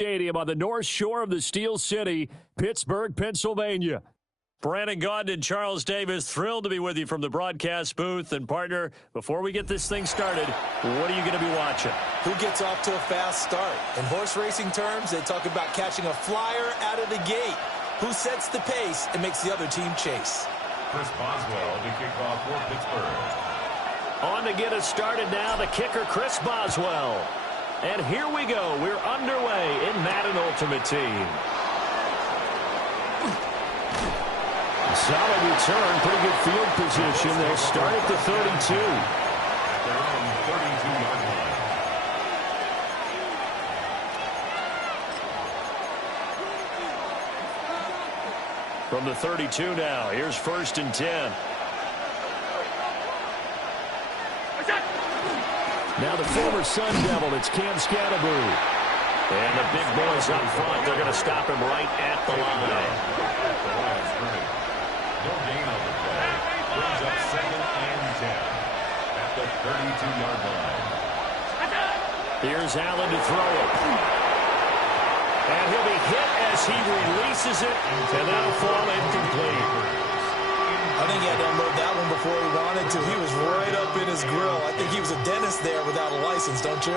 Stadium on the north shore of the Steel City, Pittsburgh, Pennsylvania. Brandon Gaudin and Charles Davis, thrilled to be with you from the broadcast booth. And, partner, before we get this thing started, what are you going to be watching? Who gets off to a fast start? In horse racing terms, they talk about catching a flyer out of the gate. Who sets the pace and makes the other team chase? Chris Boswell to kick off for Pittsburgh. On to get us started now, the kicker, Chris Boswell. And here we go. We're underway in Madden Ultimate Team. Solid return, pretty good field position. They'll start at the 32. Their own 32-yard line. From the 32 now, here's 1st and 10. Now the former Sun Devil, it's Cam Scatterbroo. And the big boys up front, they're going to stop him right at the line. No gain on the play. Brings up 2nd and 10 at the 32-yard line. Here's Allen to throw it. And he'll be hit as he releases it, and that'll fall incomplete. I think he had to unload that one before he wanted to. He was right up in his grill. I think he was a dentist there without a license, don't you?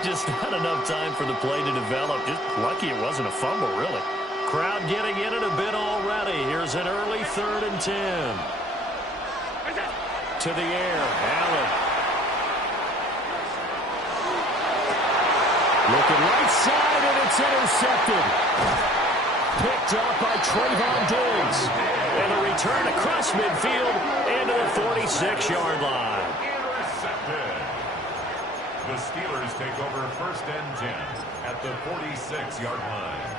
Just not enough time for the play to develop. Just lucky it wasn't a fumble, really. Crowd getting in it a bit already. Here's an early 3rd and 10. To the air, Allen. Looking right side, and it's intercepted. Picked up by Trayvon Diggs. And a return across midfield into the 46-yard line. Intercepted. The Steelers take over 1st and 10 at the 46-yard line.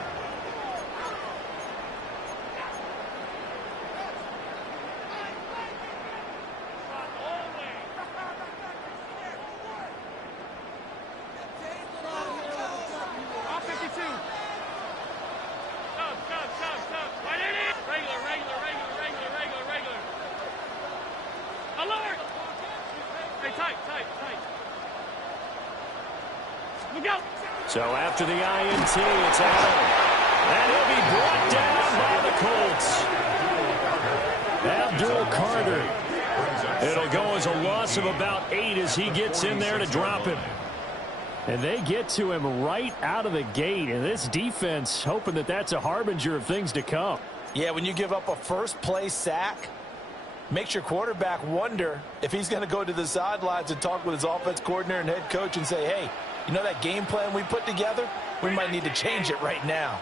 So after the INT, it's Allen. And he'll be brought down by the Colts. Abdul Carter. It'll go as a loss of about 8 as he gets in there to drop him. And they get to him right out of the gate. And this defense hoping that that's a harbinger of things to come. Yeah, when you give up a first-play sack, makes your quarterback wonder if he's going to go to the sidelines and talk with his offense coordinator and head coach and say, hey, you know that game plan we put together? We might need to change it right now.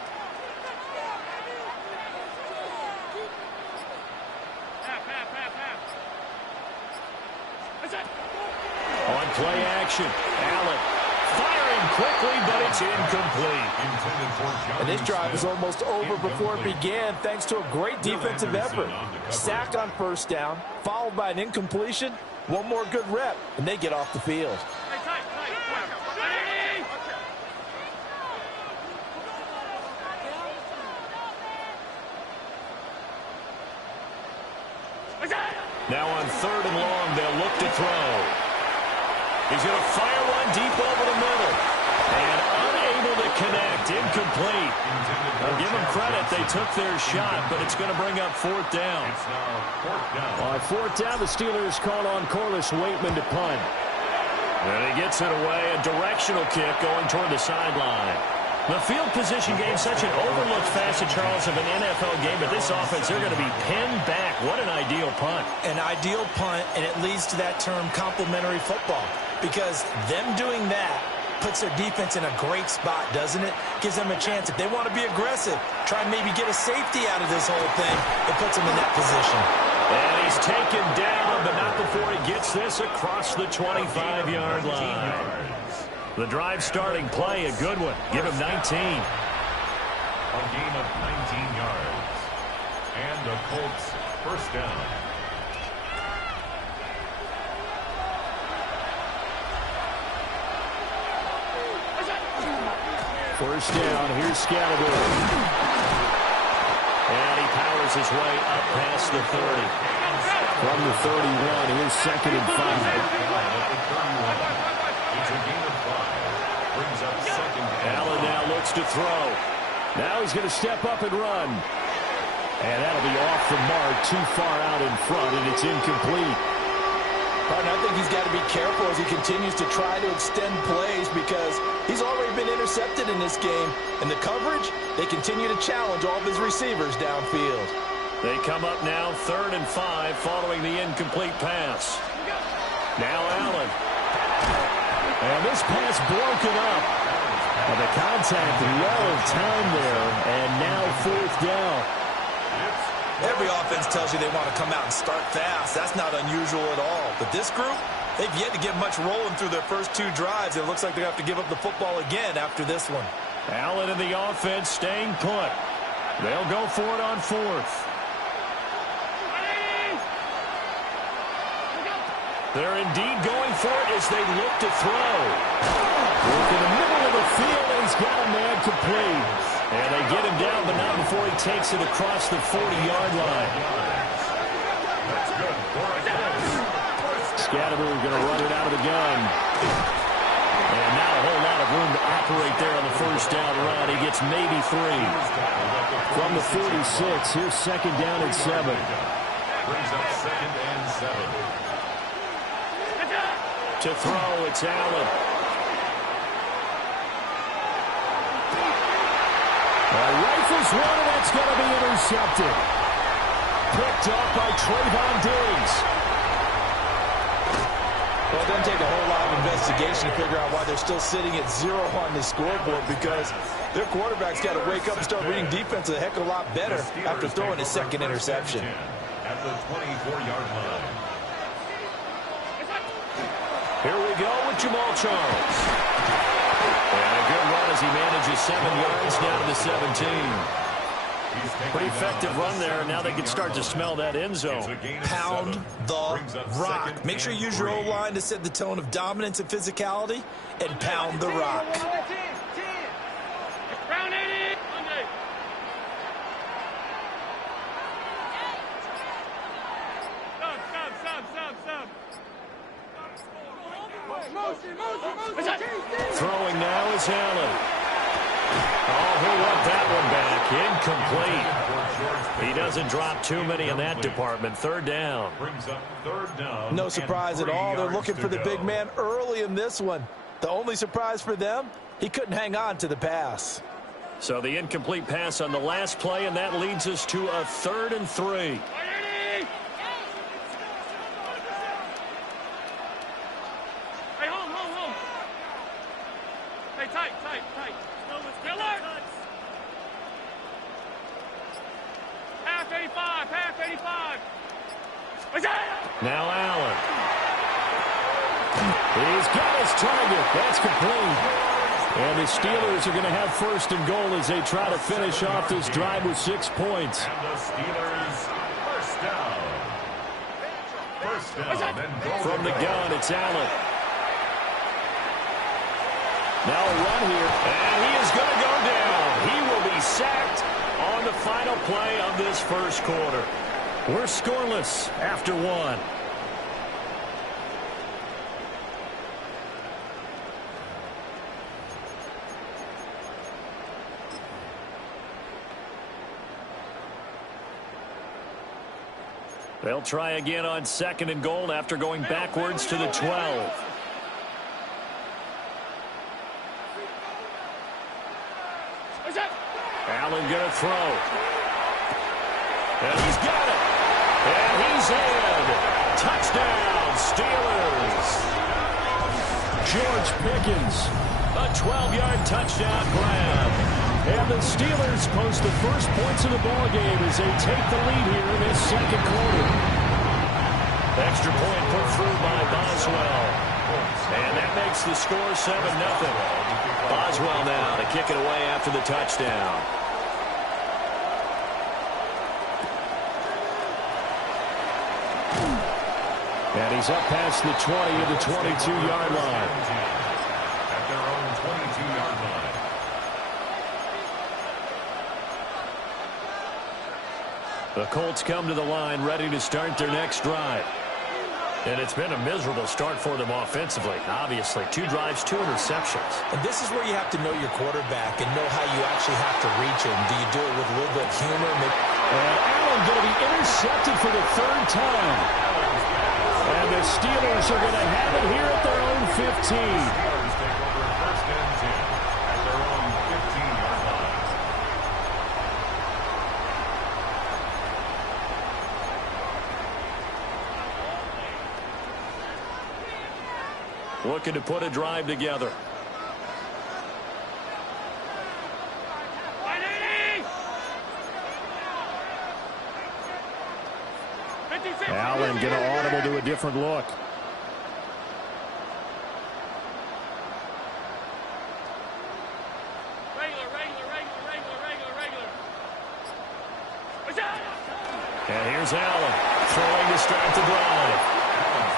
On play action, Allen firing quickly, but it's incomplete. And this drive is almost over before it began thanks to a great defensive effort. Sack on 1st down, followed by an incompletion. One more good rep, and they get off the field. Now on 3rd and long, they'll look to throw. He's going to fire one deep over the middle. And unable to connect, incomplete. I'll give them credit, they took their shot, but it's going to bring up 4th down. It's now 4th down. On 4th down, the Steelers called on Corliss Waitman to punt. And he gets it away, a directional kick going toward the sideline. The field position game, such an overlooked facet, Charles, of an NFL game, but this offense, they're going to be pinned back. What an ideal punt. An ideal punt, and it leads to that term complementary football, because them doing that puts their defense in a great spot, doesn't it? Gives them a chance. If they want to be aggressive, try and maybe get a safety out of this whole thing, it puts them in that position. And he's taken down, but not before he gets this across the 25-yard line. The drive starting play, a good one. Give him 19. A gain of 19 yards. And the Colts 1st down. First down, here's Scatterbroo. And he powers his way up past the 30. From the 31, here's 2nd and 5. It's a gain of 5. brings up second and Allen now looks to throw. Now he's going to step up and run. And that'll be off the mark, too far out in front, and it's incomplete. Partner, I think he's got to be careful as he continues to try to extend plays because he's already been intercepted in this game. And the coverage, they continue to challenge all of his receivers downfield. They come up now 3rd and 5 following the incomplete pass. Now Allen. And this pass broken up. And the contact, well timed there, and now 4th down. Every offense tells you they want to come out and start fast. That's not unusual at all. But this group, they've yet to get much rolling through their first 2 drives. It looks like they have to give up the football again after this one. Allen in the offense staying put. They'll go for it on 4th. They're indeed going for it as they look to throw. Look in the middle of the field, and he's got a man complete. And they get him down, but not before he takes it across the 40-yard line. Scatterberg going to run it out of the gun. And not a whole lot of room to operate there on the first down run. He gets maybe 3. From the 46, here's 2nd down and 7. brings up 2nd and 7. To throw, it's Allen. Rifles one, and that's going to be intercepted. Picked up by Trayvon Diggs. Well, it doesn't take a whole lot of investigation to figure out why they're still sitting at 0 on the scoreboard because their quarterback's got to wake up and start reading defense a heck of a lot better after throwing his 2nd interception. At the 24-yard line. Here we go with Jamal Charles. And a good run as he manages 7 yards down to the 17. Pretty effective run there. Now they can start to smell that end zone. Pound the rock. Make sure you use your O-line to set the tone of dominance and physicality, and pound the rock. Throwing now is Allen. Oh, he'll want that one back. Incomplete. He doesn't drop too many in that department. 3rd down. Brings up 3rd down. No surprise at all. They're looking for the big man early in this one. The only surprise for them, he couldn't hang on to the pass. So the incomplete pass on the last play, and that leads us to a 3rd and 3. Now Allen. He's got his target. That's complete. And the Steelers are going to have 1st and goal as they try to finish off this drive with 6 points. And the Steelers, 1st down. 1st down and goal. From the gun, it's Allen. Now a run here, and he is going to go down. He will be sacked on the final play of this 1st quarter. We're scoreless after 1. They'll try again on 2nd and goal after going backwards to the 12. Allen going to throw. And he's got it. And he's in. Touchdown, Steelers. George Pickens, a 12-yard touchdown grab. And the Steelers post the first points of the ballgame as they take the lead here in this 2nd quarter. Extra point put through by Boswell. And that makes the score 7-0. Boswell now to kick it away after the touchdown. And he's up past the 20 at the 22-yard line. At their own 22-yard line. The Colts come to the line ready to start their next drive. And it's been a miserable start for them offensively. Obviously, 2 drives, 2 interceptions. And this is where you have to know your quarterback and know how you actually have to reach him. Do you do it with a little bit of humor? And Allen going to be intercepted for the 3rd time. And the Steelers are going to have it here at their own 15. Steelers take over first and 10 at their own 15-yard line. Looking to put a drive together. Allen going to audible to a different look. And here's Allen throwing to start the drive.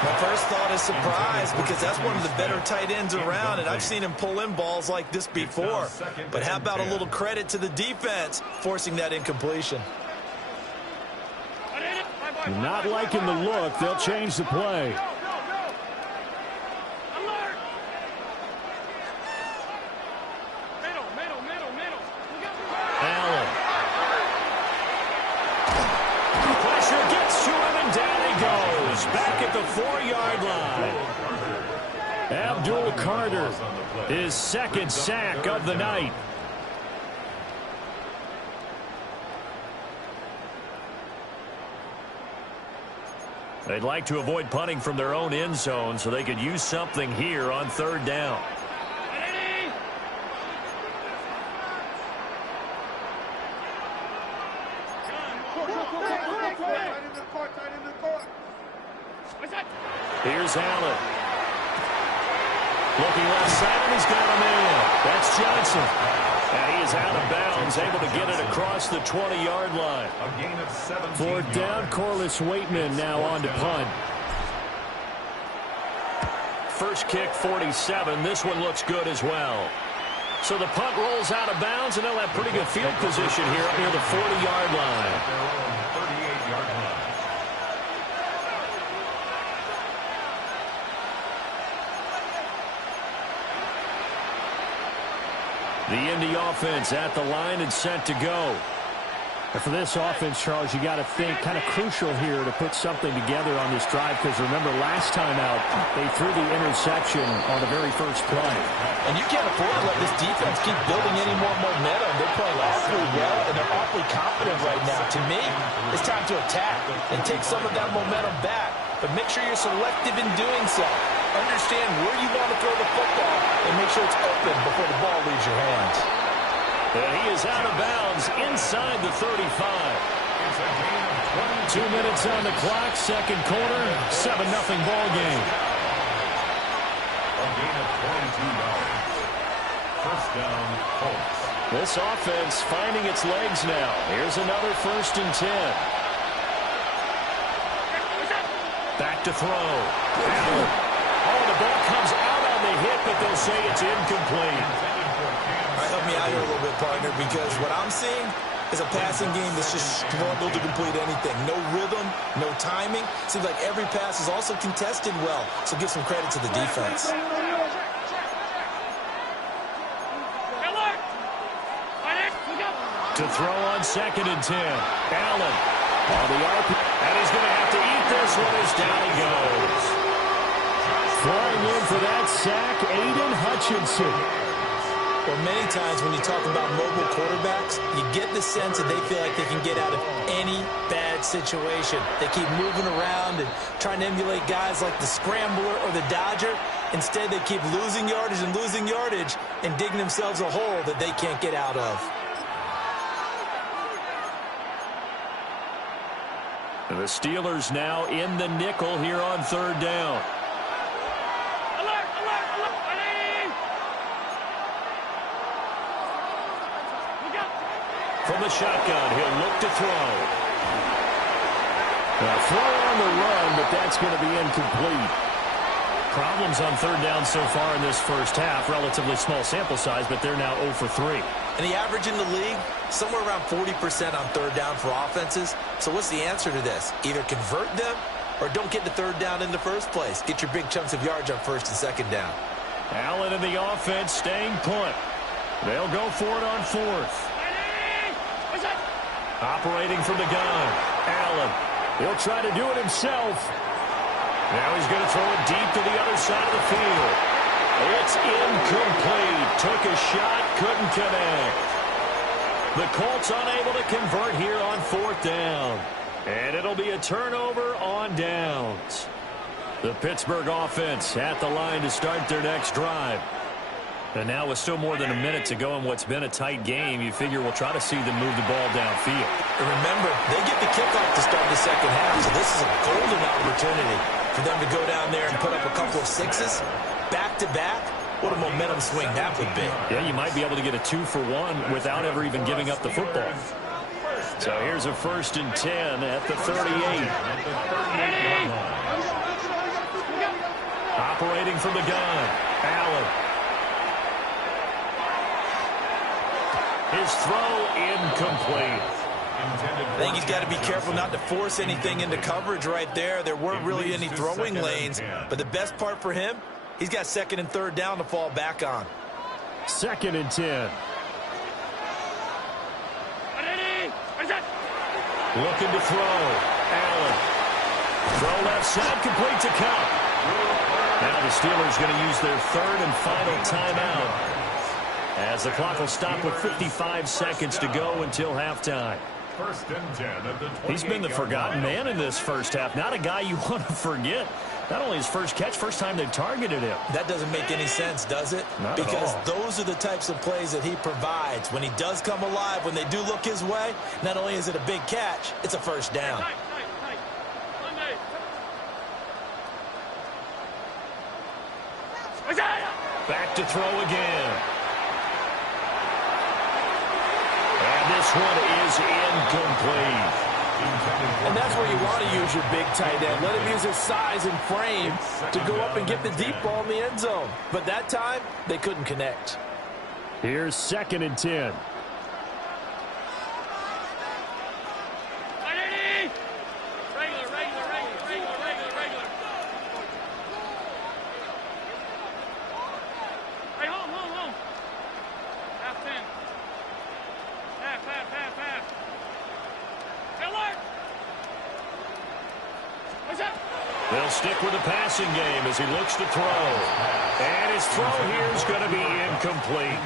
My first thought is surprise because that's one of the better tight ends around, and I've seen him pull in balls like this before. But how about a little credit to the defense forcing that incompletion? Not liking the look. They'll change the play. Allen. Pressure gets to him, and down he goes. Back at the 4-yard line. Abdul Carter, his 2nd sack of the night. They'd like to avoid punting from their own end zone so they could use something here on 3rd down. Here's Allen. Looking left side, and he's got him in. That's Johnson. And he is out of bounds, able to get it across the 20-yard line. A gain of 17 4th down, Corliss Waitman now on to punt. First kick, 47. This one looks good as well. So the punt rolls out of bounds, and they'll have pretty good field position here up near the 40-yard line. at their own 38-yard line. The Indy offense at the line and set to go. And for this offense, Charles, you got to think kind of crucial here to put something together on this drive because remember last time out they threw the interception on the very first play. And you can't afford to let this defense keep building any more momentum. They're playing awfully well, and they're awfully confident right now. To me, it's time to attack and take some of that momentum back. But make sure you're selective in doing so. Understand where you want to throw the football and make sure it's open before the ball leaves your hands. And he is out of bounds inside the 35. It's a gain of 2 minutes on the clock, second quarter, 7-0 ball game. A gain of 22 yards. First down, Colts. This offense finding its legs now. Here's another 1st and 10. Back to throw. Allen. Oh, the ball comes out on the hit, but they'll say it's incomplete. All right, help me out here a little bit, partner, because what I'm seeing is a passing game that's just struggled to complete anything. No rhythm, no timing. Seems like every pass is also contested well, so give some credit to the defense. To throw on 2nd and 10. Allen on the RP. And he's going to have to eat this one as down he goes. Flying in for that sack, Aiden Hutchinson. Well, many times when you talk about mobile quarterbacks, you get the sense that they feel like they can get out of any bad situation. They keep moving around and trying to emulate guys like the Scrambler or the Dodger. Instead, they keep losing yardage and digging themselves a hole that they can't get out of. And the Steelers now in the nickel here on 3rd down. From the shotgun, he'll look to throw. A throw on the run, but that's going to be incomplete. Problems on 3rd down so far in this first half. Relatively small sample size, but they're now 0 for 3. And the average in the league, somewhere around 40% on 3rd down for offenses. So what's the answer to this? Either convert them or don't get the third down in the first place. Get your big chunks of yards on first and second down. Allen and the offense staying put. They'll go for it on fourth. Operating from the gun. Allen. He'll try to do it himself. Now he's going to throw it deep to the other side of the field. It's incomplete. Took a shot, couldn't connect. The Colts unable to convert here on fourth down. And it'll be a turnover on downs. The Pittsburgh offense at the line to start their next drive. And now with still more than a minute to go in what's been a tight game, you figure we'll try to see them move the ball downfield. And remember, they get the kickoff to start the second half, so this is a golden opportunity for them to go down there and put up a couple of sixes back-to-back. What a momentum swing that would be. Yeah, you might be able to get a 2-for-1 without ever even giving up the football. So here's a 1st and 10 at the 38. Operating from the gun. Allen. His throw incomplete. I think he's got to be careful not to force anything into coverage right there. There weren't really any throwing lanes, but the best part for him, he's got 2nd and 3rd down to fall back on. 2nd and 10. Looking to throw. Allen. Throw left side, complete to Cup. Now the Steelers going to use their 3rd and final timeout, as the clock will stop with 55 seconds to go until halftime. 1st and 10 at the 28. He's been the forgotten man in this first half. Not a guy you want to forget. Not only his first catch, first time they've targeted him. That doesn't make any sense, does it? Not because at all. those are the types of plays that he provides. When he does come alive, when they do look his way, not only is it a big catch, it's a first down. Back to throw again. And this one is incomplete. And that's where you want to use your big tight end. Let him use his size and frame to go up and get the deep ball in the end zone. But that time, they couldn't connect. Here's 2nd and 10. They'll stick with the passing game as he looks to throw. And his throw here is going to be incomplete.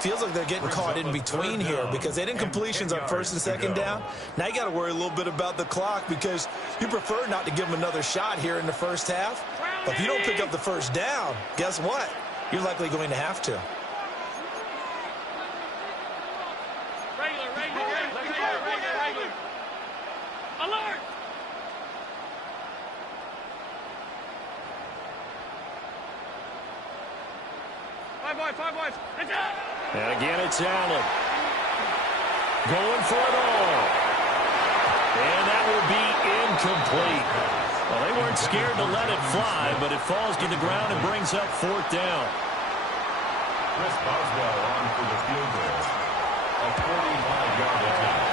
Feels like they're getting caught in between here because they didn't completions on 1st and 2nd down. Now you got to worry a little bit about the clock because you prefer not to give them another shot here in the first half. But if you don't pick up the first down, guess what? You're likely going to have to. Alert! Five boys. And again, it's Allen. Going for it all. And that will be incomplete. Well, they weren't scared to let it fly, but it falls to the ground and brings up 4th down. Chris Boswell on for the field goal. A 45-yard attempt.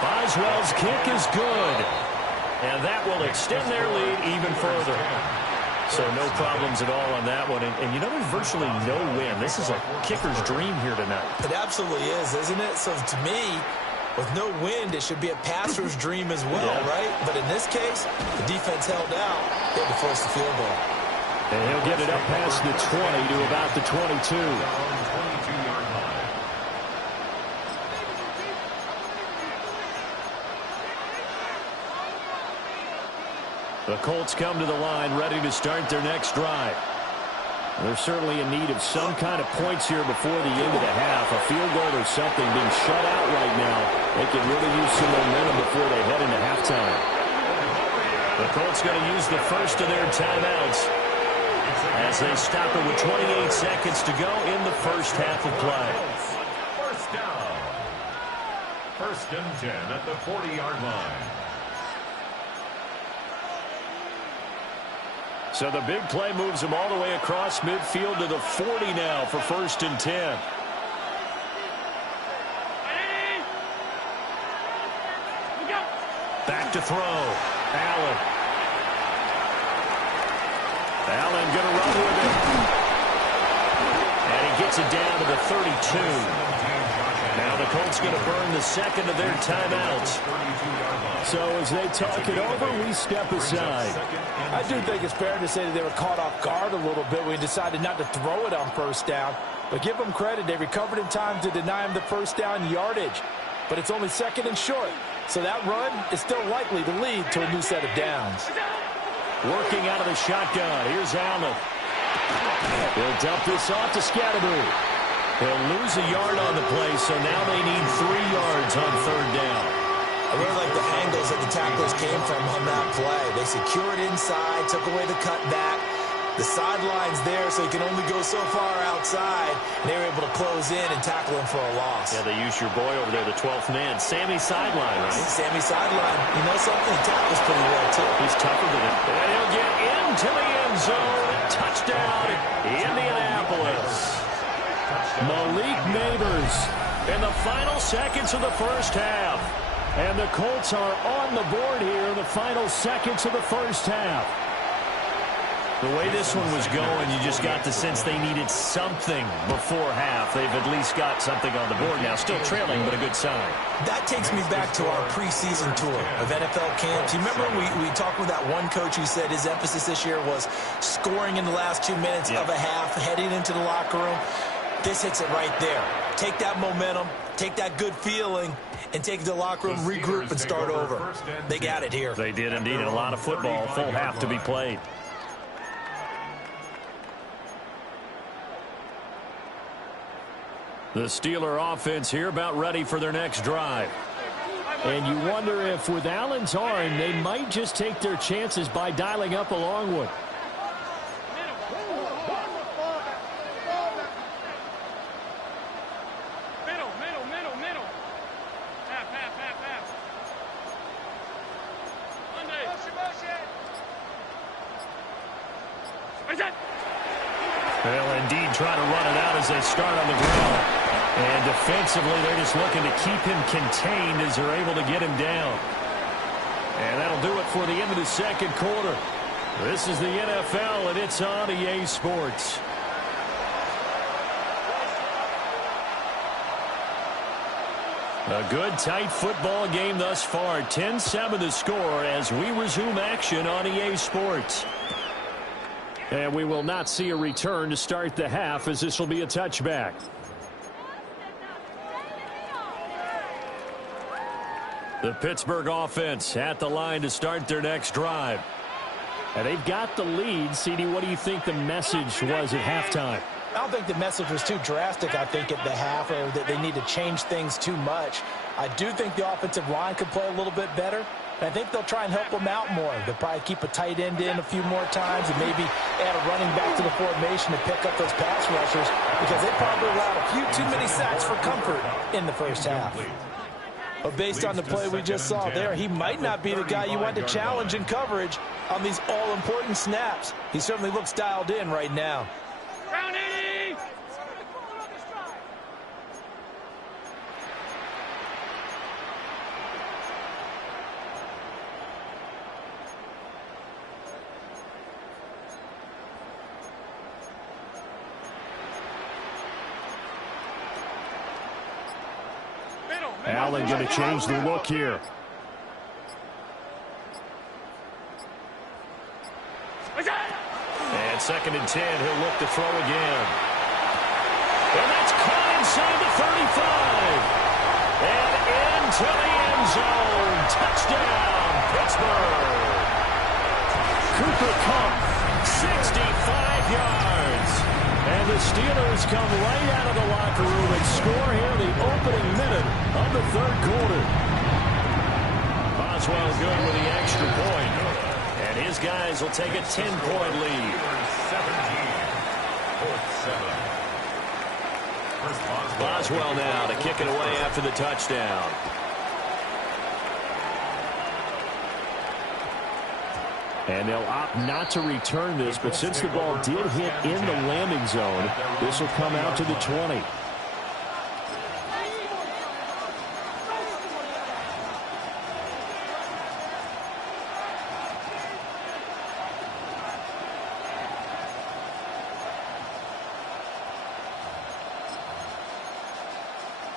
Boswell's kick is good. And that will extend their lead even further. So no problems at all on that one. And you know, there's virtually no win. This is a kicker's dream here tonight. It absolutely is, isn't it? So to me, with no wind, it should be a passer's dream as well, right? But in this case, the defense held out. They had to force the field goal. And he'll get it up past the 20 to about the 22. The Colts come to the line ready to start their next drive. They're certainly in need of some kind of points here before the end of the half. A field goal or something being shut out right now. They could really use some momentum before they head into halftime. The Colts going to use the first of their timeouts as they stop it with 28 seconds to go in the first half of play. First down. 1st and 10 at the 40-yard line. So the big play moves them all the way across midfield to the 40 now for 1st and 10. Back to throw. Allen. Allen going to run with it. And he gets it down to the 32. Now the Colts going to burn the second of their timeouts. So as they talk it over, we step aside. I do think it's fair to say that they were caught off guard a little bit when we decided not to throw it on first down. But give them credit. They recovered in time to deny him the first down yardage. But it's only second and short. So that run is still likely to lead to a new set of downs. Working out of the shotgun. Here's Allen. He'll dump this off to Scatterby. He'll lose a yard on the play, so now they need 3 yards on third down. I really like the angles that the tacklers came from on that play. They secured inside, took away the cutback. The sideline's there, so he can only go so far outside. And they were able to close in and tackle him for a loss. Yeah, they used your boy over there, the 12th man. Sammy Sideline, right? Sammy Sideline. You know something? He tackles pretty well, too. He's tougher than him. And he'll get into the end zone. Touchdown, Indianapolis. Malik Neighbors In the final seconds of the first half. And the Colts are on the board here in the final seconds of the first half. The way this one was going, you just got the sense they needed something before half. They've at least got something on the board now. Still trailing, but a good sign. That takes me back to our preseason tour of NFL camps. You remember we talked with that one coach who said his emphasis this year was scoring in the last 2 minutes of a half, heading into the locker room. This hits it right there. Take that momentum, take that good feeling, and take it to the locker room, regroup, and start over. They got it here. They did indeed. A lot of football, full half to be played. The Steeler offense here about ready for their next drive. And you wonder if with Allen's arm, they might just take their chances by dialing up a long one. Middle. Half. Monday. Motion. Well, indeed, trying to run it out as they start on the ground. And defensively, they're just looking to keep him contained as they're able to get him down. And that'll do it for the end of the second quarter. This is the NFL, and it's on EA Sports. A good, tight football game thus far. 10-7 the score as we resume action on EA Sports. And we will not see a return to start the half as this will be a touchback. The Pittsburgh offense at the line to start their next drive. And they've got the lead. CD, what do you think the message was at halftime? I don't think the message was too drastic, I think, at the half, or that they need to change things too much. I do think the offensive line could play a little bit better. And I think they'll try and help them out more. They'll probably keep a tight end in a few more times and maybe add a running back to the formation to pick up those pass rushers because they probably allowed a few too many sacks for comfort in the first half. But based on the play we just saw there, he might not be the guy you want to challenge in coverage on these all-important snaps. He certainly looks dialed in right now. Round 80! Allen going to change the look here. And 2nd and 10, he'll look to throw again. And that's caught inside the 35. And into the end zone. Touchdown, Pittsburgh. Cooper Kupp, 65 yards. and the Steelers come right out of the locker room and score here the opening minute of the third quarter. Boswell good with the extra point. And his guys will take a 10-point lead. 17. Boswell now to kick it away after the touchdown. And they'll opt not to return this, but since the ball did hit in the landing zone, this will come out to the 20.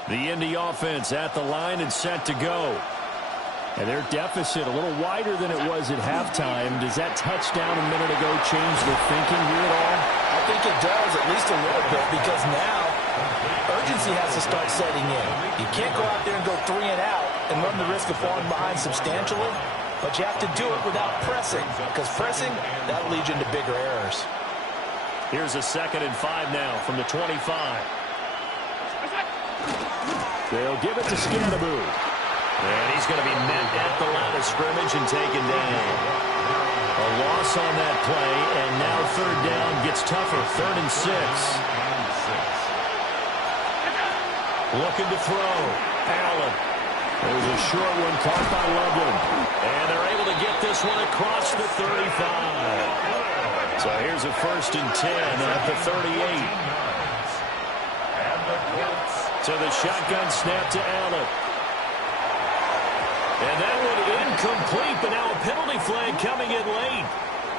The Indy offense at the line and set to go. And their deficit a little wider than it was at halftime. Does that touchdown a minute ago change the thinking here at all? I think it does, at least a little bit, because now urgency has to start setting in. You can't go out there and go 3 and out and run the risk of falling behind substantially, but you have to do it without pressing, because pressing, that'll lead you into bigger errors. Here's a 2nd and 5 now from the 25. They'll give it to Scannaboo. And he's going to be met at the line of scrimmage and taken down. A loss on that play, and now 3rd down gets tougher. 3rd and 6. Looking to throw. Allen. There's a short one caught by Loveland. And they're able to get this one across the 35. So here's a 1st and 10 at the 38. So the shotgun snap to Allen. And that one incomplete, but now a penalty flag coming in late.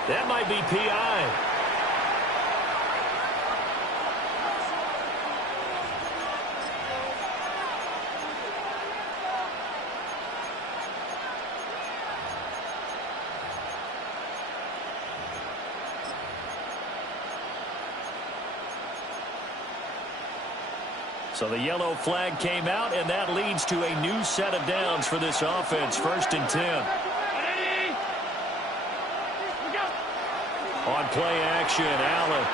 That might be PI. So the yellow flag came out, and that leads to a new set of downs for this offense. 1st and 10. On play action, Allen.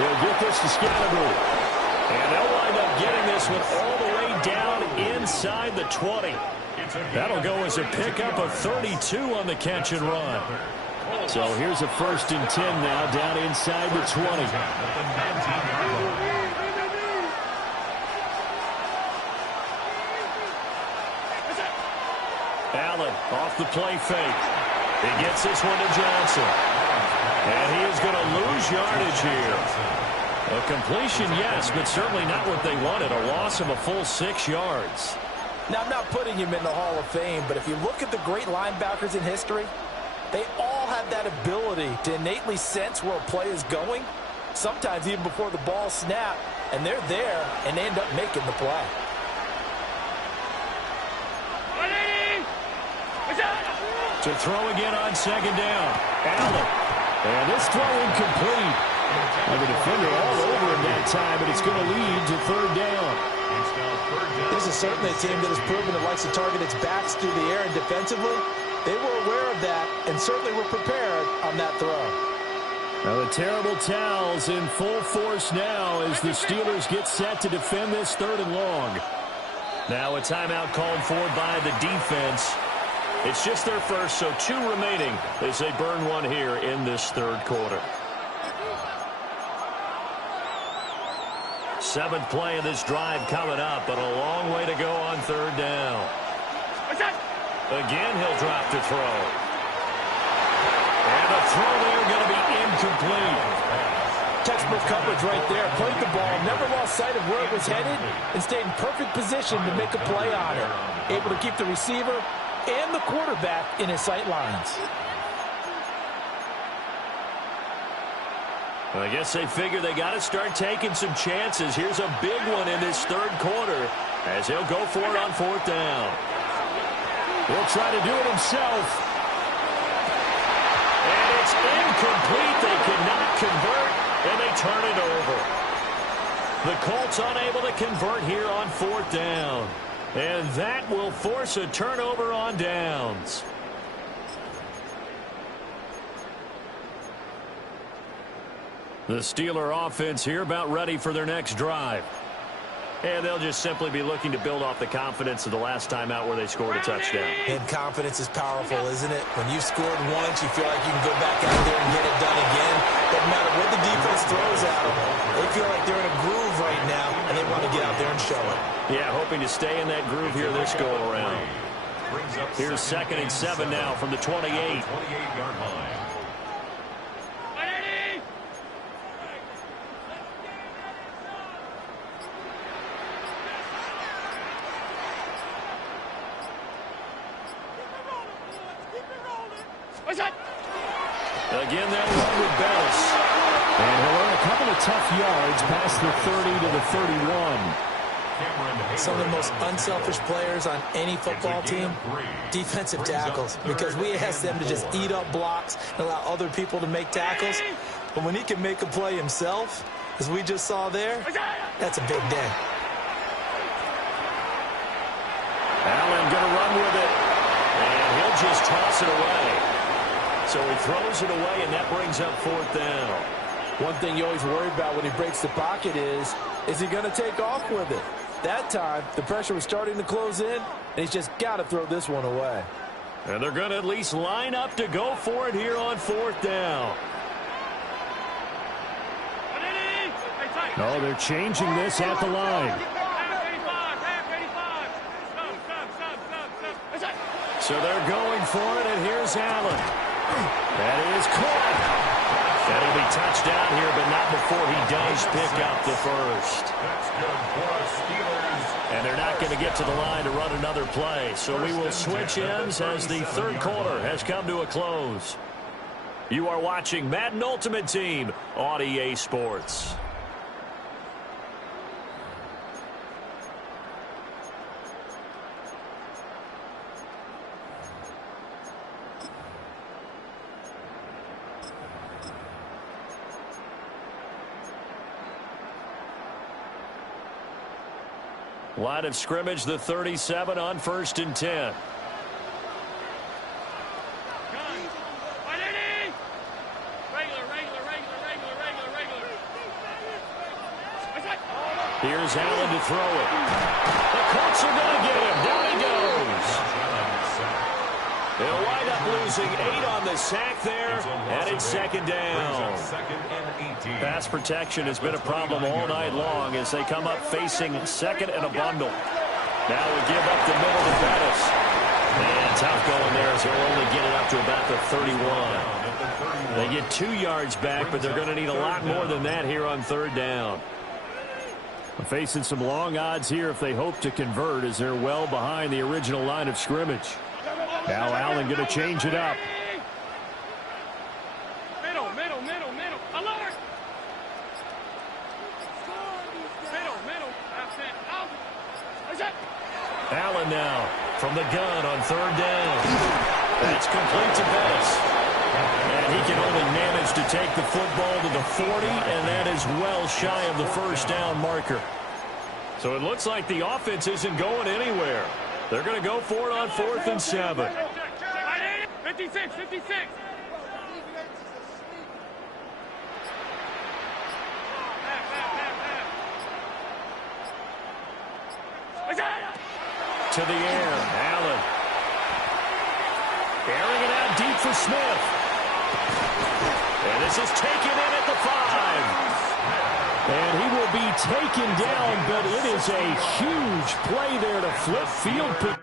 They'll get this to Scannaboo. And they'll wind up getting this one all the way down inside the 20. That'll go as a pickup of 32 on the catch and run. So here's a 1st and 10 now down inside the 20. Allen off the play fake. He gets this one to Johnson. And he is going to lose yardage here. A completion, yes, but certainly not what they wanted. A loss of a full 6 yards. Now, I'm not putting him in the Hall of Fame, but if you look at the great linebackers in history, they all have that ability to innately sense where a play is going, sometimes even before the ball snapped, and they're there, and they end up making the play. To throw again on 2nd down. Allen. And this throw incomplete. And the defender all over him that time, but it's going to lead to 3rd down. This is certainly a team that has proven it likes to target its backs through the air and defensively. They were aware of that and certainly were prepared on that throw. Now the terrible towels in full force now as the Steelers get set to defend this 3rd and long. Now a timeout called for by the defense. It's just their first, so 2 remaining as they burn one here in this 3rd quarter. 7th play of this drive coming up, but a long way to go on 3rd down. Again, he'll drop to throw. And the throw there going to be incomplete. Textbook coverage right there. Played the ball, never lost sight of where it was headed, and stayed in perfect position to make a play on it. Able to keep the receiver and the quarterback in his sight lines. I guess they figure they got to start taking some chances. Here's a big one in this 3rd quarter as he'll go for it on 4th down. He'll try to do it himself. And it's incomplete. They cannot convert, and they turn it over. The Colts unable to convert here on 4th down. And that will force a turnover on downs. The Steeler offense here about ready for their next drive. And they'll just simply be looking to build off the confidence of the last time out where they scored a touchdown. And confidence is powerful, isn't it? When you've scored once, you feel like you can go back out there and get it done again. Doesn't matter what the defense throws at them. They feel like they're in a groove right now, and they want to get out there and show it. Yeah, hoping to stay in that groove here this go-around. Here's 2nd and 7 now from the 28. 28-yard line. Again, they'll run with Bellis. And he'll earn a couple of tough yards past the 30 to the 31. Some of the most unselfish players on any football team, defensive tackles, because we ask them to just eat up blocks and allow other people to make tackles. But when he can make a play himself, as we just saw there, that's a big day. Allen going to run with it, and he'll just toss it away. So he throws it away, and that brings up 4th down. One thing you always worry about when he breaks the pocket is he going to take off with it? That time, the pressure was starting to close in, and he's just got to throw this one away. And they're going to at least line up to go for it here on 4th down. Oh, they're changing this at the line. So they're going for it, and here's Allen. That is caught. That'll be touchdown here, but not before he does pick up the first. That's good for the Steelers. And they're not going to get to the line to run another play. So we will switch ends as the third quarter has come to a close. You are watching Madden Ultimate Team on EA Sports. Line of scrimmage, the 37 on 1st and 10. Here's Allen to throw it. The Colts are going to get him. Down he goes. They'll wind up losing 8 on the sack there, and it's 2nd down. Pass protection has been a problem all night long as they come up facing 2nd and a bundle. Now we give up the middle to Bettis. Man, tough going there as they'll only get it up to about the 31. They get 2 yards back, but they're going to need a lot more than that here on 3rd down. Facing some long odds here if they hope to convert as they're well behind the original line of scrimmage. Now Allen going to change it up. Middle. Alert! Middle. That's it. Out. That's it. Allen now from the gun on 3rd down. That's complete to Bettis. And he can only manage to take the football to the 40, and that is well shy of the 1st down marker. So it looks like the offense isn't going anywhere. They're going to go for it on 4th and 7. 56. To the air, Allen. Airing it out deep for Smith. And this is taken in at the 5. And he will be taken down, but it is a huge play there to flip field position.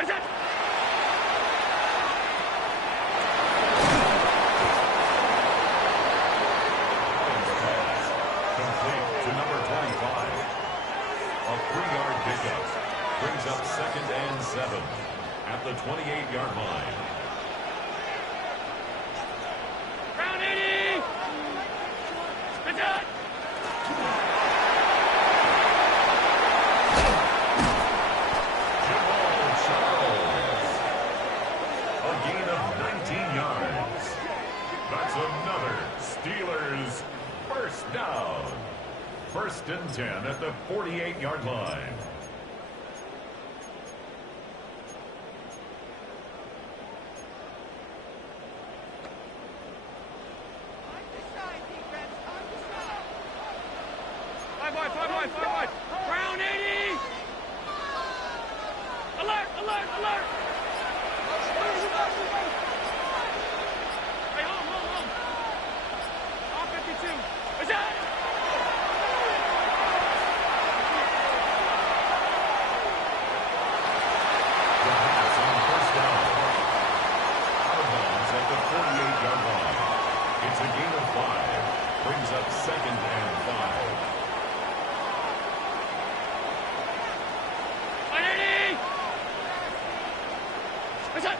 Complete to number 25. A 3-yard pickup brings up 2nd and 7 at the 28-yard line. Round 80. Mutttt. A gain of 19 yards. That's another Steelers first down. 1st and 10 at the 48-yard line. Five wide. Round 80. Alert. Hey, home. All 52. Mutttt. The pass on 1st down. Out of bounds at the 48-yard line. It's a gain of 5. Brings up 2nd and 5. 180. Mutttt.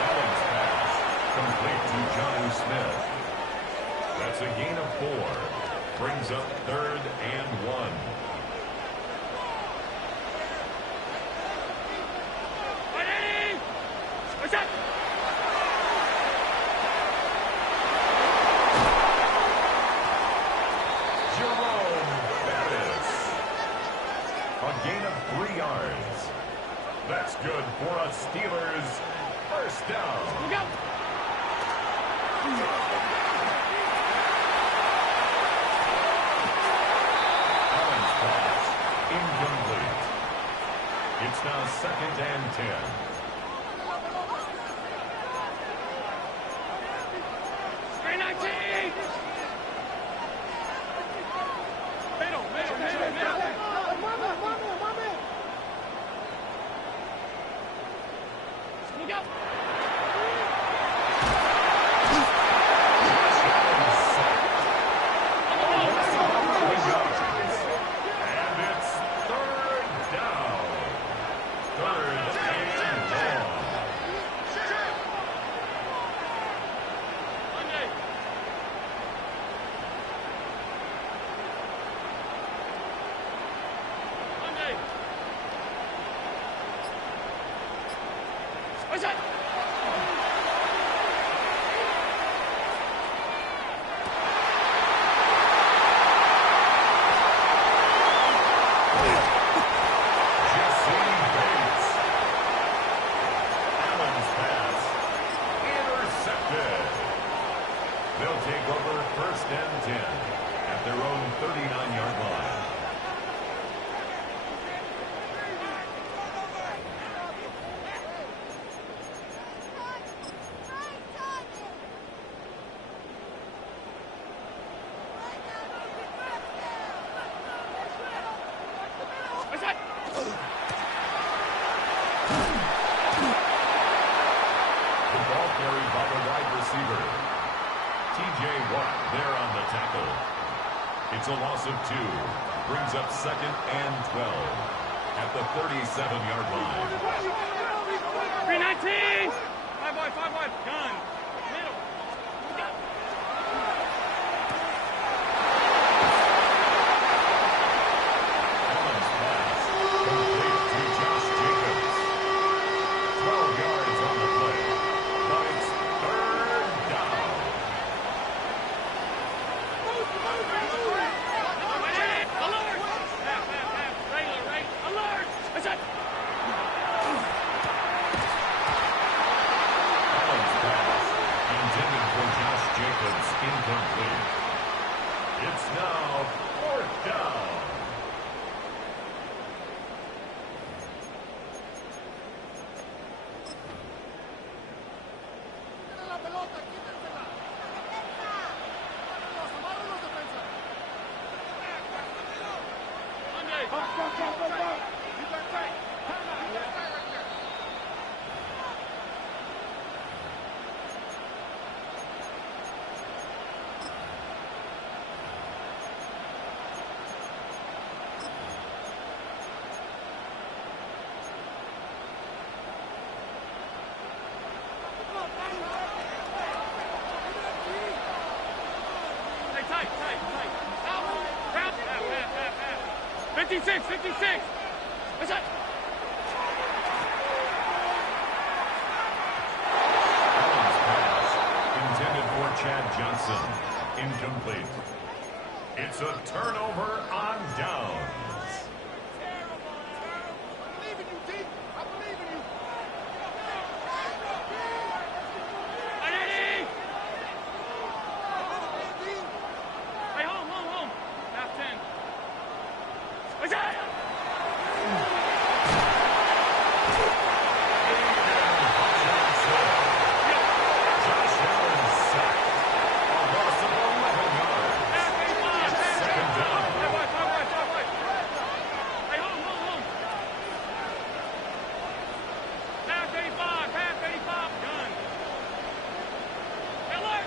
Allen's pass complete to Johnny Smith. That's a gain of 4. Brings up 3rd and 1. 180. Mutttt. Jerome Bettis. A gain of 3 yards. That's good for a Steelers first down. Go. Allen's pass incomplete. It's now 2nd and 10. 319. Middle. Go. And it's 3rd down. 3rd and long. Monday. Mutttt. Jesse Bates. Allen's pass intercepted. They'll take over 1st and 10 at their own 39-yard line. Mutttt. The ball carried by the wide receiver. T.J. Watt there on the tackle. It's a loss of 2. Brings up 2nd and 12 at the 37-yard line. 319. Five wide. Gun. Middle. Go. Allen's pass complete to Josh Jacobs. 12 yards on the play, but it's 3rd down. Alert. Half. Regular, right? Alert. Mutttt. Allen's pass Tight. 56. That's it. Intended for Chad Johnson. Incomplete. It's a turnover on downs. I believe in you, D. I believe in you. Hey, home. Half 10. What's that? Josh Allen sacked. A loss of 11 yards. It's second down. Hey, home. Half 85. Gun. Hey, alert.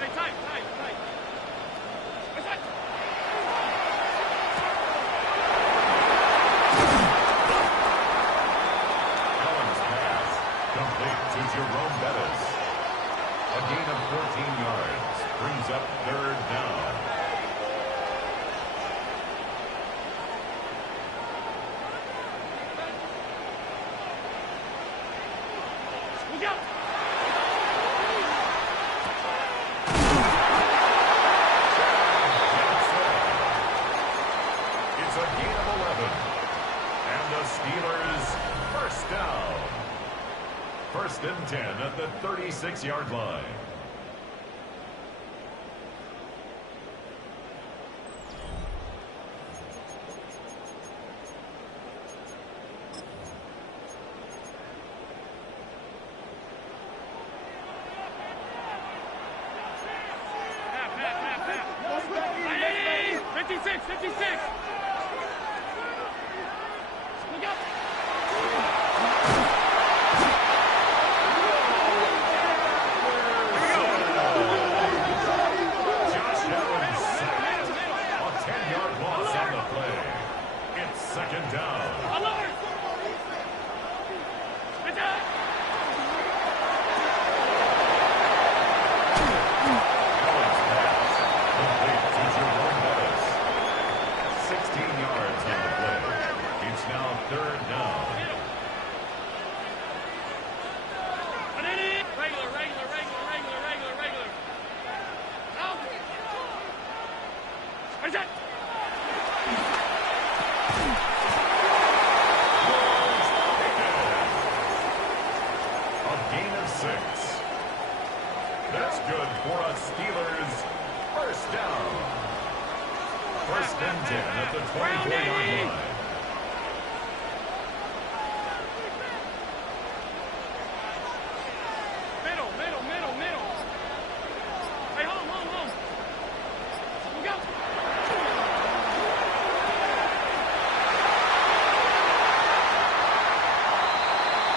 Hey, tight. What's that? Allen's pass complete to Jerome Bettis. A gain of 14 yards brings up third down. Look out. It's a gain of 11. And the Steelers first down. 1st and 10 at the 36-yard line. Hey, 56. Look out. Josh Allen sacked. A 10-yard loss on the play. It's second down. Alert. Attack. Allen's pass complete to Jerome Bettis. 16 yards on the play. It's now third down. Regular. Out. What's that? A gain of 6. That's good for a Steelers first down. 1st and 10 at the 24-yard line. Middle. Hey, home. Look out.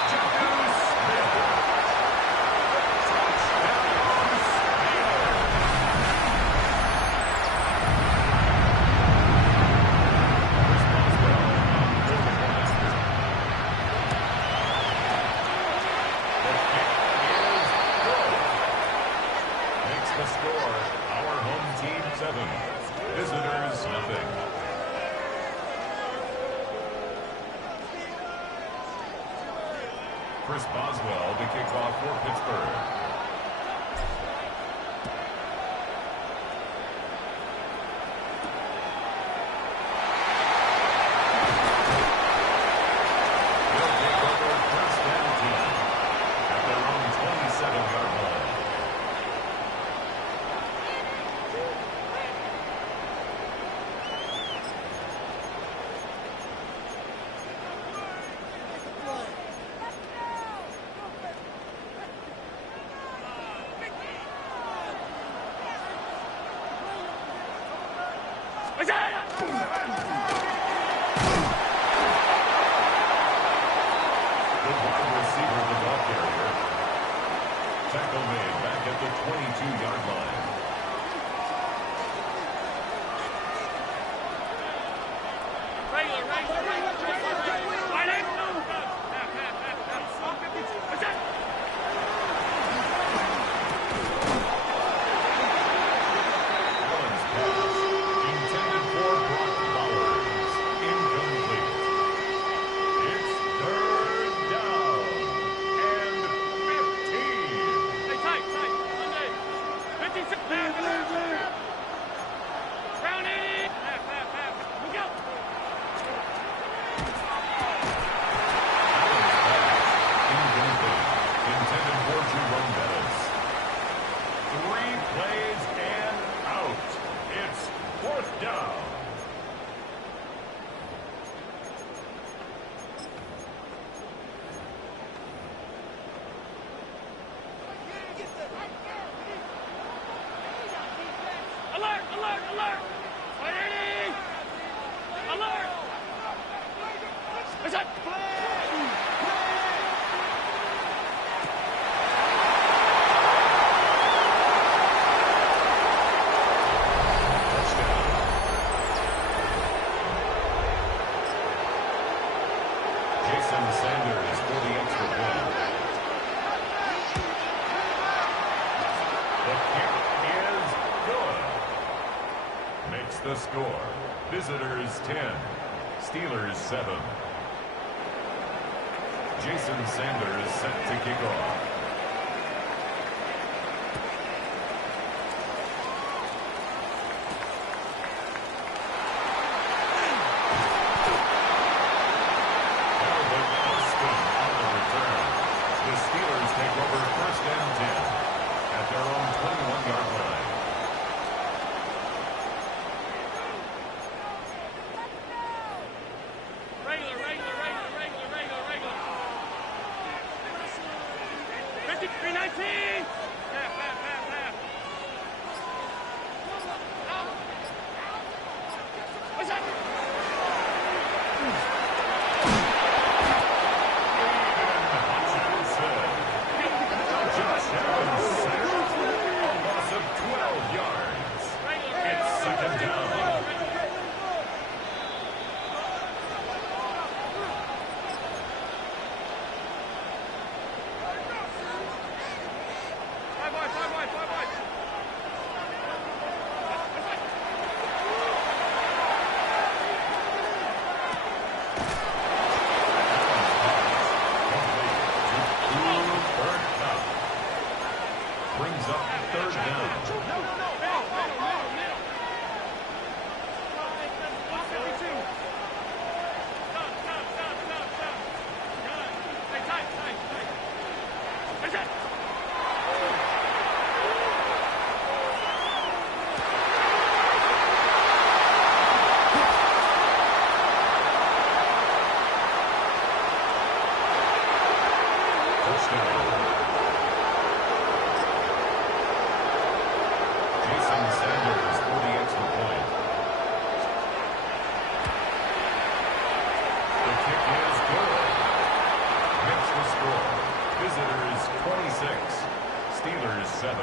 Juju Smith. Touchdown, Makes the score our home team 7, visitors nothing. Chris Boswell to kick off for Pittsburgh. They'll take over 1st and 10 at their own 27-yard line. Regular. Wide eight. What's that? Allen's pass, intended for Brock Bowers. Incomplete. It's third down and 15. Hey, tight. Monday. 56. Round 80. Half. Look out. Incomplete. Intended for Jerome Bettis. 3 plays and out. It's fourth down. Alert. Wide 80. Alert. What's that? Jason Sanders for the extra point. The kick is good. Makes the score. Visitors 10, Steelers 7. Jason Sanders set to kick off. The Steelers take over first and 10 at their own 21-yard line. Regular. 53-19. Half. What's that? Josh Allen sacked. A loss of 12 yards. It's second down. Five wide. Brings up third down. Middle. 152. Stop. Hey, tight. What's that? Jason Sanders for the extra point. The kick is good. Makes the score. Visitors 26, Steelers 7.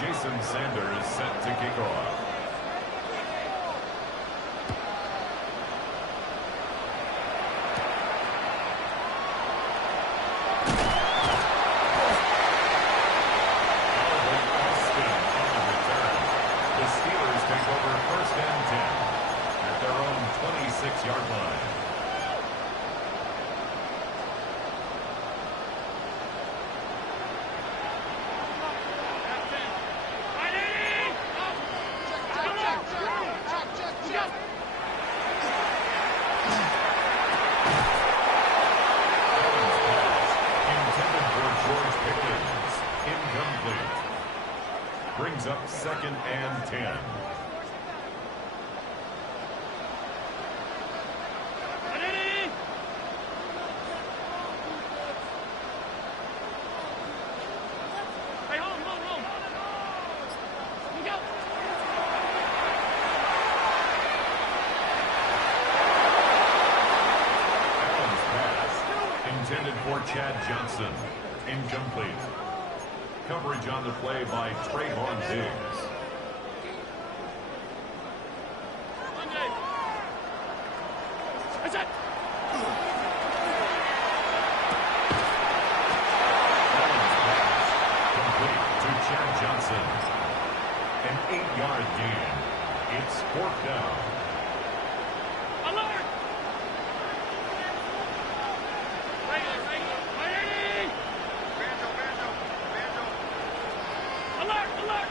Jason Sanders set to kick off. Take over first and 10 at their own 26-yard line. Wide 80. Intended for George Pickens. Incomplete. Brings up second and 10. Hey, home. Look out. Allen's pass. Intended for Chad Johnson. Incomplete. Coverage on the play by Trayvon Diggs. Is it? To Chad Johnson. An 8-yard gain. It's 4th down. Alert! Ready!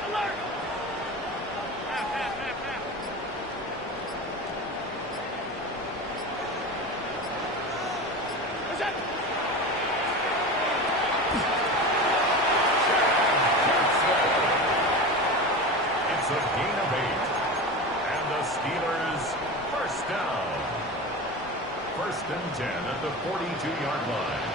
Alert! Half. Is it? It's a gain of 8. And the Steelers first down. 1st and 10 at the 42-yard line.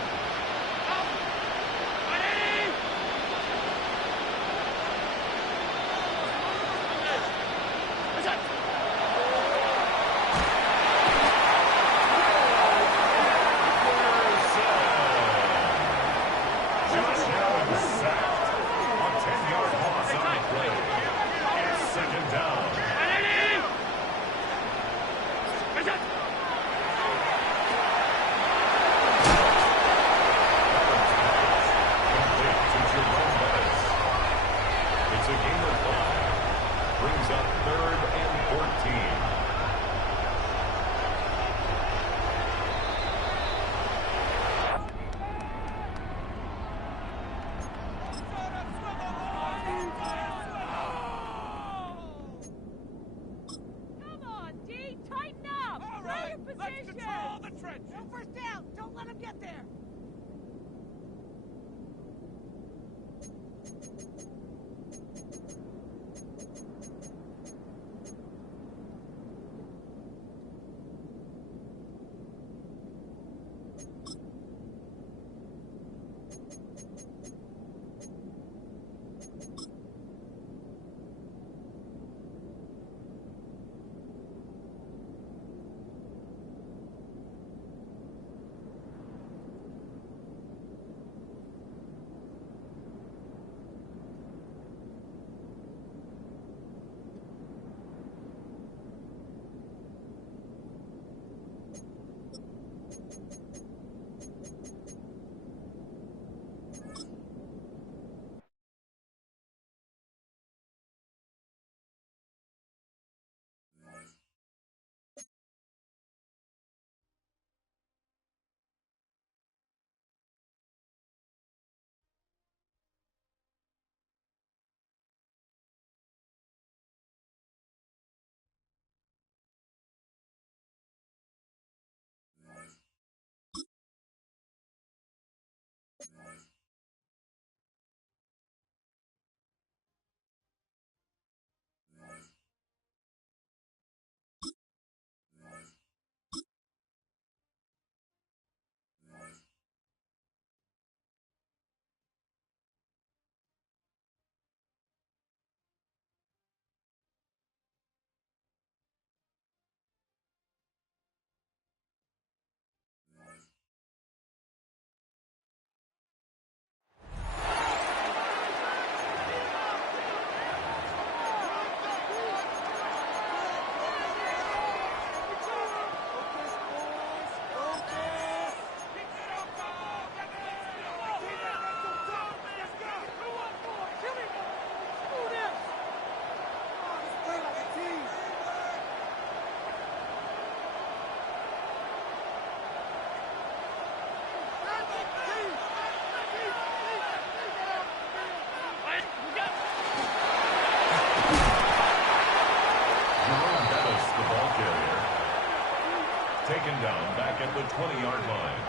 Taken down back at the 20-yard line.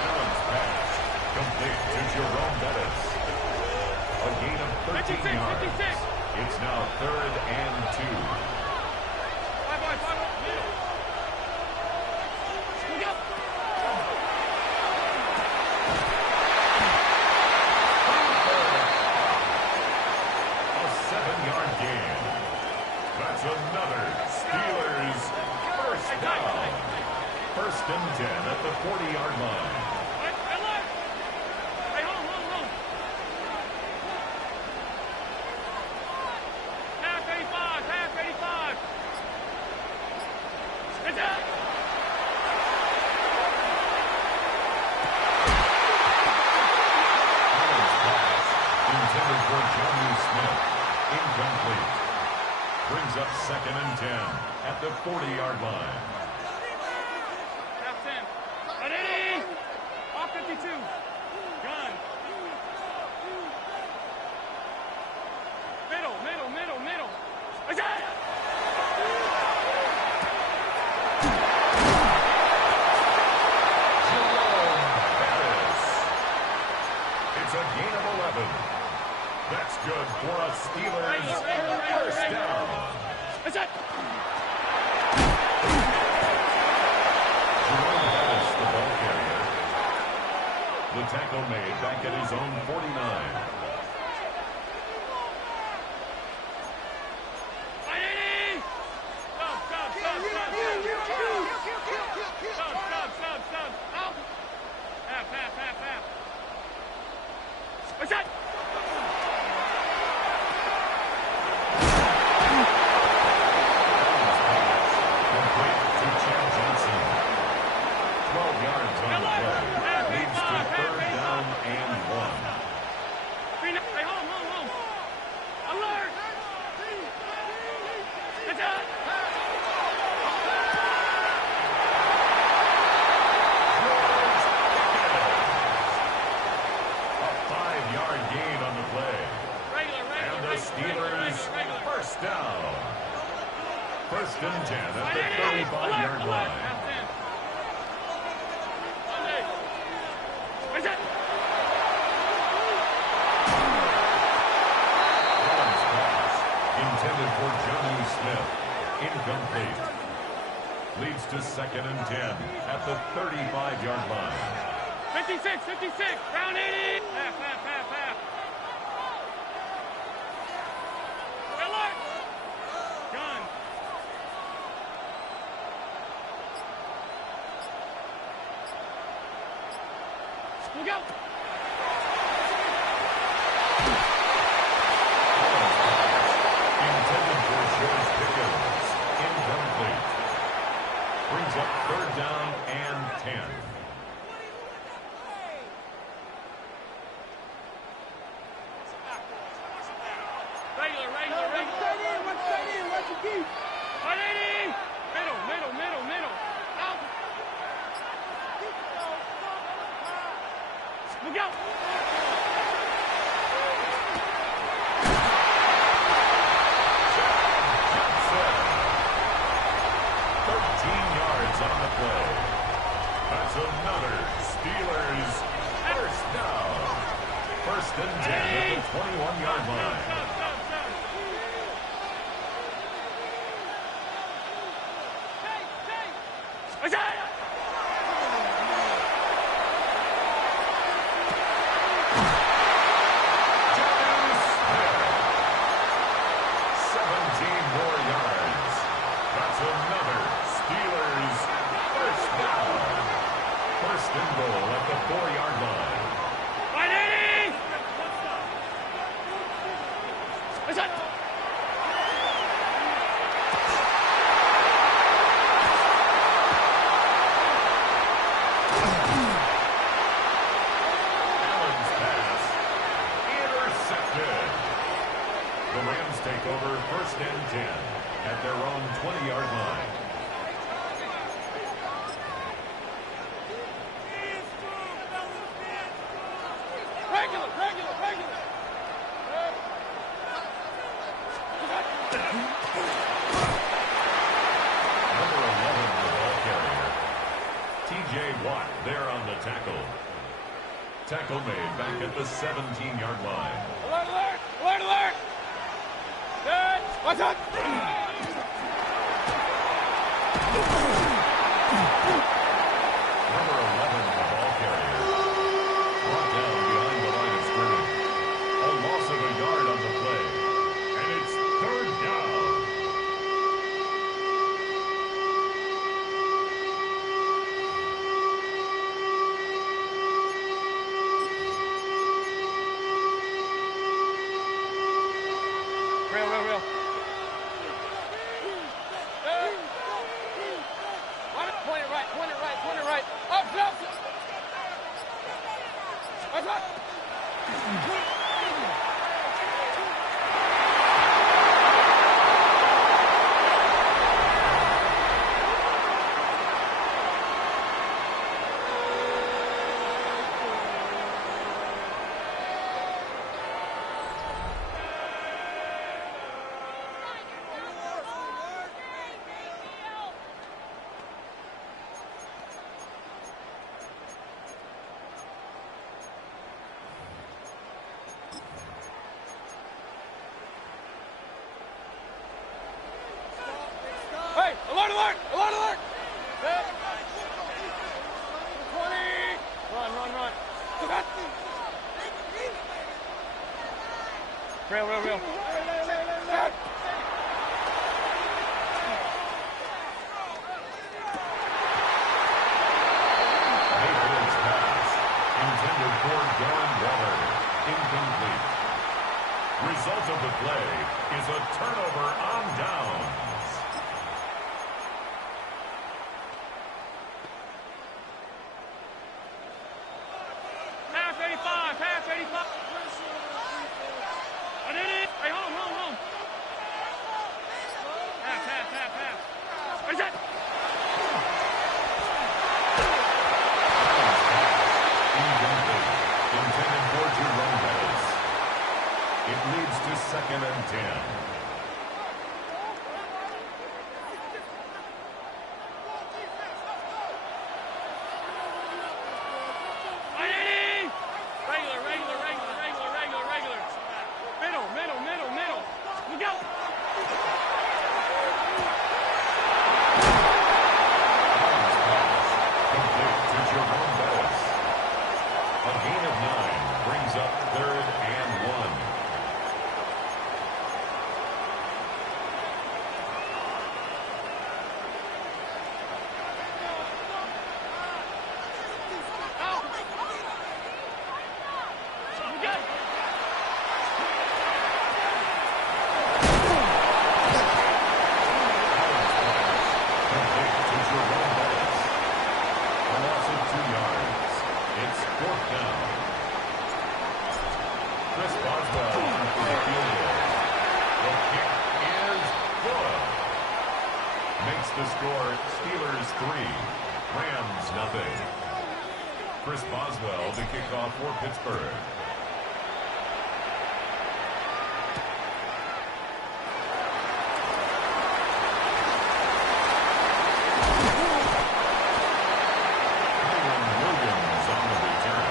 Allen's pass complete to Jerome Bettis. A gain of 13 yards. 56. It's now 3rd and 2. A 7-yard gain. That's another Steelers first down. First and 10 at the 40-yard line. Half 85, half 85. It's out. Intended for Johnny Smith. Incomplete. Brings up second and 10 at the 40-yard line. Half 10. Ready? Off 52. Gun. Middle, middle, middle, middle. It's out. It's a gain of 11. That's good for a Steelers first down. It's out. Jerome Bettis, the ball carrier. The tackle made back at his own 49. Complete to Chad Johnson. 12 yards on the play. Leads to third down and 1. Hey, home. Alert! It's out! A 5-yard gain on the play. And the Steelers first down. First and 10 at the 35-yard line. It's out! Allen's pass, intended for Johnny Smith. Incomplete. Leads to second and 10 at the 35-yard line. 56, round 80. Half. Alert! Gun. Look out! Intended for George Pickens. Incomplete. Brings up third down and 10. Regular. 180! Middle. Out! Look out! Johnson. 13 yards on the play. That's another Steelers first down. First and 10 at the 21-yard line. Stop. It's out! Johnny Smith. 17 more yards. That's another Steelers first down. First and goal at the 4-yard line. 180! It's out! Allen's pass intercepted. The Rams take over first and 10 at their own 20-yard line. Regular. Number 11, the ball carrier. T.J. Watt there on the tackle. Tackle made back at the 17-yard line. Alert! Good! What's up? Number 11, the ball carrier. Brought down behind the line of scrimmage. A loss of a yard on the play. And it's third down. alert! Alert, alert! 20! Run. Real. Mayfield's pass, intended for Darren Waller, incomplete. Result of the play is a turnover on downs. Half 85. I did it. Hey, home. Half. Where's that? Incomplete. Intended for Jerome Bettis. It leads to 2nd and 10. Middle. Look out. Complete to Jerome Bettis. A gain of 9 brings up 3rd and 1. The score, Steelers 3, Rams nothing. Chris Boswell to kick off for Pittsburgh. Williams on the return.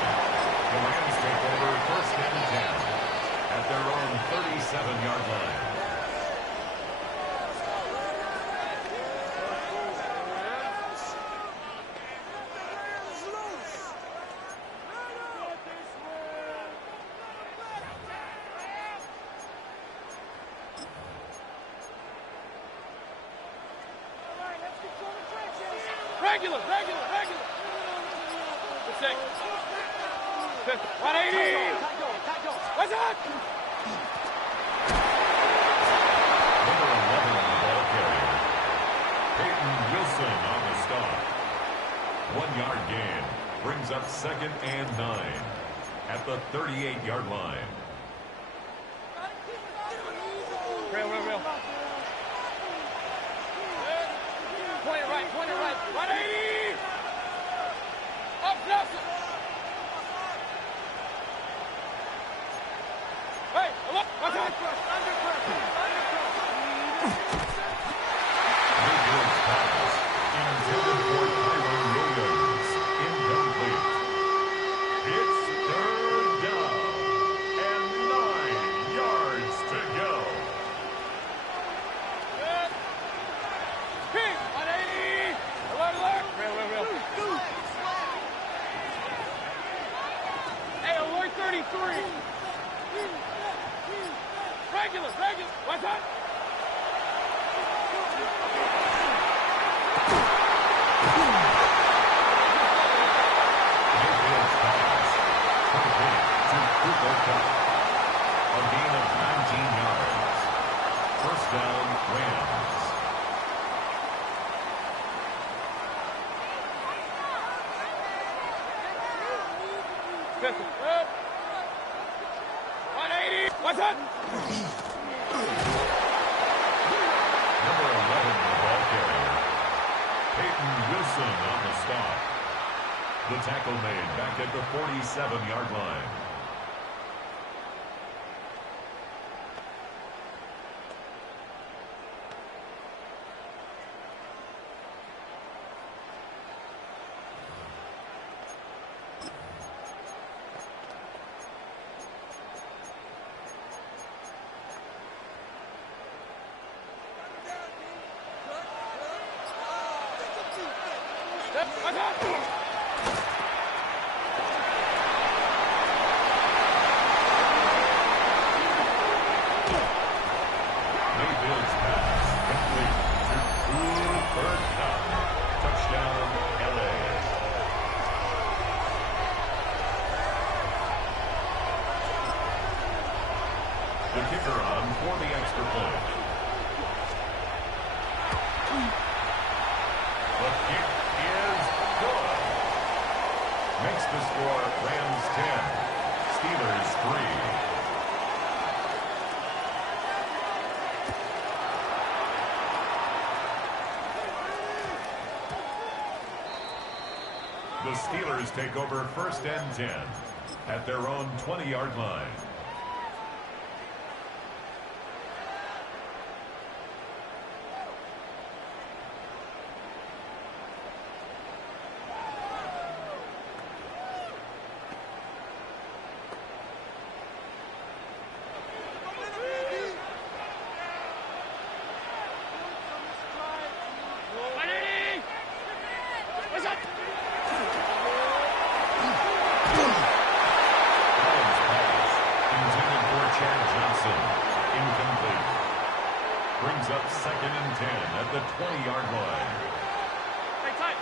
The Rams take over 1st and 10 at their own 37-yard line. Regular. Good thing. 180. What's that? Number 11 on the ball carrier. Peyton Wilson on the stop. 1-yard gain brings up 2nd and 9 at the 38-yard line. Real. Point it right. 180. Up, Nelson. Hey, look. What's that? Mayfield's pass, intended for Tyrone Williams, incomplete. It's 3rd down and 9 yards to go. Ping. 180. Alert. Real. Hey, alert 33. Regular. What's that? Mayfield's pass, complete to Cooper Kupp. A gain of 19 yards. 1st down, Rams. Good. 180. What's that? Number 11 on the ball carrier. Peyton Wilson on the stop. The tackle made back at the 47-yard line. Mayfield's pass complete to Cooper Kupp. Touchdown, LA. The kicker on for the extra point. The kick is good. Makes the score Rams 10, Steelers 3. The Steelers take over 1st and 10 at their own 20-yard line. Brings up 2nd and 10 at the 20-yard line. Hey, tight.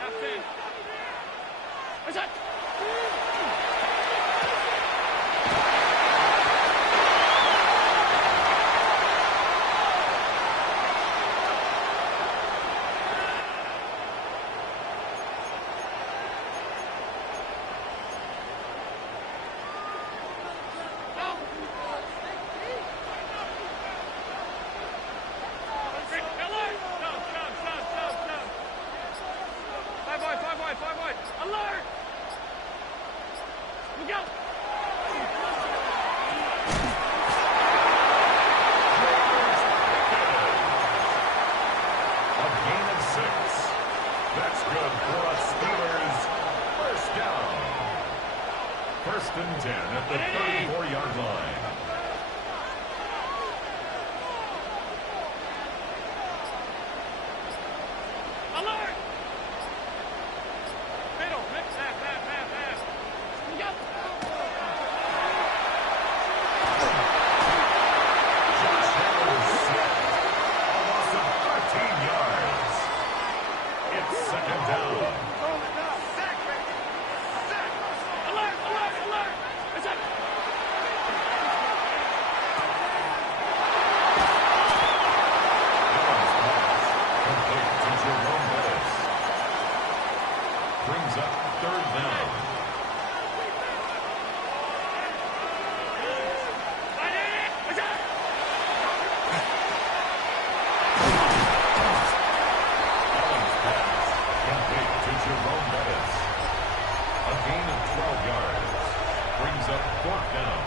Half 10. What's that? Five wide. Alert! Look out! A gain of 6. That's good for a Steelers 1st down. 1st and 10 at the 34-yard line. Brings up 3rd down. Allen's pass complete to Jerome Bettis. A gain of 12 yards. Brings up 4th down.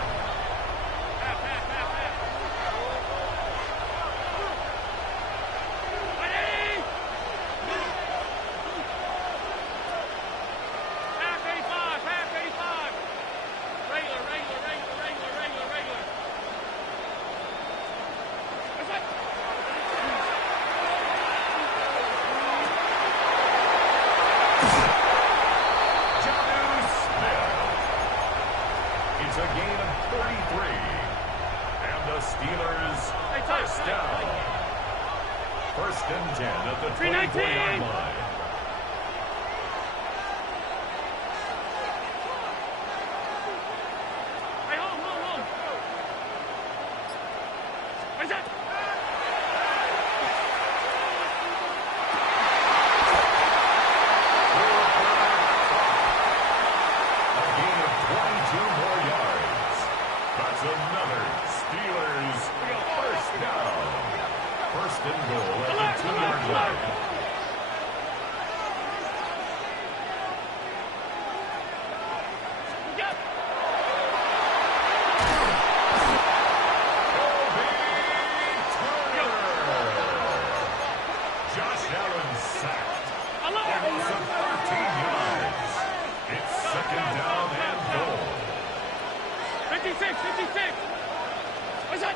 A gain of 33. And the Steelers 1st down. 1st and 10 at the 24-yard line. Hey, hold. Where's that? A gain of 22 more yards. That's another Steelers 1st down. 1st and goal at the 2-yard line. Josh Allen sacked. A loss of 13 yards. It's 2nd down and goal. 56. What's that?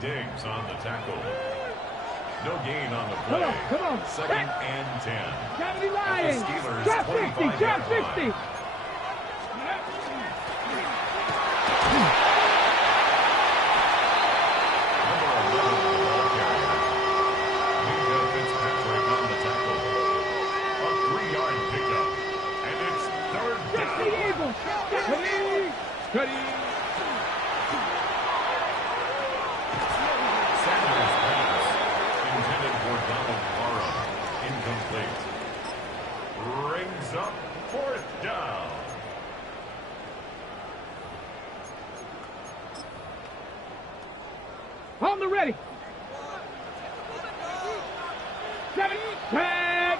Diggs on the tackle. No gain on the play. Come on. Second and 10. Gotta be lying. At the Steelers' Drop 25 60. Drop 60. line. Number 11, the ball carrier. Minka Fitzpatrick on the tackle. A 3-yard pickup. And it's third down. Ready. Rings up fourth down. On the ready. 7, 10.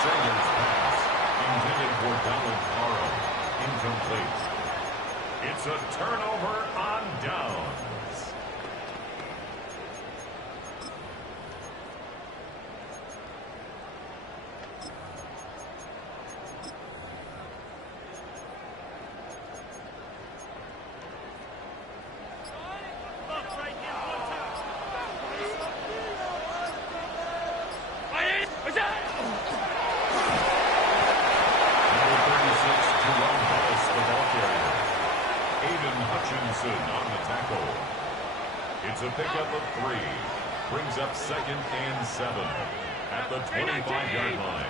Sanders' pass intended for Donald Morrow. Incomplete. It's a turnover on downs. It's a pickup of 3. Brings up second and 7 at the 25-yard line.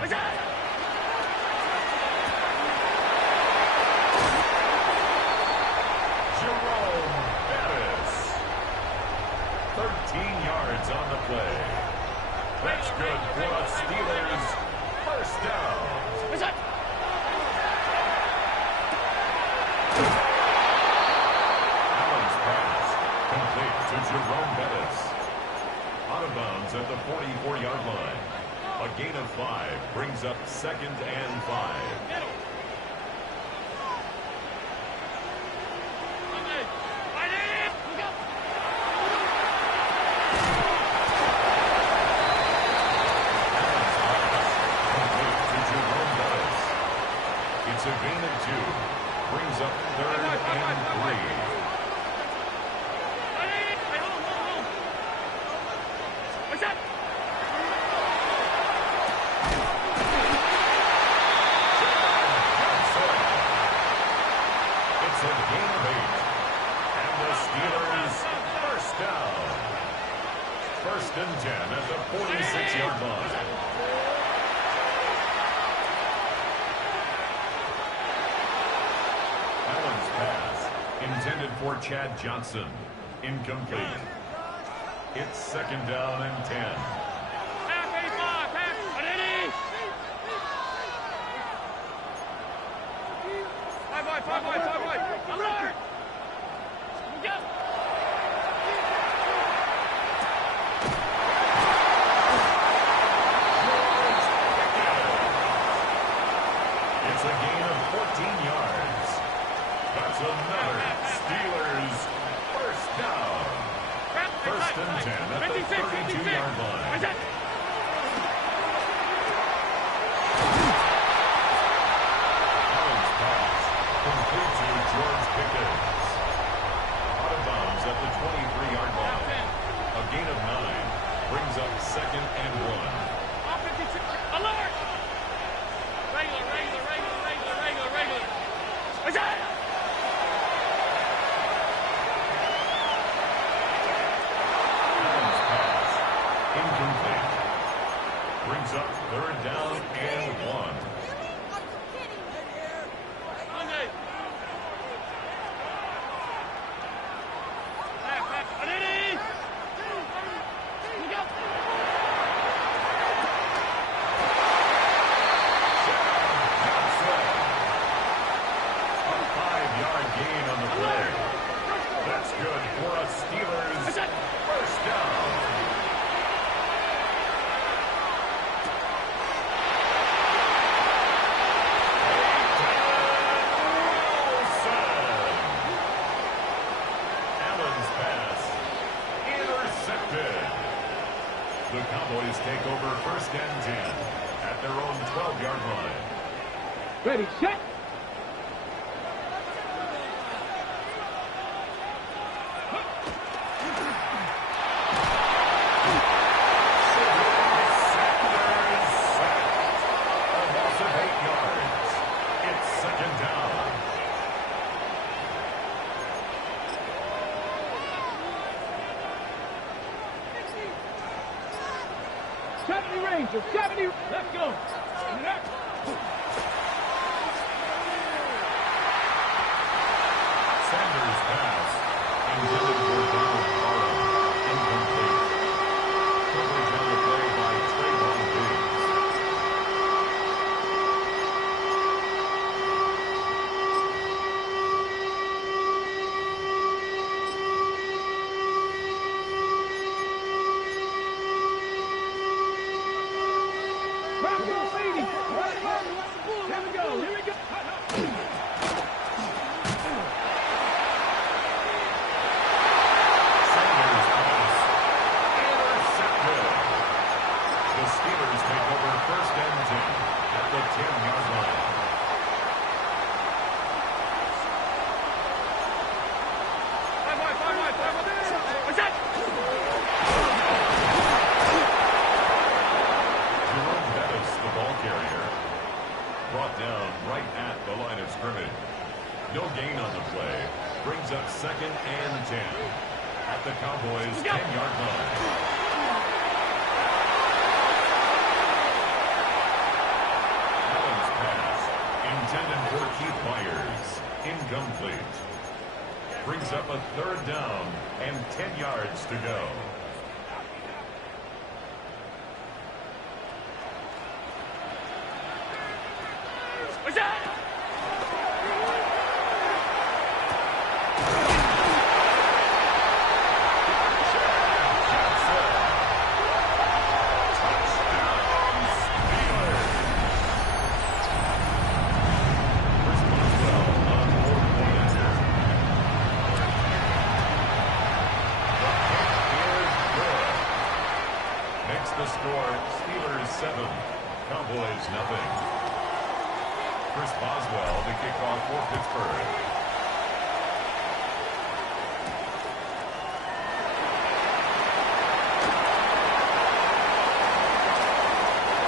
5 brings up 2nd and 5. It's a gain of 2. Brings up 3rd and 3. It's a gain of 8. And the Steelers first down. 1st and 10 at the 46-yard line. Intended for Chad Johnson. Incomplete. It's 2nd down and 10. Alert! Go! It's a gain of 14 yards. That's another Steelers first down. 1st and 10 at the 32-yard line. Allen's pass complete to George Pickens. Out of bounds at the 23-yard line. A gain of 9 brings up 2nd and 1. Alert! Regular. What's that? Incomplete. Brings up 3rd down and 1. A 5-yard gain on the play. That's good for a Steelers first down. The Cowboys take over 1st and 10 at their own 12-yard line. Ready, set. A loss of 8 yards. It's 2nd down. Ranger, 70. Let's go. Sanders' pass intended for Donald Carl. Incomplete. Coverage on the play by Trayvon Diggs. Brought down right at the line of scrimmage. No gain on the play. Brings up 2nd and 10 at the Cowboys' 10-yard line. Allen's pass intended for Keith Myers. Incomplete. Brings up a 3rd down and 10 yards to go. What's that? Touchdown, Steelers! 7. Cowboys nothing. Chris Boswell to kick off for Pittsburgh.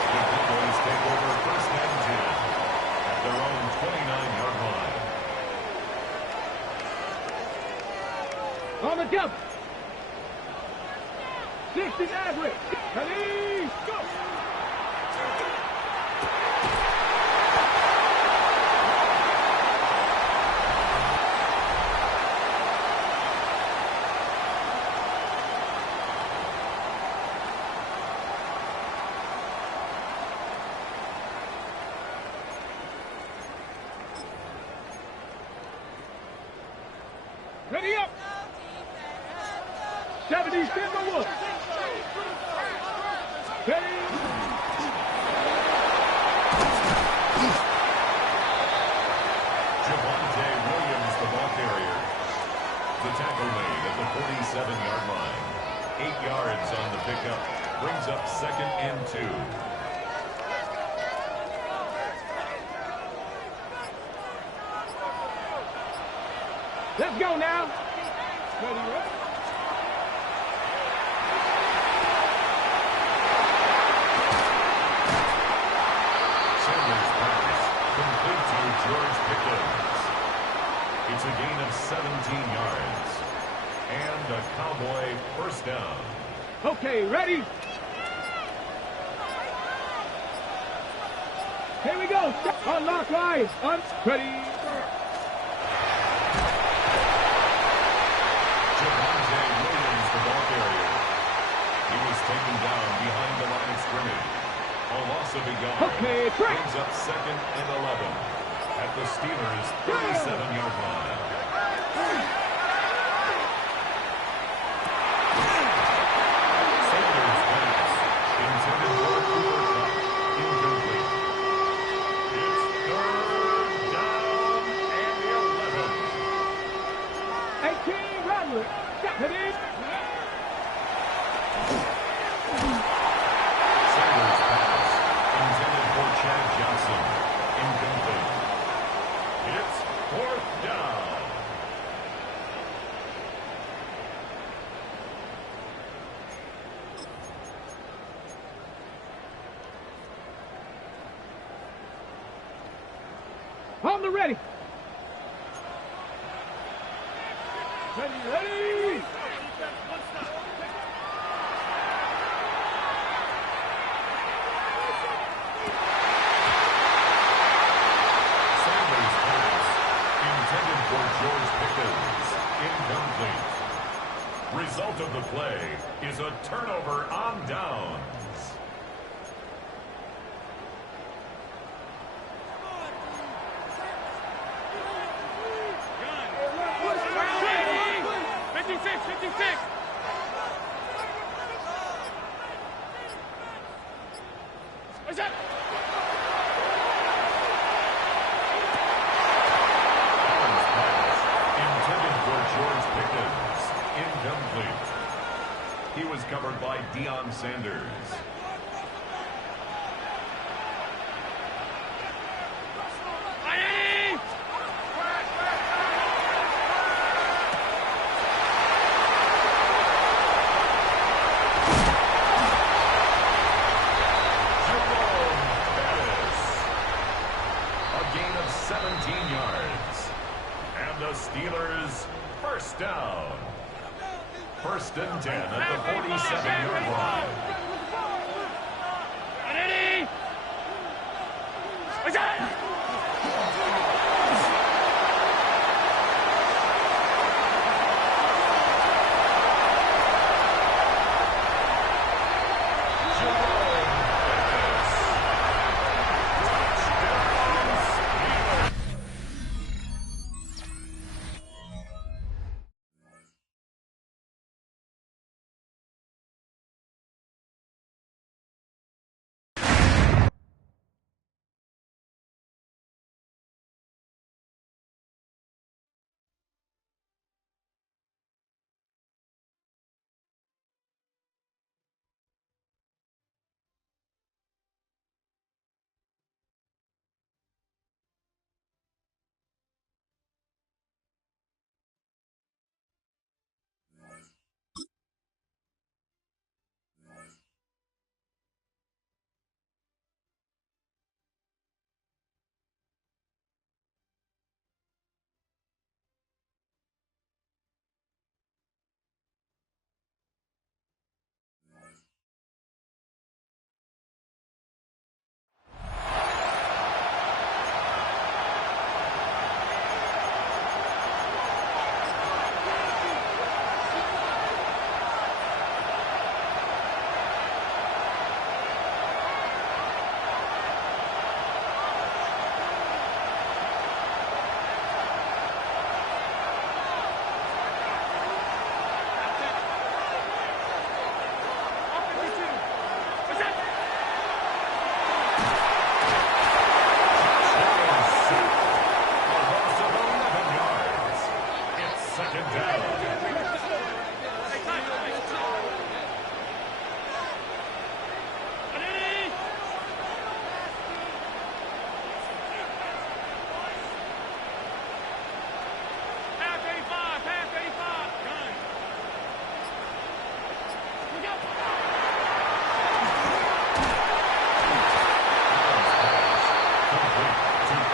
The Cowboys take over first and 10 at their own 29-yard line. On the jump. 60 average. Ready, go. Ready up. 70 Timberwolves. Ready. Javonte Williams, the ball carrier. The tackle made at the 47-yard line. 8 yards on the pickup. Brings up second and 2. Let's go now. Ready, ready. Sanders pass. Complete to George Pickens. It's a gain of 17 yards. And a Cowboy first down. Okay, ready? Here we go. Unlock line. Ready. Javonte Williams, the ball carrier. He was taken down behind the line of scrimmage. A loss of a yard. Okay, track. Brings up second and 11 at the Steelers' 37-yard line. Sanders pass. Intended for Cooper Kupp. Incomplete. It's third down and 11. 18 Rattler. Ready. Sanders pass. Intended for Chad Johnson. Incomplete. It's fourth down. On the ready. Ready, ready. Sanders pass. Intended for George Pickens. Incomplete. Result of the play is a turnover on downs. Ready. 56, 56. What's that? Allen's pass. Intended for George Pickens. Incomplete. He was covered by Deion Sanders. Ready. Jerome Bettis. A gain of 17 yards. And the Steelers first down. First and 10 at the 47-yard line. Ready. What's that?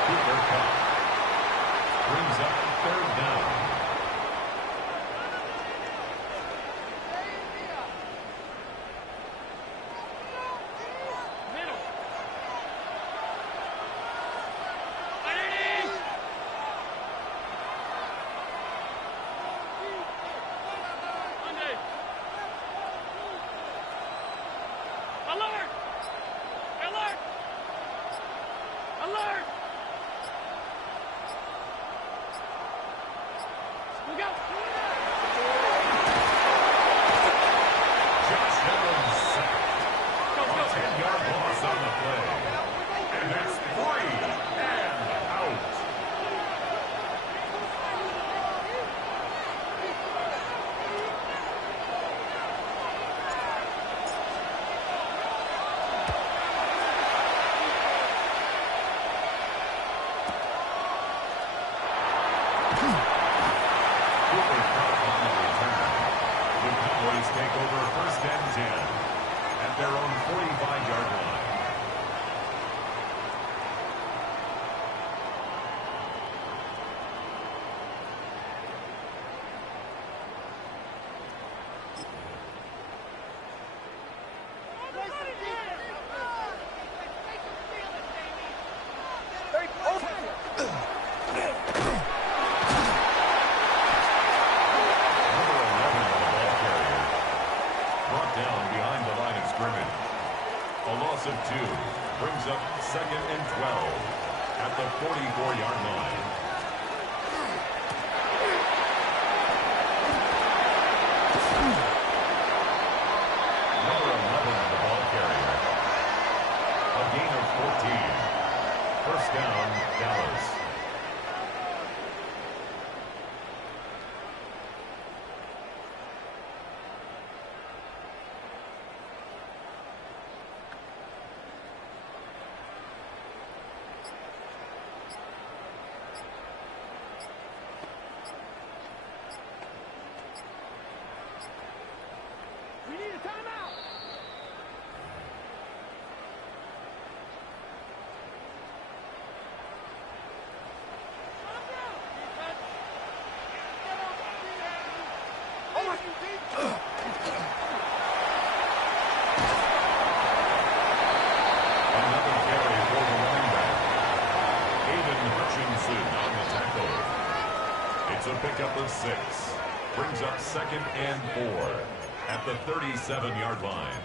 Cooper Cup brings up third down. Take over first and 10 at their own 45-yard line. A loss of 2 brings up second and 12 at the 44-yard line. Number 11 on the ball carrier. A gain of 14. First down, Dallas. A pickup of 6 brings up second and 4 at the 37-yard line.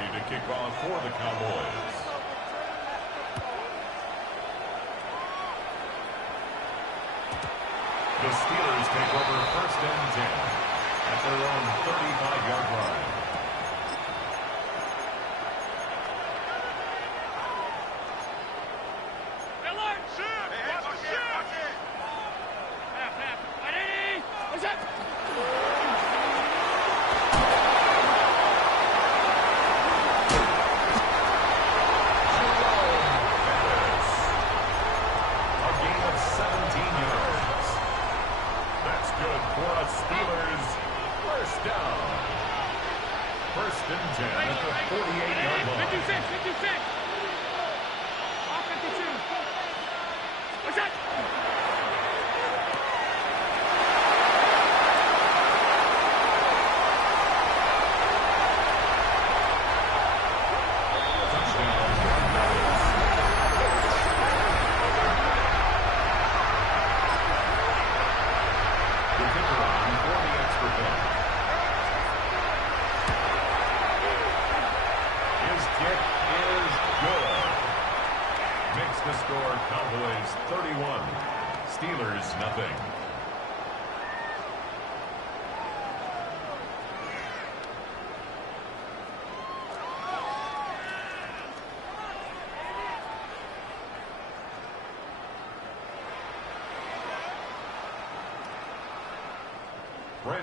To kick off for the Cowboys. The Steelers take over first and 10 at their own 35-yard line.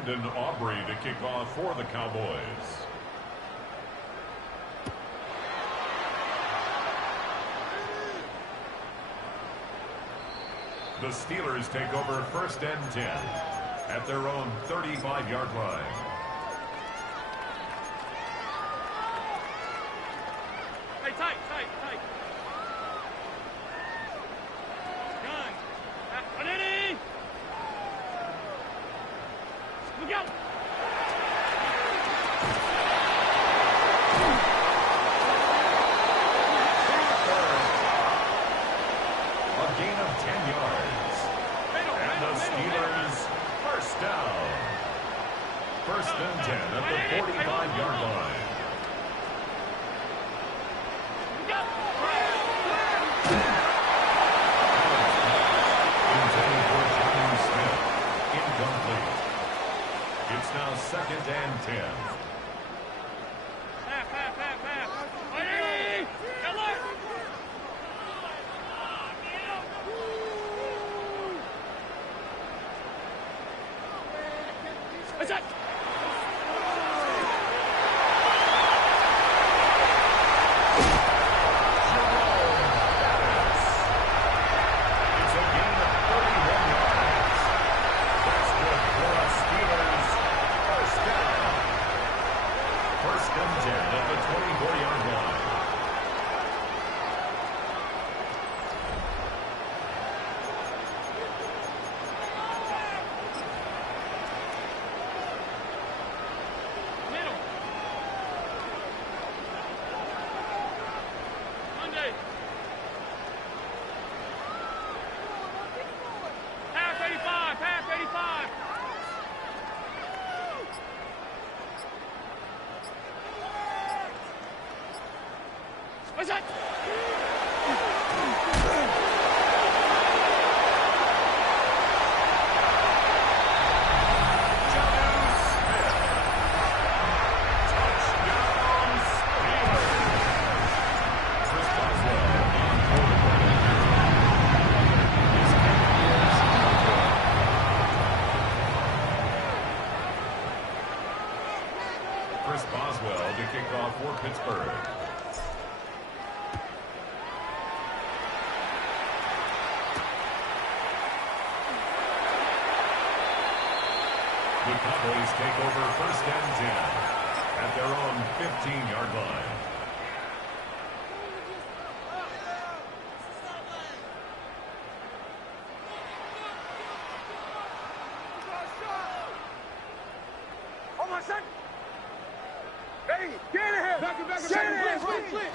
Brendan Aubrey to kick off for the Cowboys. The Steelers take over 1st and 10 at their own 35-yard line. Hey, tight. Gun. Ready? Look out. A gain of 10 yards. And the Steelers first down. 1st and 10 at the 45-yard line. Intended for Johnny Smith. Incomplete. It's now 2nd and 10. Pass. Ready? Alert. What's that? It's a gain of 31 yards. That's good for a Steelers first down. 1st and 10 at the 24-yard line. Middle. Monday. Pass 85. What's that? Chris Boswell to kick off for Pittsburgh. The Cowboys take over 1st and 10 at their own 15-yard line. Oh, my son. Ready? Get in here. Back it. Flip.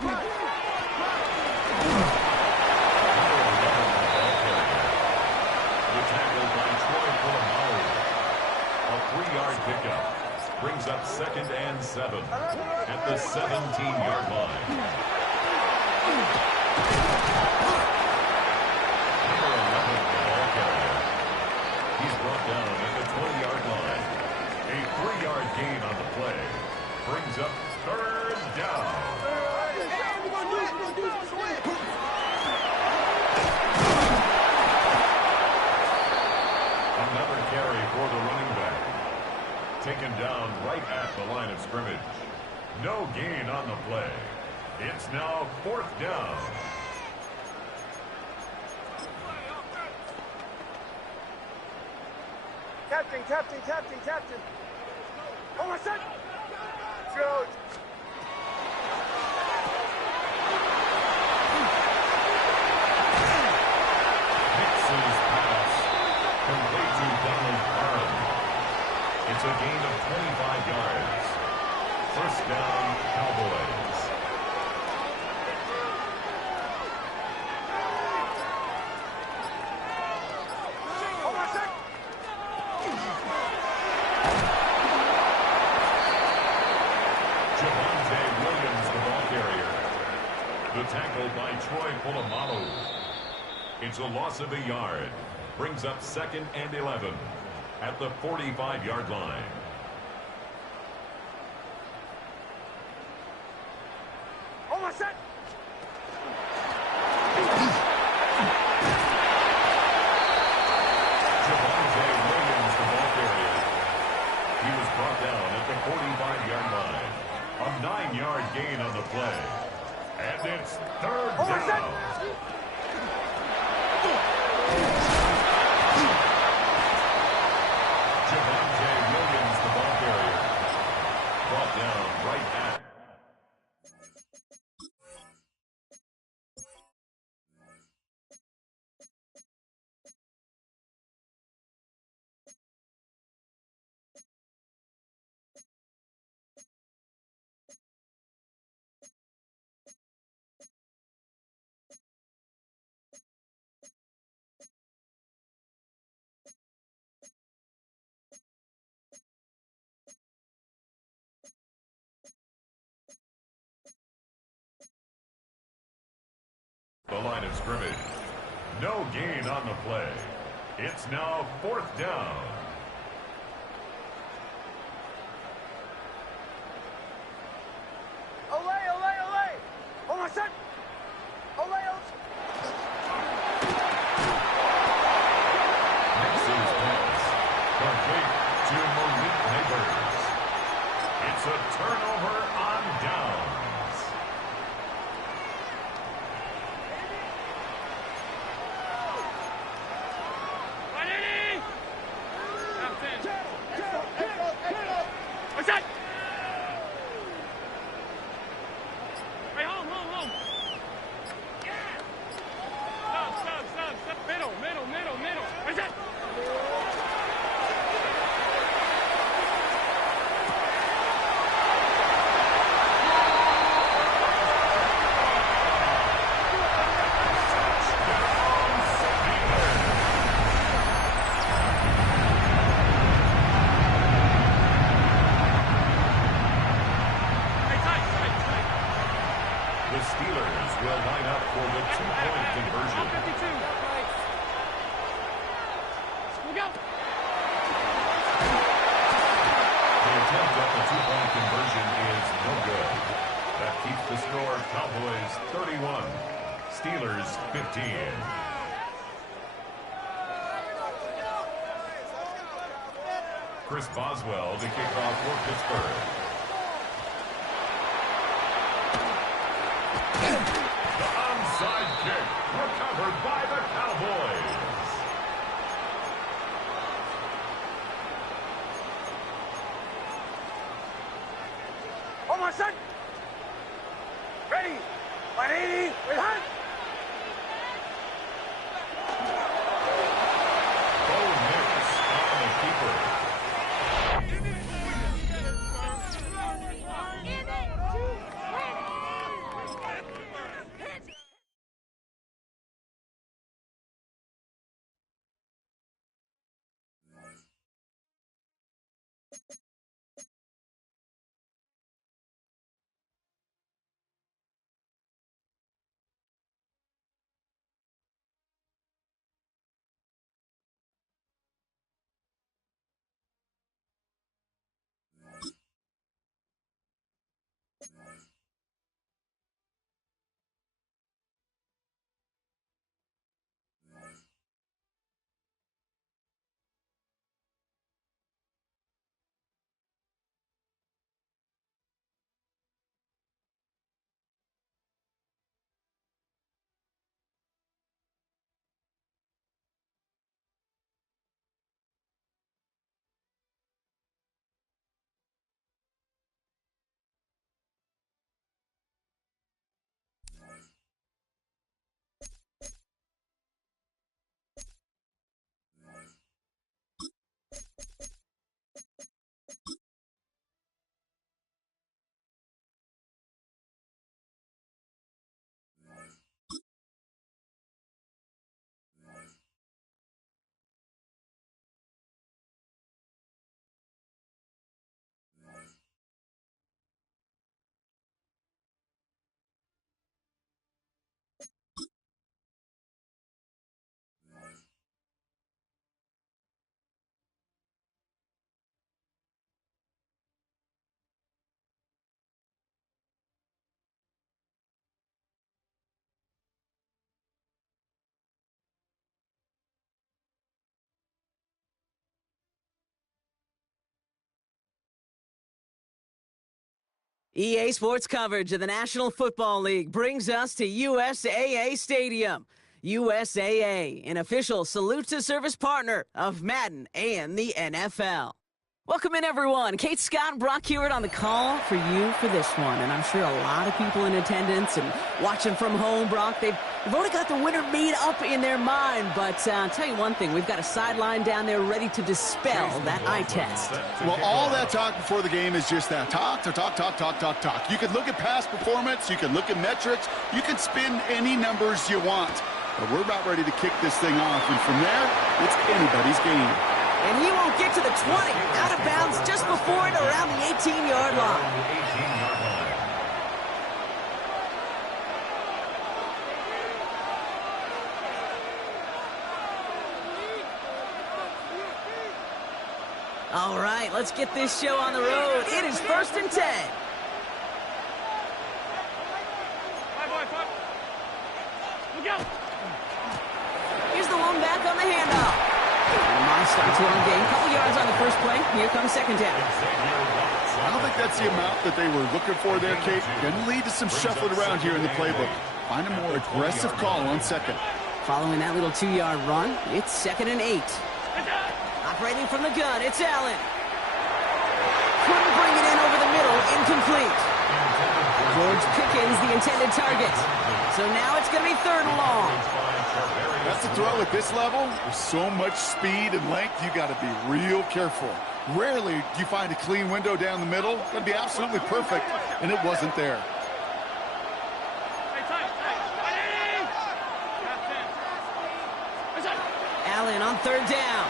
The tackle by Troy Polamalu. A 3-yard pickup brings up 2nd and 7 at the 17-yard line. Number 11, the ball carrier. He's brought down at the 20-yard line. A 3-yard gain on the play brings up 3rd down. Another carry for the running back. Taken down right at the line of scrimmage. No gain on the play. It's now 4th down. Captain. Oh, my son. Go. Mixes pass. Complete to Donald Barham. It's a gain of 25 yards. 1st down, Cowboys. Oh, my son. Javonte Williams, the ball carrier. The tackle by Troy Polamalu. It's a loss of a yard. Brings up 2nd and 11 at the 45-yard line. Oh, my son. Javonte Williams, the ball carrier. 9-yard gain on the play. And it's third down. Javonte Williams, the ball carrier. Brought down right at. The line of scrimmage. No gain on the play. It's now fourth down. Olay, olay, olay. Oh, my son. Olay, olay. Nixon's pass. Complete to Malik Neighbors. It's a turnover on downs. What's that? Hey, home. Yeah. Stop. Middle. What's that? The Steelers will line up for the two-point conversion. 52. We go. The attempt at the two-point conversion is no good. That keeps the score Cowboys 31, Steelers 15. Chris Boswell to kick off for Pittsburgh. The onside kick recovered by the Cowboys. Oh, my son. Ready. 180. With hand. Bo Nix on the keeper. EA Sports coverage of the National Football League brings us to USAA Stadium. USAA, an official salute-to-service partner of Madden and the NFL. Welcome in, everyone. Kate Scott and Brock Hewitt on the call for you for this one. And I'm sure a lot of people in attendance and watching from home, Brock, they've already got the winner made up in their mind. But I'll tell you one thing, we've got a sideline down there ready to dispel that eye test. Well, all that talk before the game is just that. Talk. You can look at past performance. You can look at metrics. You can spin any numbers you want. But we're about ready to kick this thing off. And from there, it's anybody's game. And he won't get to the 20. Out of bounds just before it around the 18-yard line. All right, let's get this show on the road. It is 1st and 10. Here's the lone back on the handoff. Starts the long game. Couple yards on the first play. Here comes second down. I don't think that's the amount that they were looking for there, Kate. Going to lead to some shuffling around here in the playbook. Find a more aggressive call on second. Following that little 2-yard run, it's 2nd and 8. Operating from the gun, it's Allen. Couldn't bring it in over the middle. Incomplete. George Pickens, the intended target. So now it's going to be 3rd and long. That's a throw at this level. With so much speed and length, you got to be real careful. Rarely do you find a clean window down the middle. Got to be absolutely perfect, and it wasn't there. Allen on 3rd down.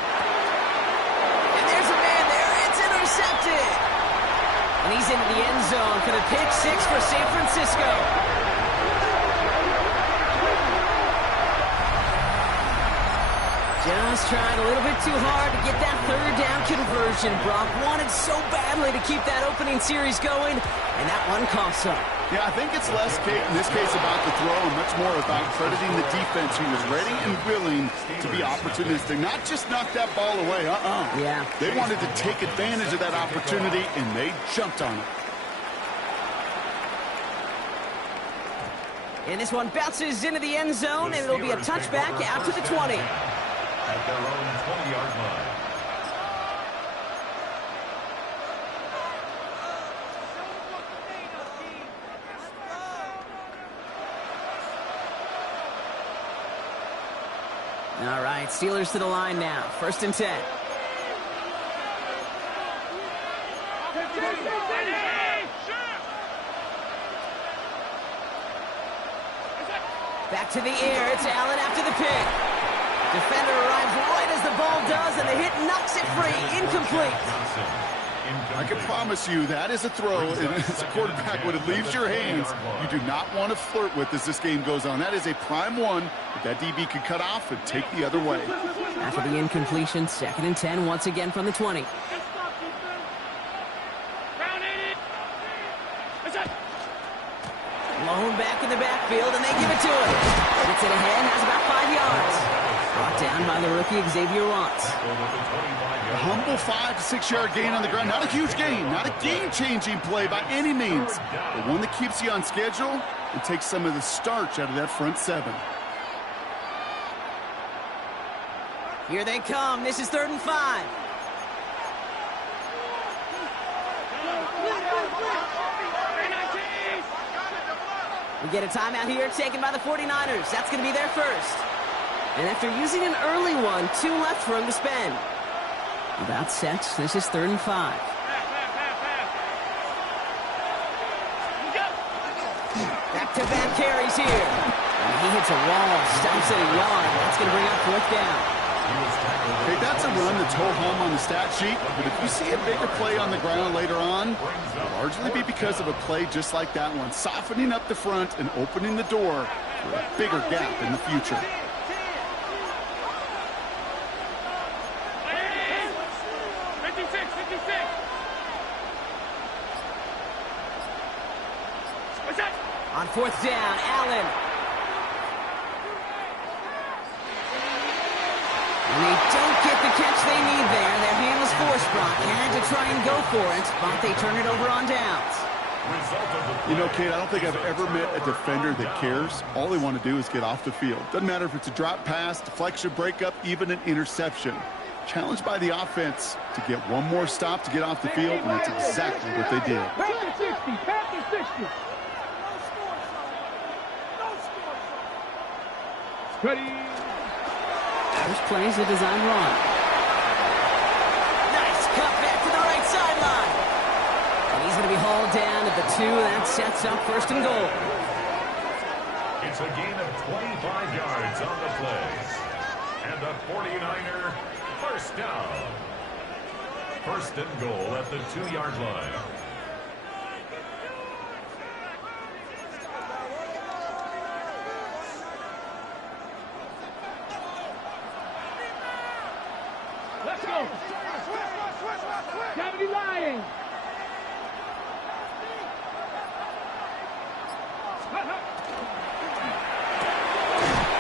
And there's a man there. It's intercepted. And he's into the end zone for the pick 6 for San Francisco. Just tried a little bit too hard to get that 3rd down conversion. Brock wanted so badly to keep that opening series going, and that one cost him. Yeah, I think it's less, Kate, in this case about the throw and much more about crediting the defense who was ready and willing to be opportunistic. Not just knock that ball away, Yeah. They wanted to take advantage of that opportunity, and they jumped on it. And this one bounces into the end zone, and it'll be a touchback out to the 20. At their own 20-yard line. All right, Steelers to the line now. 1st and 10. Back to the air. It's Allen after the pick. Defender arrives right as the ball does, and the hit knocks it free. Incomplete. I can promise you that is a throw, and as a quarterback, when it leaves your hands, you do not want to flirt with as this game goes on. That is a prime one that DB could cut off and take the other way. After the incompletion, 2nd and 10 once again from the 20. Lone back in the backfield, and they give it to him. Gets it ahead, has about 5 yards. Brought down by the rookie Xavier Watts. A humble 5 to 6 yard gain on the ground. Not a huge gain, not a game-changing play by any means, but one that keeps you on schedule and takes some of the starch out of that front 7. Here they come. This is 3rd and 5. We get a timeout here taken by the 49ers. That's going to be their first. And after using an early one, 2 left for him to spend. About set. This is 3rd and 5. Back-to-back carries here. And he hits a wall, stops at a yard. That's going to bring up 4th down. Hey, that's a run that's ho-hum on the stat sheet, but if you see a bigger play on the ground later on, it'll largely be because of a play just like that one, softening up the front and opening the door for a bigger gap in the future. On 4th down, Allen. And they don't get the catch they need there. Their hand was forced, Brock. Had to try and go for it, but they turn it over on downs. You know, Kate, I don't think I've ever met a defender that cares. All they want to do is get off the field. Doesn't matter if it's a drop pass, deflection, breakup, even an interception. Challenged by the offense to get one more stop to get off the field, and that's exactly what they did. Pack 60, pack 60. Ready. First plays a design run. Nice cut back to the right sideline. And he's going to be hauled down at the 2. That sets up first and goal. It's a gain of 25 yards on the play. And the 49er first down. First and goal at the 2-yard line. Let's go. Gravity lying.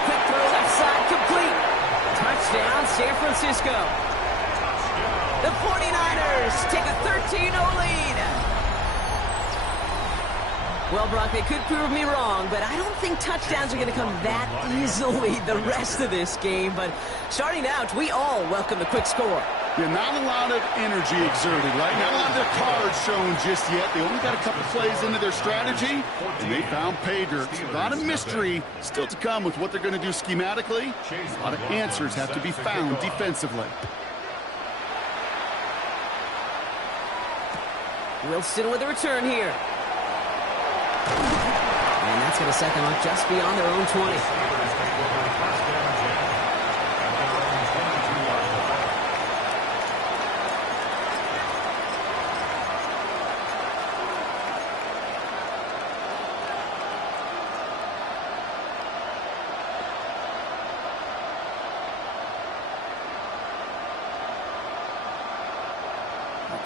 Quick throw left side complete. Touchdown San Francisco. The 49ers take a 13-0 lead. Well, Brock, they could prove me wrong, but I don't think touchdowns are going to come that easily the rest of this game. But starting out, we all welcome the quick score. Yeah, not a lot of energy exerted, right? Not a lot of their cards shown just yet. They only got a couple plays into their strategy, and they found pay dirt. A lot of mystery still to come with what they're going to do schematically. A lot of answers have to be found defensively. Wilson with a return here. And that's going to set them up just beyond their own 20.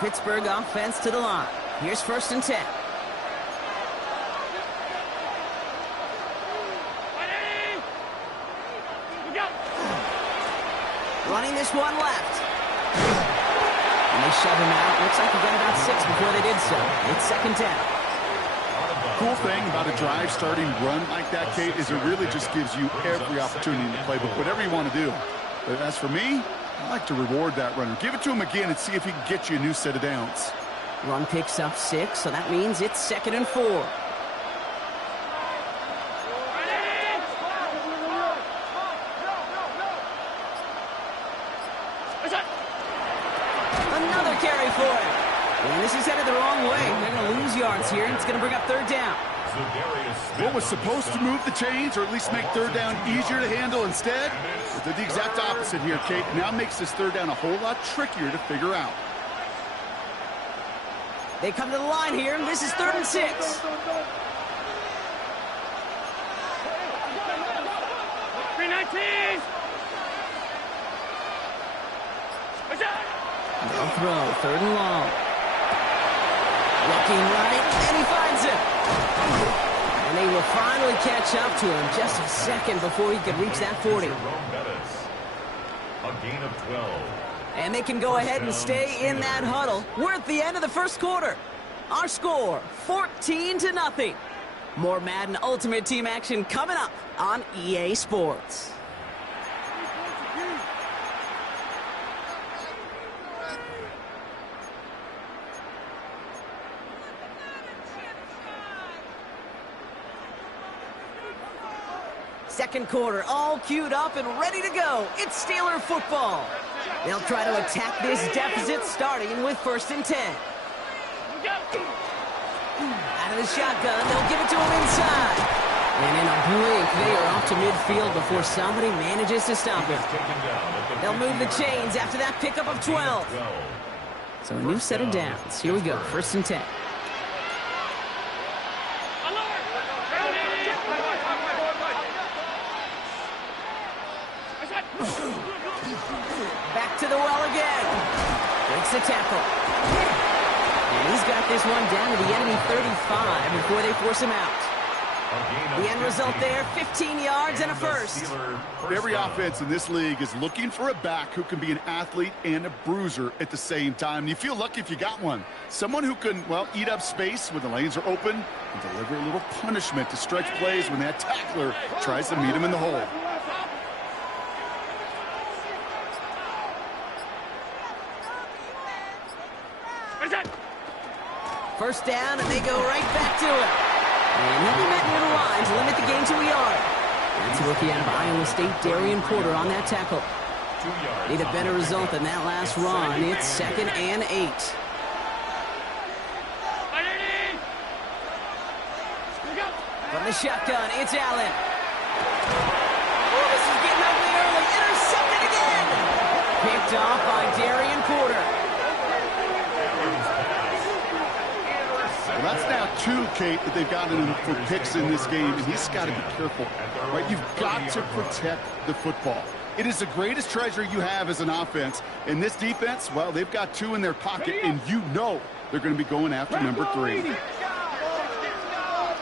Pittsburgh offense to the line. Here's first and 10. Running this one left. And they shove him out. Looks like he got about 6 before they did so. It's second down. Cool thing about a drive starting run like that, Kate, is it really just gives you every opportunity to play, but whatever you want to do. But as for me, I like to reward that runner. Give it to him again and see if he can get you a new set of downs. Run picks up 6, so that means it's second and 4. Another carry for him. And this is headed the wrong way. They're going to lose yards here, and it's going to bring up third down. What was supposed to move the chains or at least make third down easier to handle instead? It did the exact opposite here, Kate. Now makes this third down a whole lot trickier to figure out. They come to the line here, and this is third and 6. No throw, third and long. Looking right, and he finds him. And they will finally catch up to him just a second before he could reach that 40. A gain of 12. And they can go ahead and stay in that huddle. We're at the end of the first quarter. Our score, 14-0. More Madden Ultimate Team action coming up on EA Sports. Second quarter, all queued up and ready to go. It's Steeler football. They'll try to attack this deficit starting with first and 10. Out of the shotgun, they'll give it to him inside. And in a blink, they are off to midfield before somebody manages to stop him. They'll move the chains after that pickup of 12. So a new set of downs. Here we go, first and 10. Back to the well again. Breaks the tackle. And he's got this one down to the enemy 35 before they force him out. The end result there, 15 yards and a first. Every offense in this league is looking for a back who can be an athlete and a bruiser at the same time. And you feel lucky if you got one. Someone who can, well, eat up space when the lanes are open and deliver a little punishment to stretch plays when that tackler tries to meet him in the hole. First down, and they go right back to it. And he'll be met near the line to limit the gain to a yard. That's a rookie out of Iowa State, Darian Porter, on that tackle. Need a better result than that last run. It's 2nd and 8. From the shotgun, it's Allen. Oh, this is getting ugly early. Intercepted again. Picked off by Darian Porter. Well, that's now 2, Kate, that they've gotten him for picks in this game, and he's got to be careful. Right? You've got to protect the football. It is the greatest treasure you have as an offense. And this defense, well, they've got 2 in their pocket, and you know they're going to be going after number 3.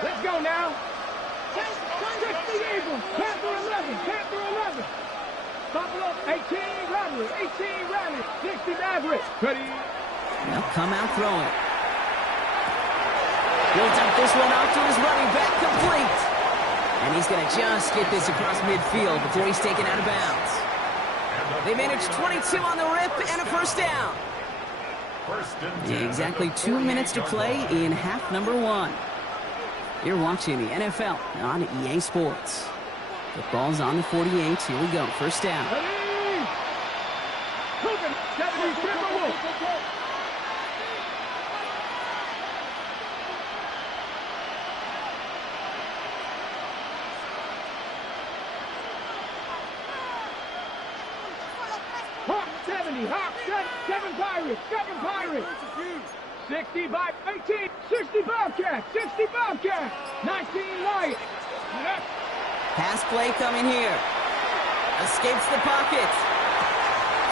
Let's go now. 60 Eagles. Panther 11. Panther 11. Buffalo 18 Rally. 18 Rally. 60 Maverick. Ready. They'll come out throwing. He'll dump this one off to his running back, complete. And he's going to just get this across midfield before he's taken out of bounds. They managed 22 on the rip and a first down. Exactly 2 minutes to play in half number 1. You're watching the NFL on EA Sports. Football's on the 48. Here we go. First down. Hawk 70. Hawk 7 Pirates. 7 Pirates. 60 by 18. 60 Bobcats. 60 Bobcats. 19 Lions. Pass play coming here. Escapes the pocket.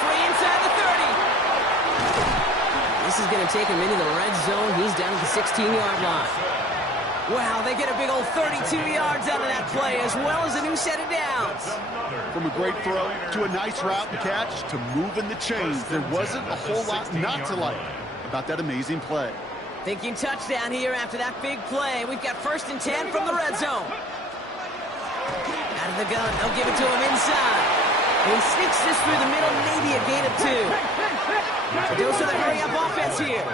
Free inside the 30. This is going to take him into the red zone. He's down at the 16-yard line. Wow, they get a big old 32 yards out of that play, as well as a new set of downs. From a great throw to a nice route and catch to moving the chains, there wasn't a whole lot not to like about that amazing play. Thinking touchdown here after that big play. We've got 1st and 10 from the red zone. Out of the gun, they'll give it to him inside. And he sneaks this through the middle, maybe a gain of 2. Goes to the hurry-up offense here.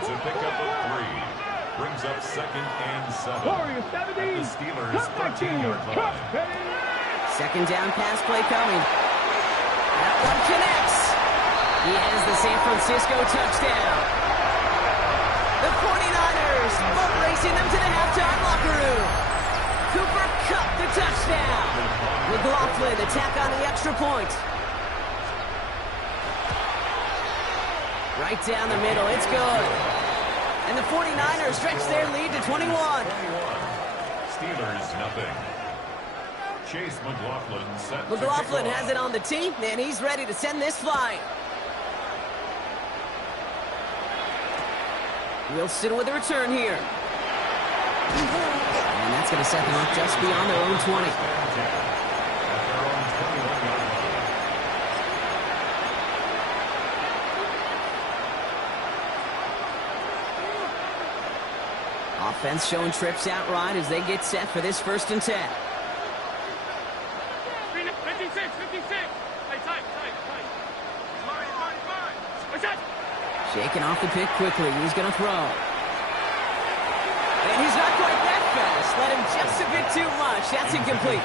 It's a pickup of 3. Brings up 2nd and 7. Warriors 70. The Steelers 13-yard line. 2nd down pass play coming. That one connects. He has the San Francisco touchdown. The 49ers boat racing them to the halftime locker room. Cooper Kupp the touchdown. McLaughlin to tack on the extra point. Right down the middle, it's good. And the 49ers stretch their lead to 21. Steelers nothing. Chase McLaughlin set. McLaughlin has it on the tee, and he's ready to send this flying. Wilson with a return here. And that's going to set them up just beyond their own 20. Offense showing trips outright as they get set for this 1st and 10. 56. Hey, tight. Shaking off the pick quickly. He's going to throw. And he's not quite that fast. Let him just a bit too much. That's incomplete.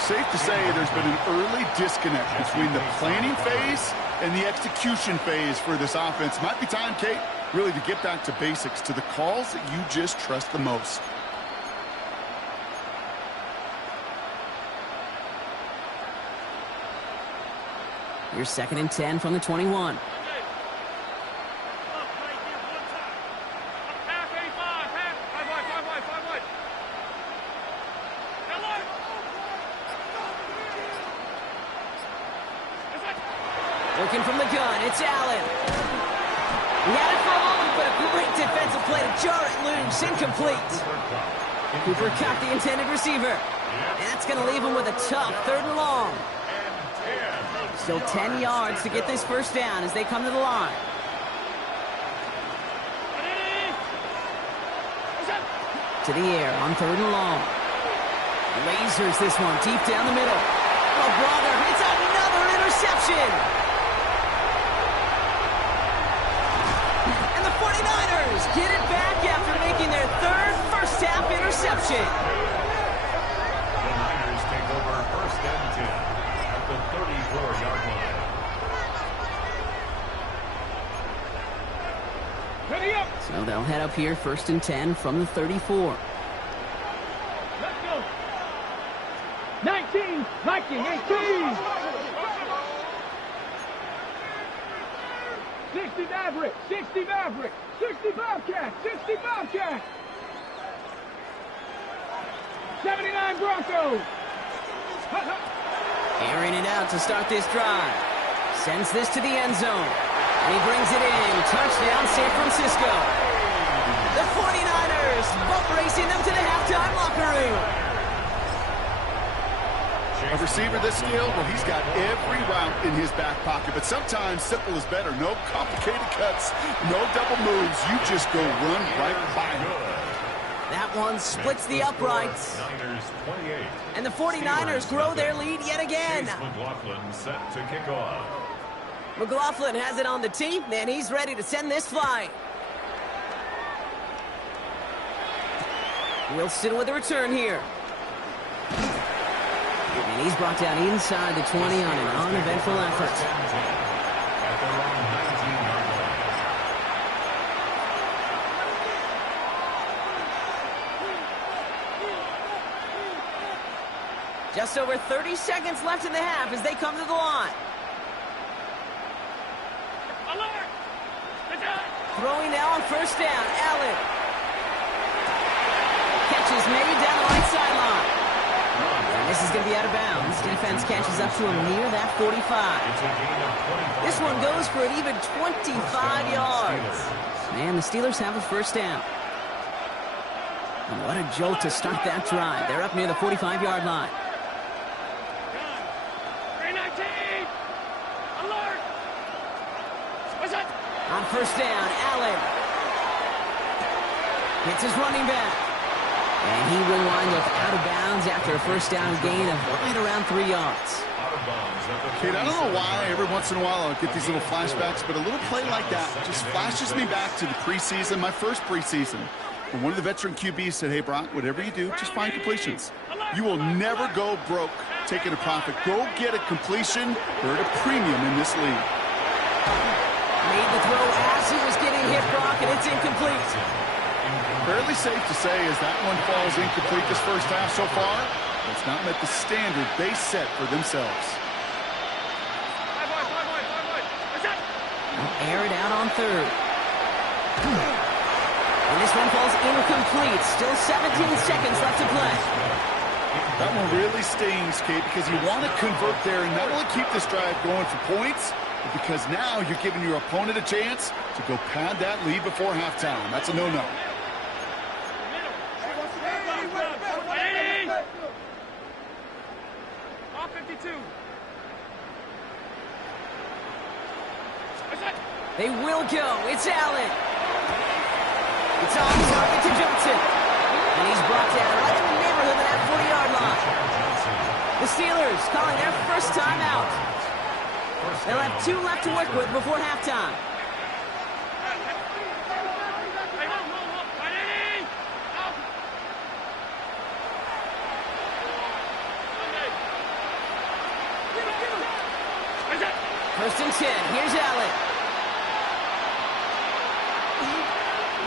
Safe to say there's been an early disconnect between the planning phase and the execution phase for this offense. Might be time, Kate, really to get back to basics, to the calls that you just trust the most. Here's 2nd and 10 from the 21. Looking from the gun, it's Allen. He had it for a moment, but a great defensive play to jar it loose, incomplete. Cooper Kupp, the intended receiver. And that's going to leave him with a tough 3rd and long. Still 10 yards to get this first down as they come to the line. To the air on 3rd and long. Lasers this one deep down the middle. Oh, brother, it's another interception. And the 49ers get it back after making their 3rd first-half interception. The Niners take over 1st and 10 at the 34-yard line. Ready up. So they'll head up here 1st and 10 from the 34. Let's go. 19, Mikey, 18. 60 Maverick, 60 Maverick, 60 Bobcat, 60 Bobcat. 79 Broncos. Airing it out to start this drive. Sends this to the end zone. And he brings it in. Touchdown, San Francisco. The 49ers boat racing them to the halftime locker room. A receiver this skilled, well, he's got every route in his back pocket, but sometimes simple is better. No complicated cuts, no double moves. You just go run right by him. That one splits the uprights. Niners 28. And the 49ers grow their lead yet again. Chase McLaughlin set to kick off. McLaughlin has it on the tee, and he's ready to send this flying. Wilson with a return here. And he's brought down inside the 20 on an uneventful effort. At their own 19-yard line. Just over 30 seconds left in the half as they come to the line. Throwing now on 1st down, Allen. Catch is made down the right sideline. And this is going to be out of bounds. Defense catches up to him near that 45. This one goes for an even 25 yards. Man, the Steelers have a 1st down. And what a jolt to start that drive. They're up near the 45-yard line. On 1st down, Allen hits his running back. And he will wind up out of bounds after a 1st down gain of right around 3 yards. Kate, I don't know why every once in a while I'll get these little flashbacks, but a little play like that just flashes me back to the preseason, my first preseason. When one of the veteran QBs said, hey, Brock, whatever you do, just find completions. You will never go broke taking a profit. Go get a completion. They're at a premium in this league. Made the throw as he was getting hit, Brock, and it's incomplete. Fairly safe to say as that one falls incomplete this first half so far, it's not met the standard they set for themselves. They'll air it out on 3rd. And this one falls incomplete. Still 17 seconds left to play. That one really stings, Kate, because you want to convert there and not only keep this drive going for points, but because now you're giving your opponent a chance to go pad that lead before halftime. That's a no-no. They will go. It's Allen. It's on target to Johnson. And he's brought down right in the neighborhood of that 40-yard line. The Steelers calling their 1st time out. They'll have 2 left to work with before halftime. First and 10. Here's Allen.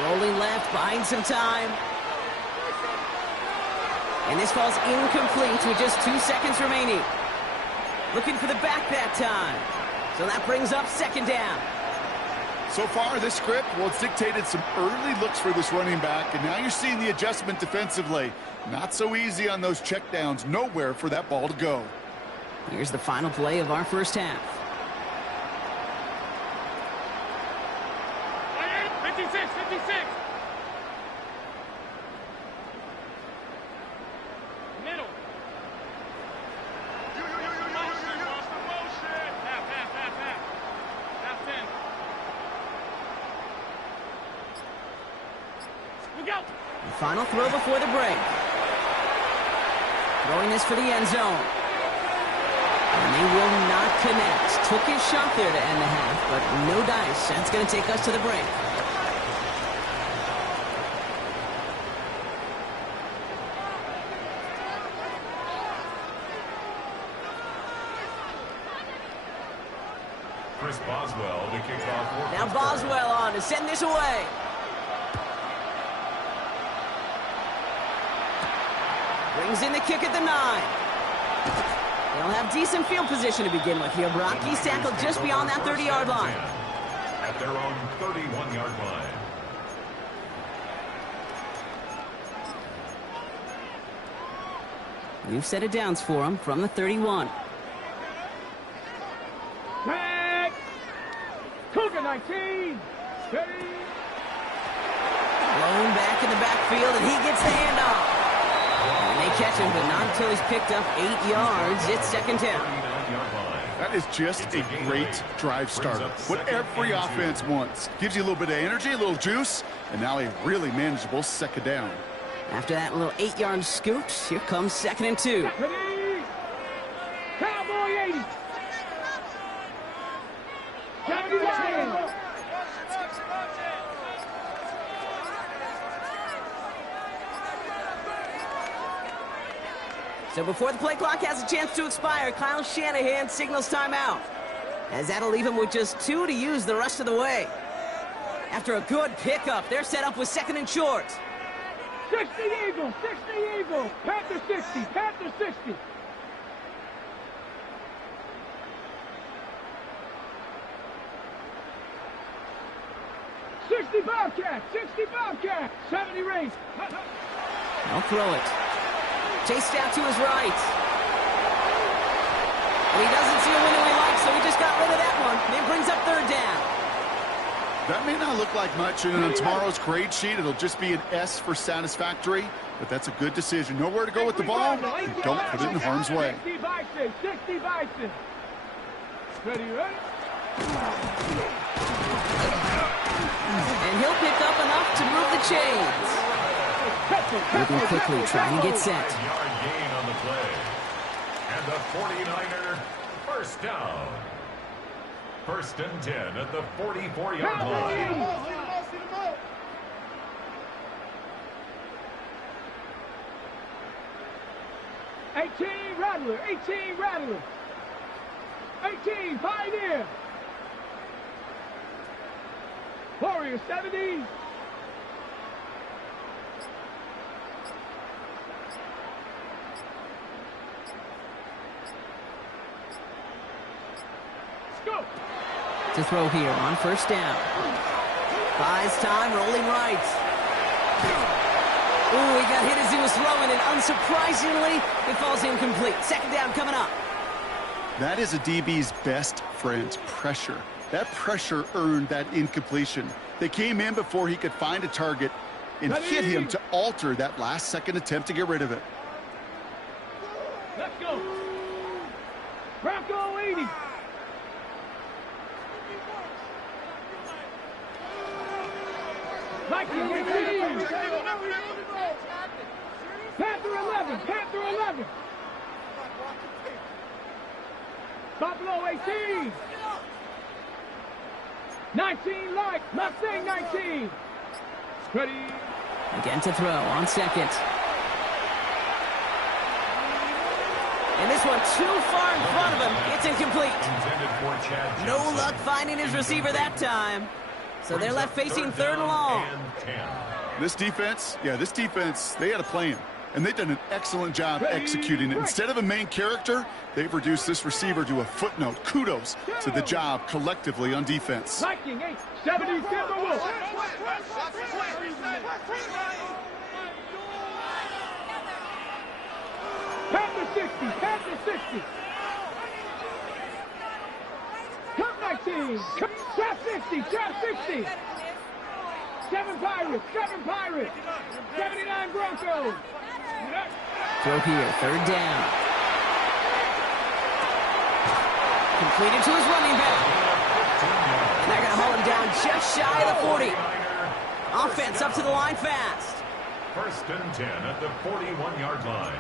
Rolling left, buying some time. And this falls incomplete with just 2 seconds remaining. Looking for the back that time. So that brings up 2nd down. So far, this script, well, it's dictated some early looks for this running back, and now you're seeing the adjustment defensively. Not so easy on those checkdowns. Nowhere for that ball to go. Here's the final play of our first half. 56. The final throw before the break. Throwing this for the end zone. And they will not connect. Took his shot there to end the half, but no dice. That's going to take us to the break. Chris Boswell to kick off. Now Boswell on to send this away. Brings in the kick at the 9. They'll have decent field position to begin with here, Brock. He's tackled just beyond that 30-yard line. At their own 31-yard line. New set of downs for him from the 31. Back. Cougar 19. Ready. Blown back in the backfield, and he gets the handoff. And they catch him, but not until he's picked up 8 yards. It's second down. That is just a great drive start. What every offense wants. Gives you a little bit of energy, a little juice, and now a really manageable second down. After that little 8-yard scoot, here comes 2nd and 2. Ready. Cowboy 80. 79. So before the play clock has a chance to expire, Kyle Shanahan signals timeout, as that'll leave him with just 2 to use the rest of the way. After a good pickup, they're set up with 2nd and short. 60 Eagles. 60 Eagles. Panther 60. Panther 60. Bobcat, 60 Bobcat, 70 race. I'll throw it. Chased out to his right. And he doesn't see a window he likes, so he just got rid of that one. And it brings up 3rd down. That may not look like much, and on tomorrow's grade sheet, it'll just be an S for satisfactory, but that's a good decision. Nowhere to go with the ball, and don't put it in harm's way. 60 Bison, 60 Bison. Ready, ready? And he'll pick up enough to move the chains. Moving quickly, trying to get set. Yard gain on the play. And the 49er first down. 1st and 10 at the 44-yard line. 18 Rattler, 18 Rattler. 18 Pioneer. Warrior 70. Go. To throw here on 1st down. Buys time, rolling right. Ooh, he got hit as he was throwing, and unsurprisingly, it falls incomplete. 2nd down coming up. That is a DB's best friend, pressure. That pressure earned that incompletion. They came in before he could find a target and hit him to alter that last-second attempt to get rid of it. Let's go. Bronco 80. Mikey 18. Panther 11. Panther 11. Buffalo 18. 19 Light. Mustang 19. Ready. Again to throw on 2nd. And this one too far in front of him. It's incomplete. No luck finding his receiver that time. So they're left facing 3rd and long. This defense, they had a plan. And they've done an excellent job executing it. Instead of a main character, they've reduced this receiver to a footnote. Kudos to the job collectively on defense. Viking 8, 70 Timberwolves. Panther 60, Panther 60. Cup 19, Trap 60, Trap 60. 7 Pirates, 7 Pirates. 79 Broncos. Throw here, 3rd down. Completed to his running back. And they're going to haul him down just shy of the 40. Offense up to the line fast. 1st and 10 at the 41-yard line.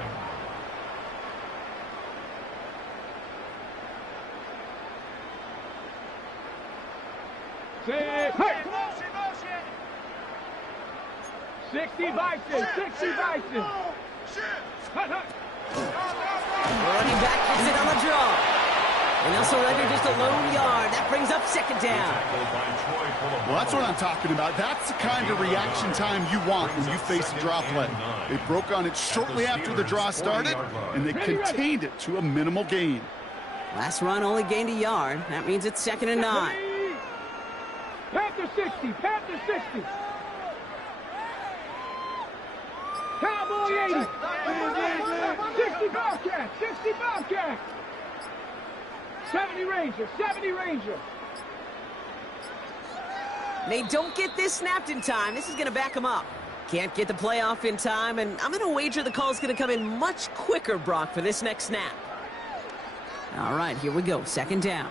Hey. 60 Bison, 60 Bison. Running back gets it on the draw. And they'll surrender just a lone yard. That brings up 2nd down. Well, that's what I'm talking about. That's the kind of reaction time you want when you face a draw play. They broke on it shortly after the draw started, and they contained it to a minimal gain. Last run only gained a yard. That means it's 2nd and 9. Panther 60, Panther 60. Cowboy 80. 60 Bobcat, 60 Bobcat. 70 Ranger, 70 Ranger. They don't get this snapped in time. This is going to back them up. Can't get the play off in time, and I'm going to wager the call's going to come in much quicker, Brock, for this next snap. All right, here we go. 2nd down.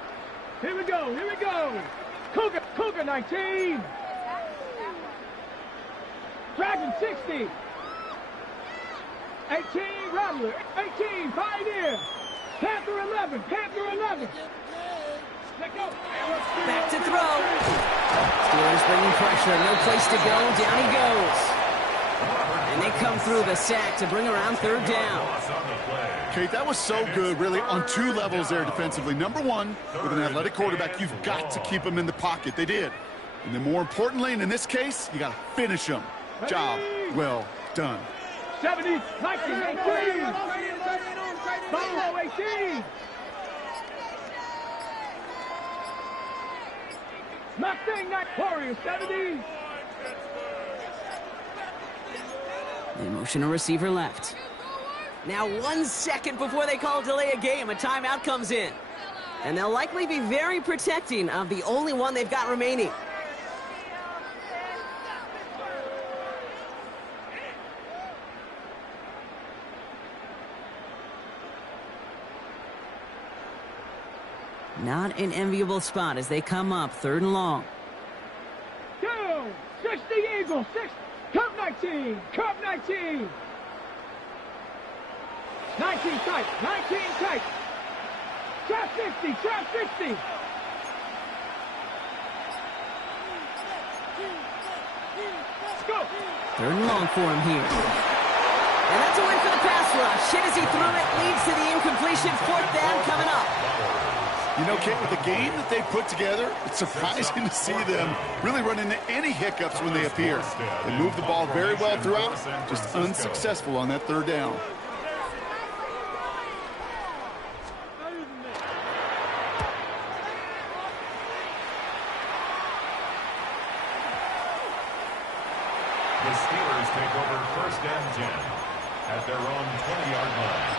Here we go, here we go. Cougar 19. Dragon 60. 18 Rattler, 18 Pioneer. Panther 11, Panther 11. Back to throw. Steelers bringing pressure. No place to go. Down he goes. And they come through the sack to bring around 3rd down. Kate, that was so good, really, on 2 levels there defensively. Number 1, with an athletic quarterback, you've got to keep him in the pocket. They did. And then more importantly, and in this case, you got to finish him. Job well done. 70, 19, 18. Buffalo 18. Mustang Night Warrior 70. They motion a receiver left. Now 1 second before they call delay a game, a timeout comes in. And they'll likely be very protecting of the only one they've got remaining. Not an enviable spot as they come up 3rd and long. 60 Eagles, 6, Cup 19, Cup 19. 19 tight, 19 tight. Trap 60, trap 60. Go. 3rd and long for him here. And that's a win for the pass rush. Hit as he threw it, leads to the incompletion. 4th down coming up. You know, Kate, with the game that they put together, it's surprising to see them really run into any hiccups when they appear. They move the ball very well throughout, just unsuccessful on that 3rd down. The Steelers take over 1st and 10 at their own 20-yard line.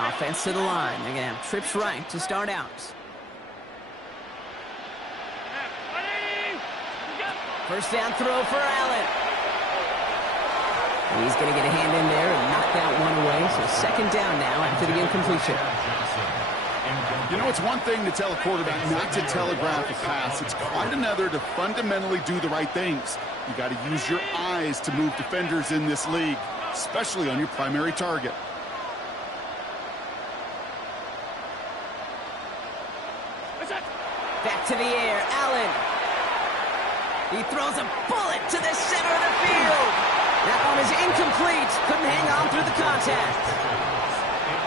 Offense to the line. They're going to have trips right to start out. First down throw for Allen. He's going to get a hand in there and knock that one away. So 2nd down now after the incompletion. You know, it's one thing to tell a quarterback not to telegraph a pass. It's quite another to fundamentally do the right things. You got to use your eyes to move defenders in this league, especially on your primary target. Back to the air, Allen. He throws a bullet to the center of the field. That one is incomplete. Couldn't hang on through the contact.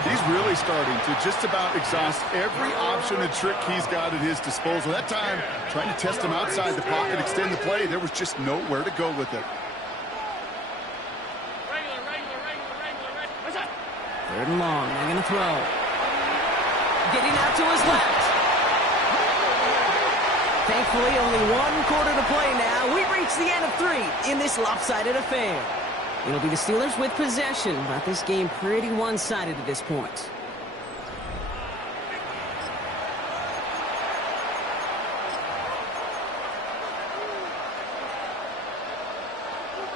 He's really starting to just about exhaust every option and trick he's got at his disposal. That time, trying to test him outside the pocket, extend the play, there was just nowhere to go with it. 3rd and long. They're going to throw. Getting out to his left. Thankfully, only 1 quarter to play now. We've reached the end of 3 in this lopsided affair. It'll be the Steelers with possession, but this game pretty one-sided at this point.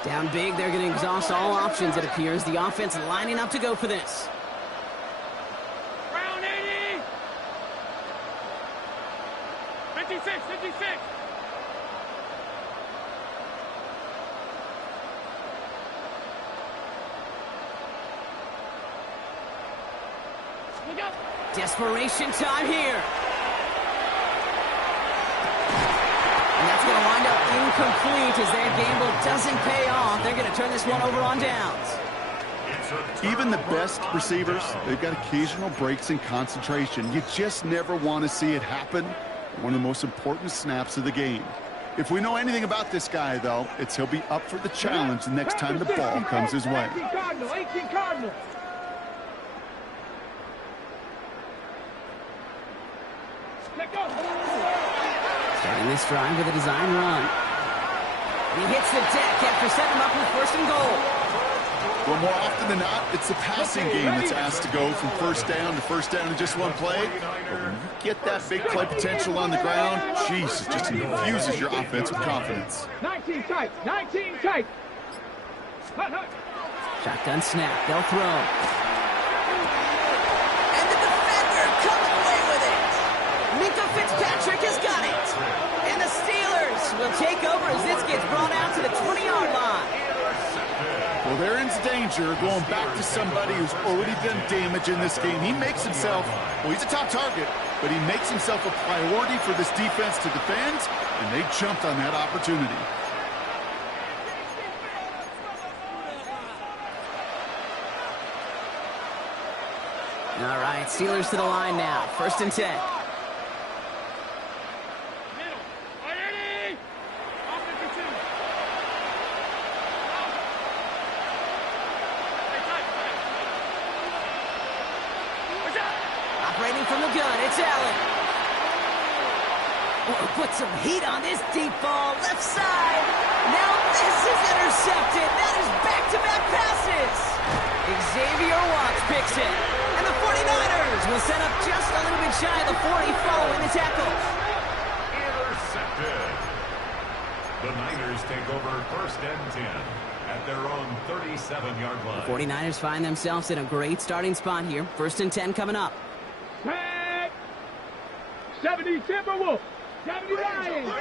Down big, they're going to exhaust all options, it appears. The offense lining up to go for this. 56, 56. Look out. Desperation time here. And that's going to wind up incomplete as their gamble doesn't pay off. They're going to turn this one over on downs. Even the best receivers, they've got occasional breaks in concentration. You just never want to see it happen. One of the most important snaps of the game. If we know anything about this guy, though, it's he'll be up for the challenge the next time the ball comes his way. 18 Cardinal, 18 Cardinal. Let go. Starting this drive with a design run. And he hits the deck after setting him up with first and goal. Well, more often than not, it's the passing game that's asked to go from first down in just one play. But when you get that big play potential on the ground, jeez, it just infuses your offense with confidence. 19 tight, 19 tight. Hut, hut. Shotgun snap, they'll throw. And the defender coming away with it. Minka Fitzpatrick has got it. And the Steelers will take over as this gets brought out to the 20-yard line. Well, they're in danger going back to somebody who's already done damage in this game. He makes himself, well, he's a top target, but he makes himself a priority for this defense to defend, and they jumped on that opportunity. All right, Steelers to the line now. First and 10. Operating from the gun, it's Allen. Oh, put some heat on this deep ball, left side. Now this is intercepted. That is back-to-back passes. Xavier Watts picks it. And the 49ers will set up just a little bit shy of the 40 following the tackle. Intercepted. The Niners take over first and 10 at their own 37-yard line. The 49ers find themselves in a great starting spot here. First and 10 coming up. Tag. 70 Timberwolves. 70 Lions.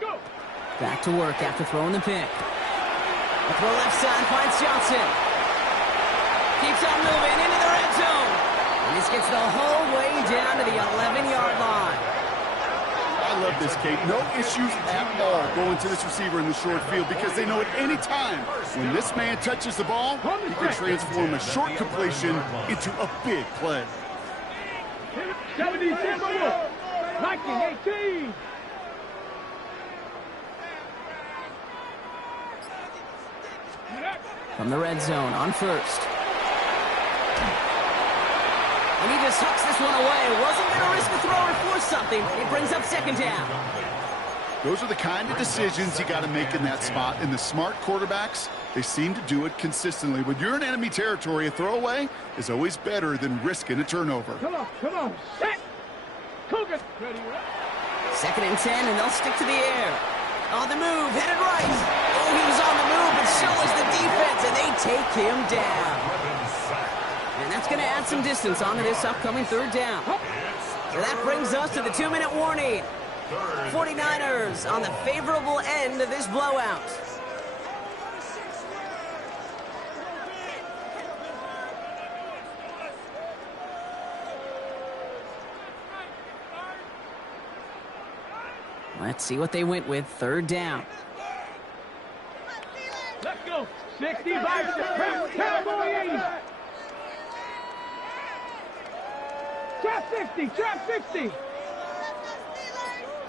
Go. Back to work after throwing the pick. A throw left side finds Johnson. Keeps on moving into the red zone. And this gets the whole way down to the 11-yard line. I love this, Kate. No issues at all going to this receiver in the short field because they know at any time when this man touches the ball, he can transform a short completion into a big play. 70 Timberwolves. Viking 18. From the red zone on first. And he just hooks this one away. Wasn't going to risk a throw or force something. It brings up second down. Those are the kind of decisions you got to make in that spot. And the smart quarterbacks, they seem to do it consistently. When you're in enemy territory, a throwaway is always better than risking a turnover. Come on. Set. Cougar. Second and 10, and they'll stick to the air. On the move, headed right. Oh, he was on the move, but so was the defense, and they take him down. And that's going to add some distance onto this upcoming third down. So that brings us to the 2-minute warning. 49ers on the favorable end of this blowout. Let's see what they went with. Third down. Let's go. 60 by Cowboy 80. Trap 60.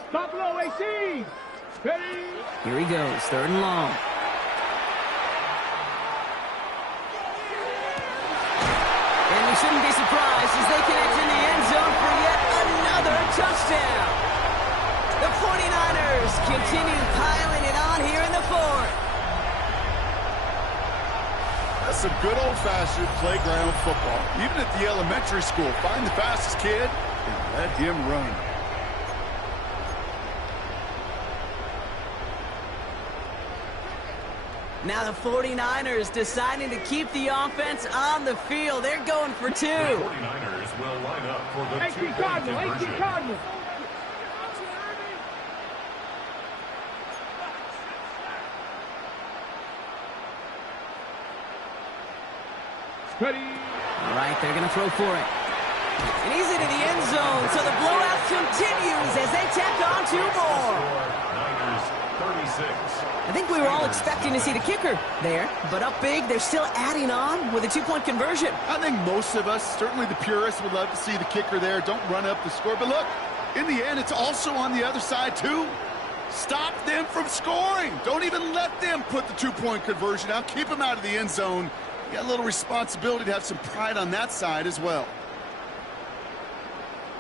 Stop below 18. Ready? Here he goes. Third and long. And we shouldn't be surprised as they connect in the end zone for yet another touchdown. The 49ers continue piling it on here in the fourth. That's some good old-fashioned playground football. Even at the elementary school, find the fastest kid and let him run. Now the 49ers deciding to keep the offense on the field. They're going for 2. The 49ers will line up for the 2-point conversion. Cardinal. Ready. All right, they're going to throw for it. And he's into the end zone, so the blowout continues as they tack on 2 more. Niners 36. I think we were all expecting to see the kicker there, but up big, they're still adding on with a 2-point conversion. I think most of us, certainly the purists, would love to see the kicker there. Don't run up the score. But look, in the end, it's also on the other side, too. Stop them from scoring. Don't even let them put the 2-point conversion out. Keep them out of the end zone. You got a little responsibility to have some pride on that side as well.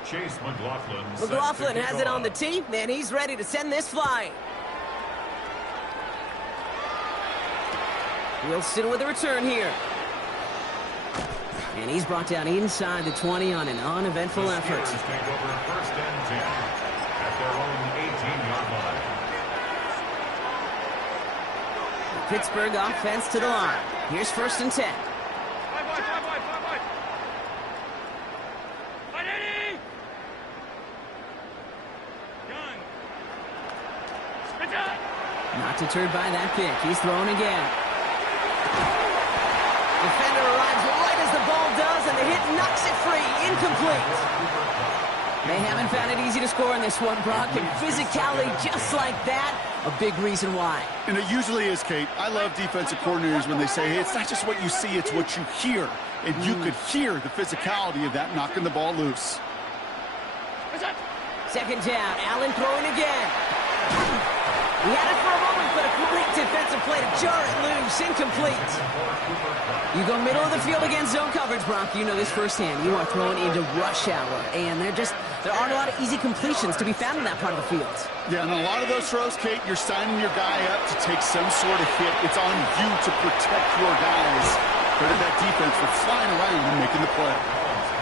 Chase McLaughlin. McLaughlin has it on the tee, and he's ready to send this flying. Wilson with a return here. And he's brought down inside the 20 on an uneventful effort. Take over 1st and 10 at their own 18-yard line. Pittsburgh offense to the line. Here's 1st and 10. Not deterred by that pick. He's throwing again. Defender arrives right as the ball does, and the hit knocks it free. Incomplete. They haven't found it easy to score in this one, Brock, and physicality just like that, a big reason why. And it usually is, Kate. I love defensive coordinators when they say, hey, it's not just what you see, it's what you hear. And you could hear the physicality of that knocking the ball loose. 2nd down. Allen throwing again. He had it for a moment, but a great defensive play to jar it loose. Incomplete. You go middle of the field against zone coverage, Brock. You know this firsthand. You are throwing into rush hour, and there aren't a lot of easy completions to be found in that part of the field. Yeah, and a lot of those throws, Kate, you're signing your guy up to take some sort of hit. It's on you to protect your guys. Credit that defense for flying around and making the play.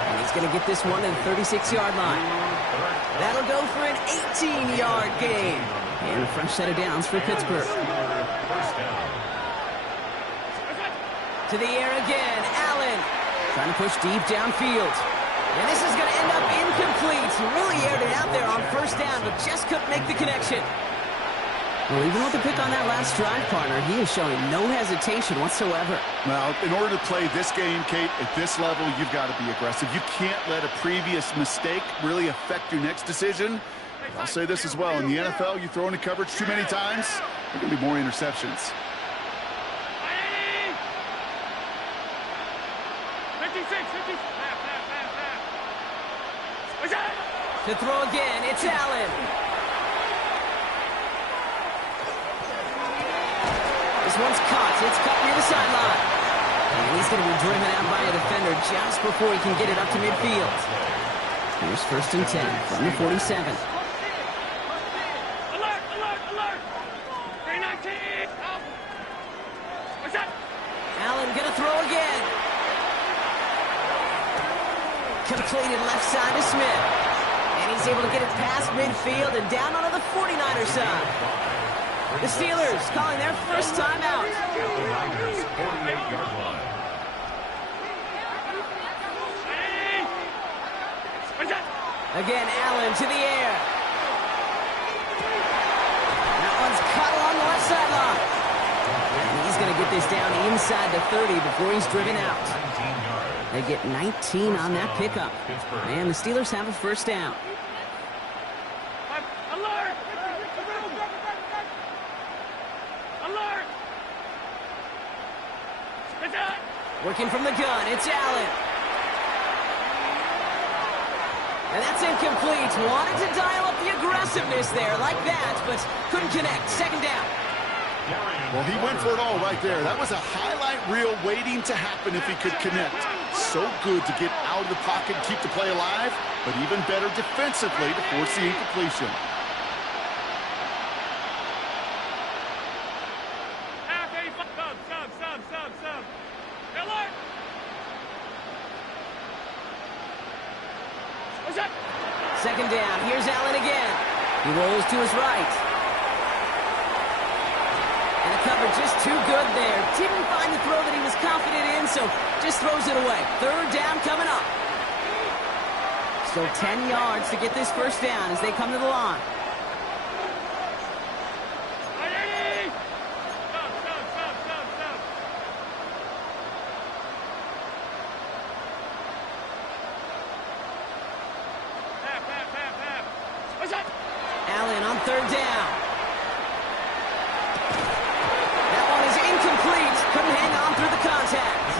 And he's going to get this one to the 36-yard line. That'll go for an 18-yard gain. And a fresh set of downs for Pittsburgh. To the air again. Allen trying to push deep downfield. And this is going to end up incomplete. He really aired it out there on 1st down, but just couldn't make the connection. Well, even with the pick on that last drive, partner, he is showing no hesitation whatsoever. Well, in order to play this game, Kate, at this level, you've got to be aggressive. You can't let a previous mistake really affect your next decision. I'll say this as well. In the NFL, you throw into coverage too many times, there are going to be more interceptions. 56. To throw again, it's Allen. This one's caught. It's cut near the sideline. And he's going to be driven out by a defender just before he can get it up to midfield. Here's 1st and 10 from the 47. Allen going to throw again. Completed left side to Smith. And he's able to get it past midfield and down onto the 49er side. The Steelers calling their first timeout. Again, Allen to the air. That one's caught along the left sideline. And he's going to get this down inside the 30 before he's driven out. They get 19 on that pickup. And the Steelers have a 1st down. Alert! Alert! Working from the gun, it's Allen. And that's incomplete. Wanted to dial up the aggressiveness there like that, but couldn't connect. 2nd down. Well, he went for it all right there. That was a highlight reel waiting to happen if he could connect. So good to get out of the pocket and keep the play alive, but even better defensively to force the incompletion. Sub. Alert! 2nd down. Here's Allen again. He rolls to his right. And the coverage just too good there. Didn't find the throw that he was confident in, so just throws it away. Third down coming up. Still 10 yards to get this first down as they come to the line. Allen on third down. That one is incomplete. Couldn't hang on through the contact.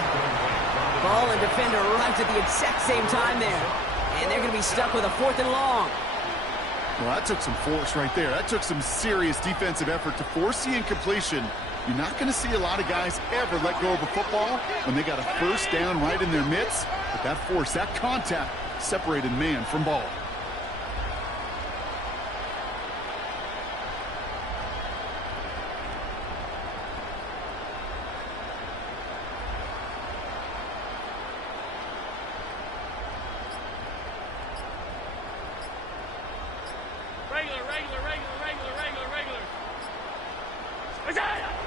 Ball and defender arrived at the exact same time there. And they're going to be stuck with a 4th and long. Well, that took some force right there. That took some serious defensive effort to force the incompletion. You're not going to see a lot of guys ever let go of a football when they got a first down right in their midst. But that force, that contact, separated man from ball.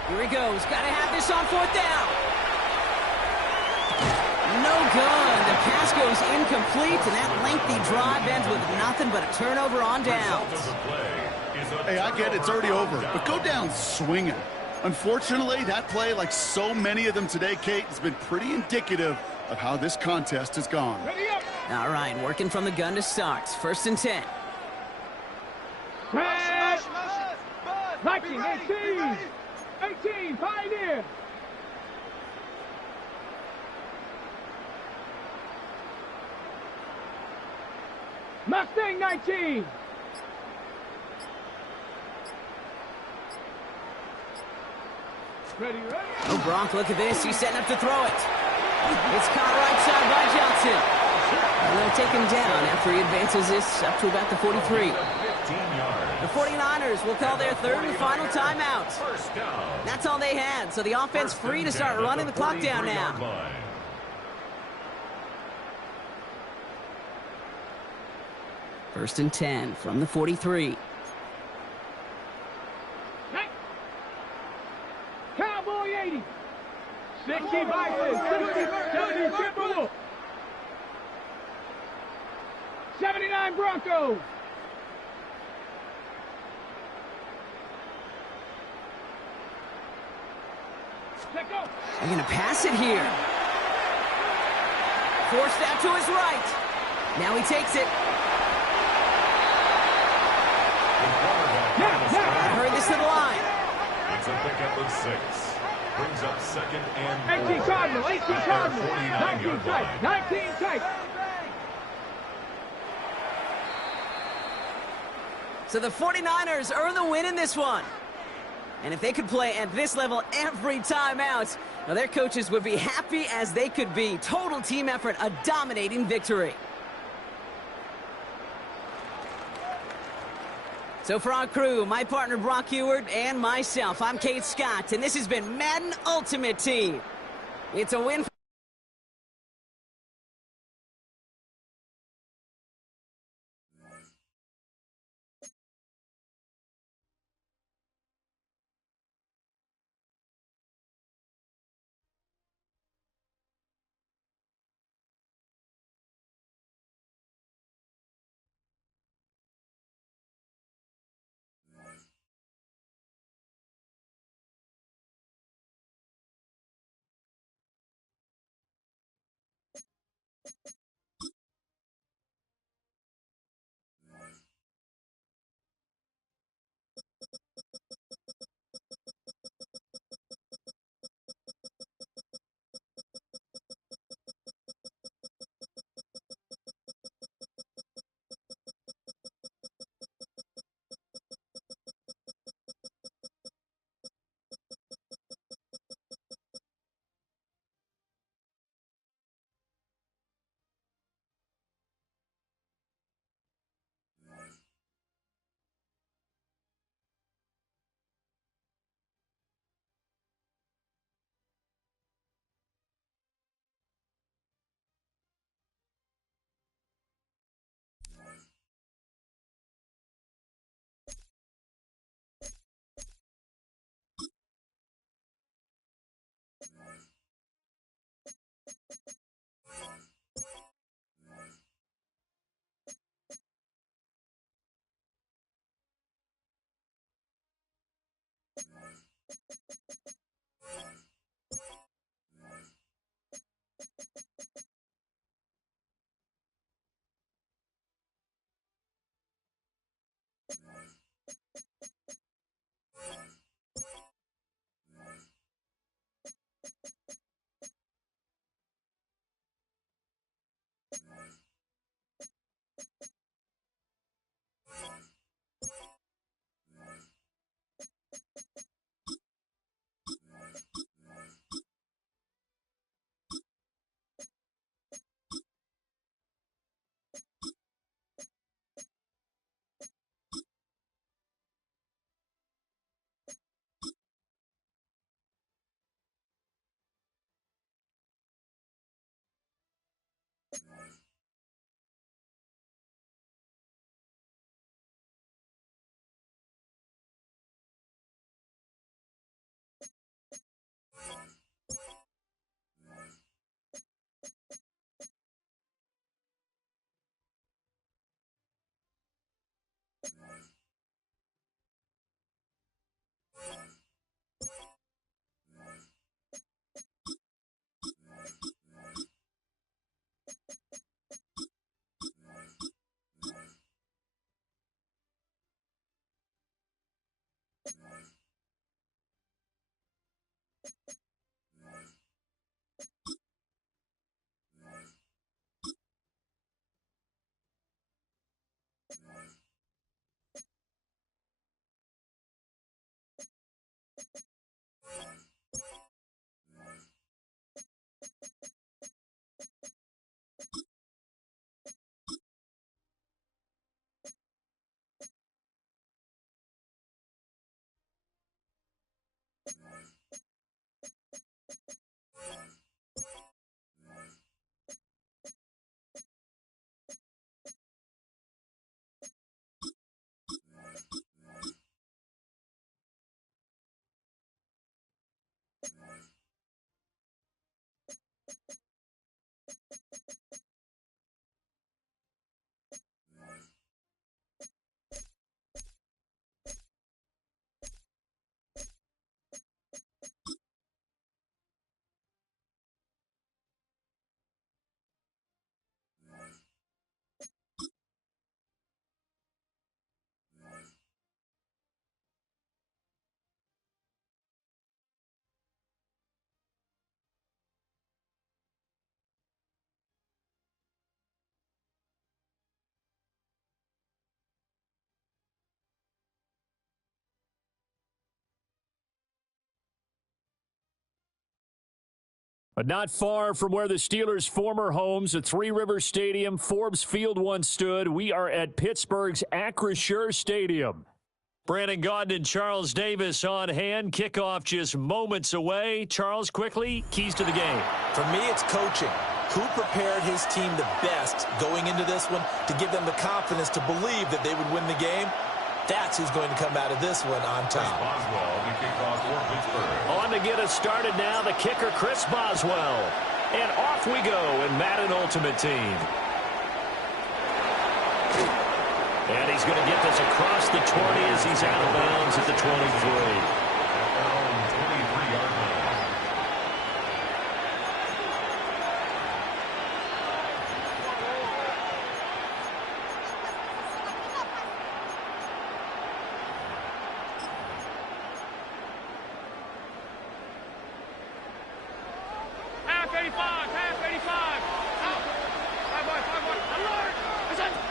Here he goes. Got to have this on 4th down. No good. The pass goes incomplete, and that lengthy drive ends with nothing but a turnover on downs. Hey, I get it. It's already over, but go down swinging. Unfortunately, that play, like so many of them today, Kate, has been pretty indicative of how this contest has gone. All right, working from the gun to start. 1st and 10. 19, 18, Pioneer. Mustang 19. Ready. Oh, Gronk, look at this. He's setting up to throw it. It's caught right side by Johnson. And they'll take him down after he advances this up to about the 43. The 49ers will call their 3rd and final timeout. That's all they had, so the offense free to start running the clock down now. First and 10 from the 43. Cowboy 80. 60 Vikings. 70 Timberwolves. 79 Broncos. They're going to pass it here. Forced out to his right. Now he takes it. Hurry this to the line. It's a pickup of 6. Brings up 2nd and 18 Cardinal. 18 Cardinal. 19 tight. 19 tight. So the 49ers earn the win in this one. And if they could play at this level every time out, well, their coaches would be happy as they could be. Total team effort, a dominating victory. So for our crew, my partner Brock Ewart and myself, I'm Kate Scott, and this has been Madden Ultimate Team. It's a win. But not far from where the Steelers' former homes at Three Rivers Stadium, Forbes Field once stood, we are at Pittsburgh's Acrisure Stadium. Brandon Gaudin and Charles Davis on hand. Kickoff just moments away. Charles, quickly, keys to the game. For me, it's coaching. Who prepared his team the best going into this one to give them the confidence to believe that they would win the game? That's who's going to come out of this one on top. Boswell, the kickoff for Pittsburgh. On to get us started now, the kicker, Chris Boswell. And off we go in Madden Ultimate Team. And he's going to get this across the 20 as he's out of bounds at the 23. At their own 23-yard line.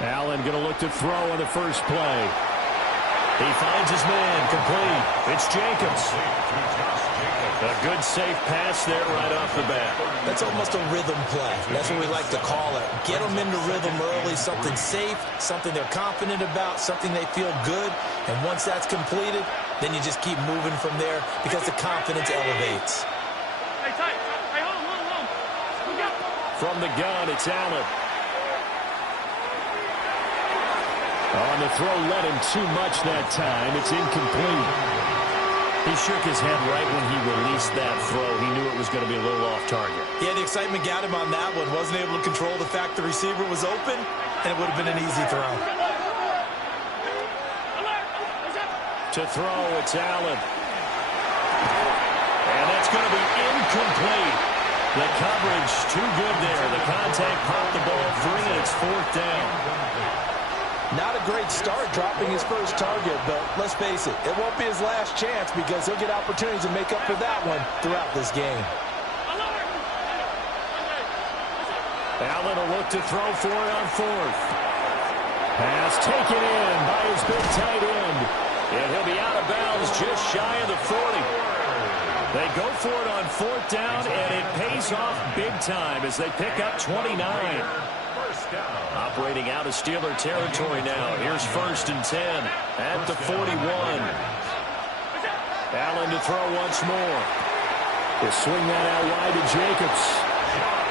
Allen going to look to throw on the first play. He finds his man, complete. It's Jacobs. A good safe pass there right off the bat. That's almost a rhythm play. That's what we like to call it. Get them into rhythm early, something safe, something they're confident about, something they feel good. And once that's completed, then you just keep moving from there because the confidence elevates. From the gun, it's Allen. On the throw, led him too much that time. It's incomplete. He shook his head right when he released that throw. He knew it was going to be a little off target. Yeah, the excitement got him on that one. Wasn't able to control the fact the receiver was open, and it would have been an easy throw. To throw, it's Allen. And that's going to be incomplete. The coverage too good there. The contact popped the ball free, and it's fourth down. Not a great start dropping his first target, but let's face it, it won't be his last chance because he'll get opportunities to make up for that one throughout this game. Allen will look to throw for it on fourth. Pass taken in by his big tight end. And he'll be out of bounds just shy of the 40. They go for it on fourth down, and it pays off big time as they pick up 29. Operating out of Steeler territory now. Here's first and 10 at the 41. Allen to throw once more. He'll swing that out wide to Jacobs.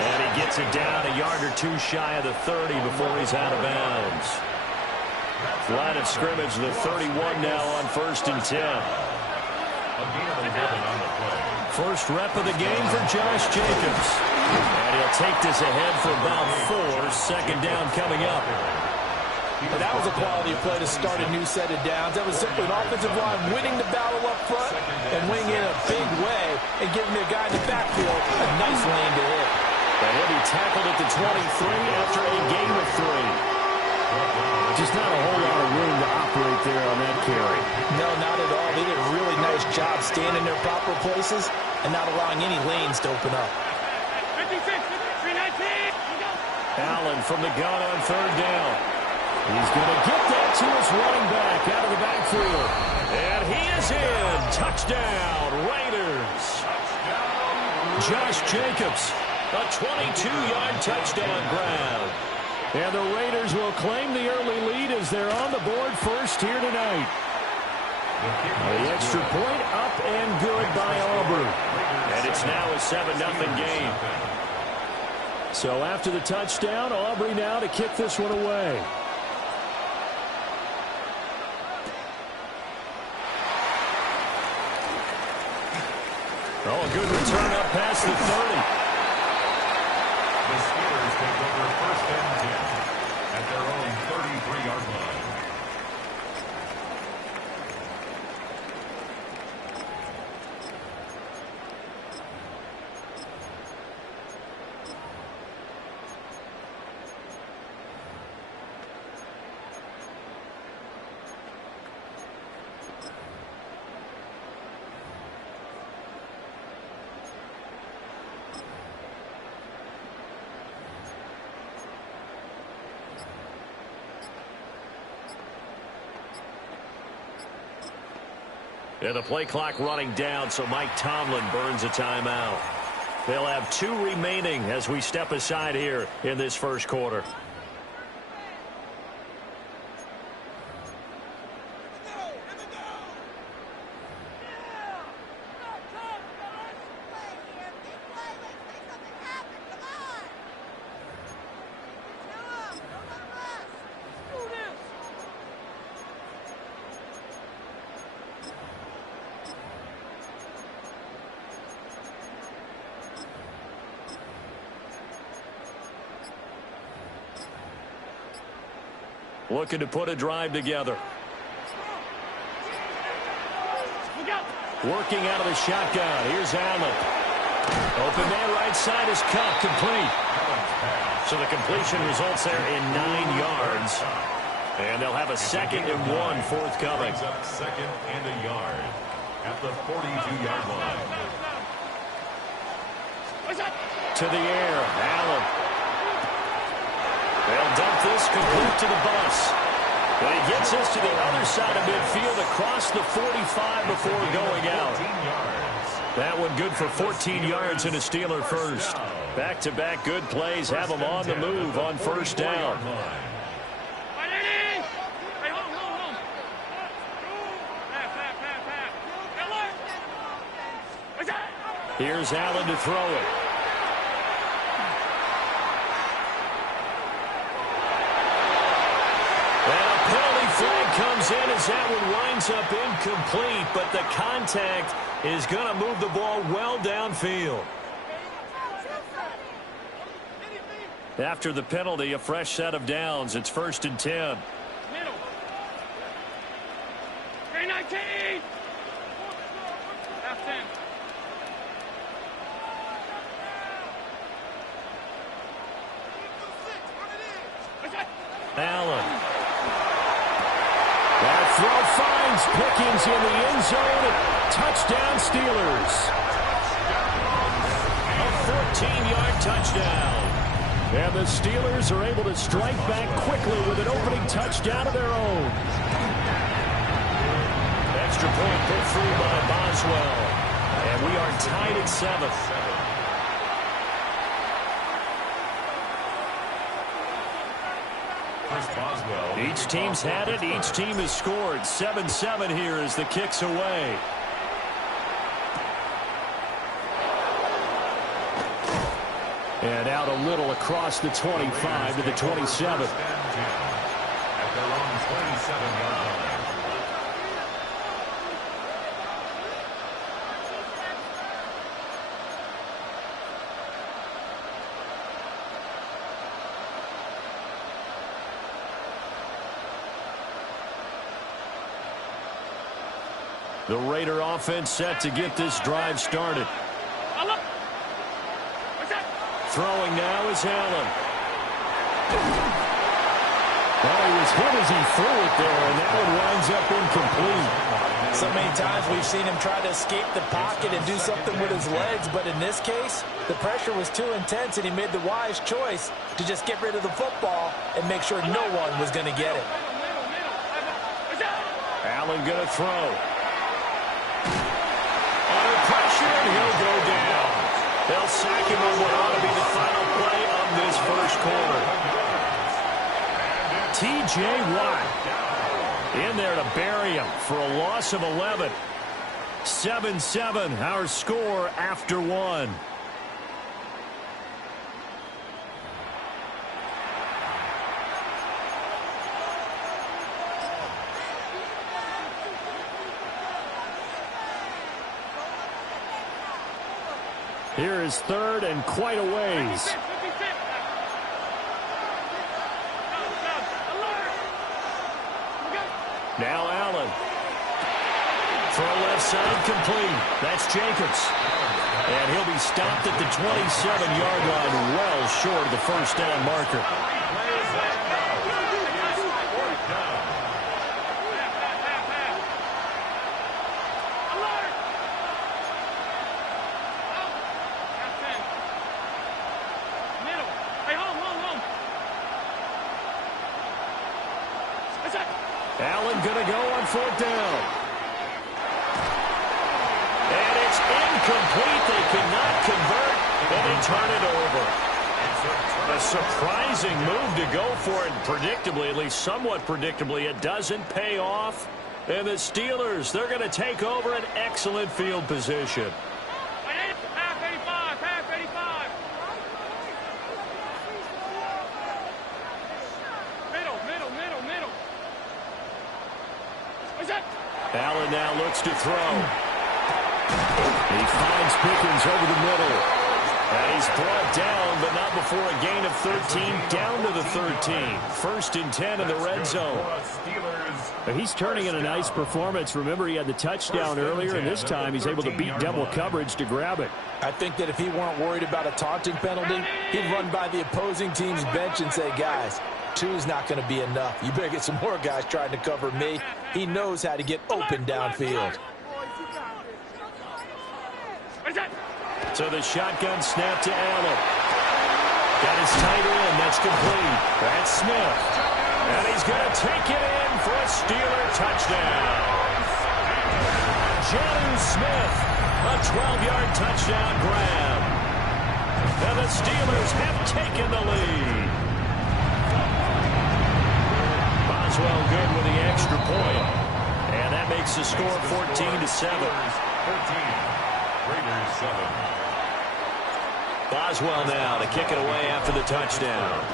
And he gets it down a yard or two shy of the 30 before he's out of bounds. Line of scrimmage, the 31 now on first and 10. First rep of the game for Josh Jacobs. And he'll take this ahead for about 4. Second down coming up. And that was a quality of play to start a new set of downs. That was simply an offensive line winning the battle up front and winning in a big way and giving their guy in the backfield a nice lane to hit. And he'll be tackled at the 23 after a gain of 3. Just not a whole lot of room to operate there on that carry. No, not at all. They did a really nice job staying in their proper places and not allowing any lanes to open up. Allen from the gun on third down. He's going to get that to his running back out of the backfield. And he is in. Touchdown, Raiders. Josh Jacobs, a 22-yard touchdown grab. And the Raiders will claim the early lead as they're on the board first here tonight. The extra point up and good by Auburn. And it's now a 7-0 game. So after the touchdown, Aubrey now to kick this one away. Oh, a good return up past the 30. And the play clock running down, so Mike Tomlin burns a timeout. They'll have 2 remaining as we step aside here in this first quarter. Looking to put a drive together. Working out of the shotgun. Here's Allen. Open man right side is cut. Complete. So the completion results there in 9 yards. And they'll have a 2nd and 1 forthcoming. Second and a yard at the 42-yard line. To the air. Allen. They'll dump this complete to the bus. But he gets us to the other side of midfield across the 45 before going out. That one good for 14 yards and a Steeler first. Back-to-back good plays have them on the move on first down. Here's Allen to throw it. Flag comes in as that one winds up incomplete, but the contact is going to move the ball well downfield. After the penalty, a fresh set of downs. It's 1st and 10. Middle. 19. That's 10. Allen. That throw finds Pickens in the end zone. Touchdown, Steelers. A 14-yard touchdown. And the Steelers are able to strike back quickly with an opening touchdown of their own. Extra point put through by Boswell. And we are tied at 7. Each team's had it. Each team has scored. 7-7 here as the kick's away. And out a little across the 25 to the 27. At their own 27-yard line. The Raider offense set to get this drive started. Throwing now is Allen. Well, he was hit as he threw it there, and that one winds up incomplete. So many times we've seen him try to escape the pocket and do something with his legs, but in this case, the pressure was too intense, and he made the wise choice to just get rid of the football and make sure no one was going to get it. Allen going to throw. Under pressure, and he'll go down. They'll sack him on what ought to be the final play of this first quarter. T.J. Watt in there to bury him for a loss of 11. 7-7, our score after 1. Here is 3rd and quite a ways. Now Allen. Throw left side complete. That's Jacobs. And he'll be stopped at the 27-yard line, well short of the first down marker. Allen going to go on 4th down. incomplete. They cannot convert, and they turn it over. A surprising move to go for it. Predictably, at least somewhat predictably, it doesn't pay off. And the Steelers, they're going to take over an excellent field position. Half 85, half 85. Middle. What's that? Allen now looks to throw. He finds Pickens over the middle. And he's brought down, but not before a gain of 13, down to the 13. First and 10 in the red zone. He's turning in a nice performance. Remember, he had the touchdown earlier, and this time he's able to beat double coverage to grab it. I think that if he weren't worried about a taunting penalty, he'd run by the opposing team's bench and say, guys, 2 is not going to be enough. You better get some more guys trying to cover me. He knows how to get open downfield. So the shotgun snap to Allen. Got his tight end. That's complete. That's Smith. And he's going to take it in for a Steeler touchdown. Jonnu Smith, a 12-yard touchdown grab. And the Steelers have taken the lead. Boswell good with the extra point. And that makes the score 14-7. 14. Raiders 7. Boswell now to kick it away after the touchdown.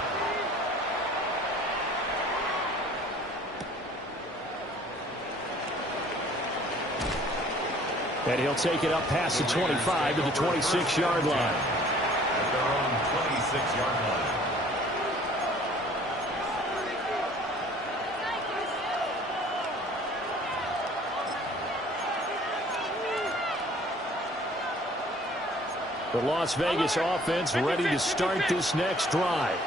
And he'll take it up past the 25 to the 26-yard line. At their own 26-yard line. The Las Vegas offense ready to start this next drive.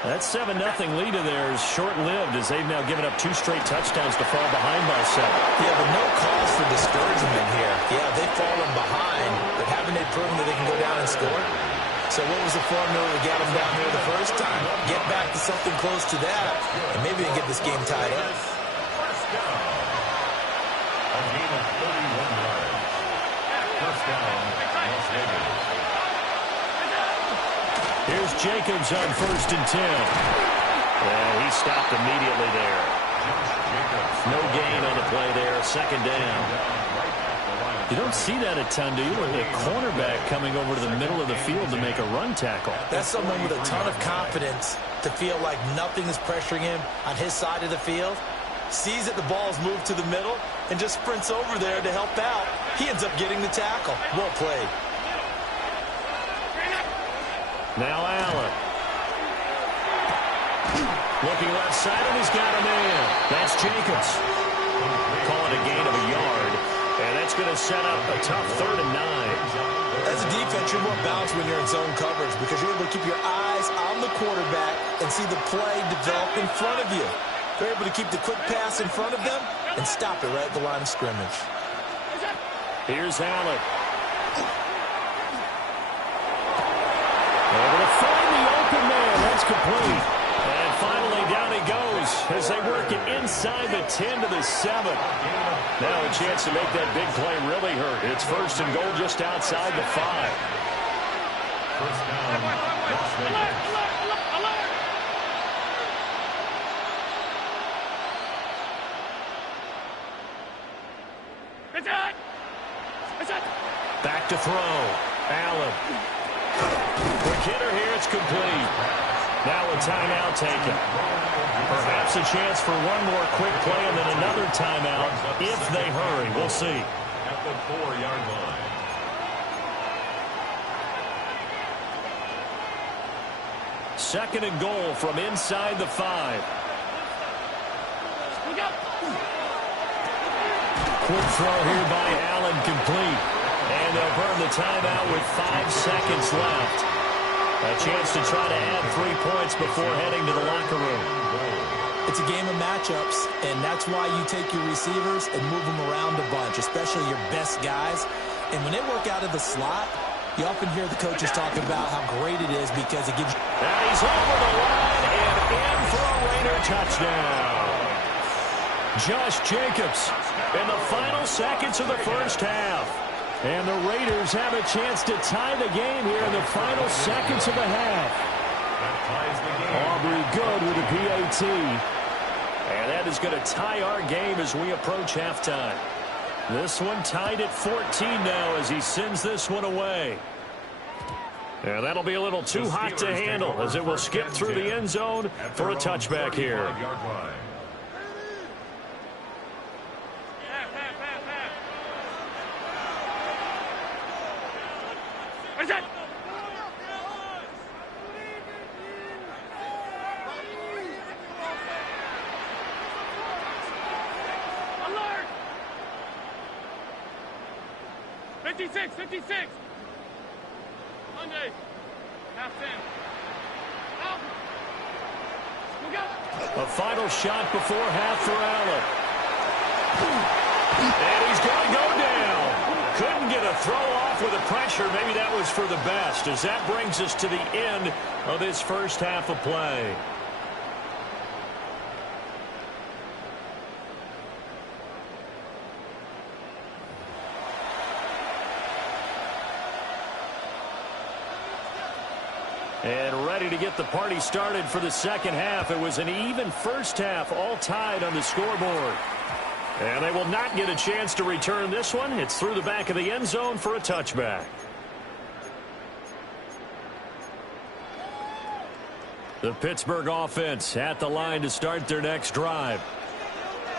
That 7-0 lead of theirs is short-lived as they've now given up 2 straight touchdowns to fall behind by 7. Yeah, but no cause for discouragement here. Yeah, they've fallen behind, but haven't they proven that they can go down and score? So what was the formula to get them down here the first time? Get back to something close to that, and maybe they can get this game tied up. First down. A gain of 31 yards. First down, Las Vegas. Here's Jacobs on 1st and 10. Yeah, he stopped immediately there. No gain on the play there. Second down. You don't see that a ton, do you? With a cornerback coming over to the middle of the field to make a run tackle. That's someone with a ton of confidence to feel like nothing is pressuring him on his side of the field. Sees that the ball's moved to the middle and just sprints over there to help out. He ends up getting the tackle. Well played. Now Allen. Looking left side, and he's got a man. That's Jacobs. Call it a gain of a yard, and that's going to set up a tough 3rd and 9. As a defense, you're more balanced when you're in zone coverage because you're able to keep your eyes on the quarterback and see the play develop in front of you. They're able to keep the quick pass in front of them and stop it right at the line of scrimmage. Here's Allen. Able to find the open man. That's complete. And finally down he goes as they work it inside the 10 to the 7. Now a chance to make that big play really hurt. It's 1st and goal just outside the 5. First down, Las Vegas. Back to throw. Allen. Quick hitter here. It's complete. Now a timeout taken. Perhaps a chance for one more quick play and then another timeout if they hurry. We'll see. At the 4-yard line. Second and goal from inside the 5. Quick throw here by Allen, complete. And they'll burn the timeout with 5 seconds left. A chance to try to add 3 points before heading to the locker room. It's a game of matchups, and that's why you take your receivers and move them around a bunch, especially your best guys. And when they work out of the slot, you often hear the coaches talk about how great it is because it gives you... And he's over the line and in for a Raider touchdown. Josh Jacobs in the final seconds of the first half. And the Raiders have a chance to tie the game here in the final seconds of the half. Aubrey good with a PAT. And that is going to tie our game as we approach halftime. This one tied at 14 now as he sends this one away. And that'll be a little too hot to handle as it will skip through the end zone for a touchback here. Alert! 56, 56. Monday. Half 10. Out. Look out. A final shot before half for Allen. And he's going to go down. Couldn't get a throw off with the pressure. Maybe that was for the best, as that brings us to the end of this first half of play. And ready to get the party started for the second half. It was an even first half, all tied on the scoreboard. And they will not get a chance to return this one. It's through the back of the end zone for a touchback. The Pittsburgh offense at the line to start their next drive.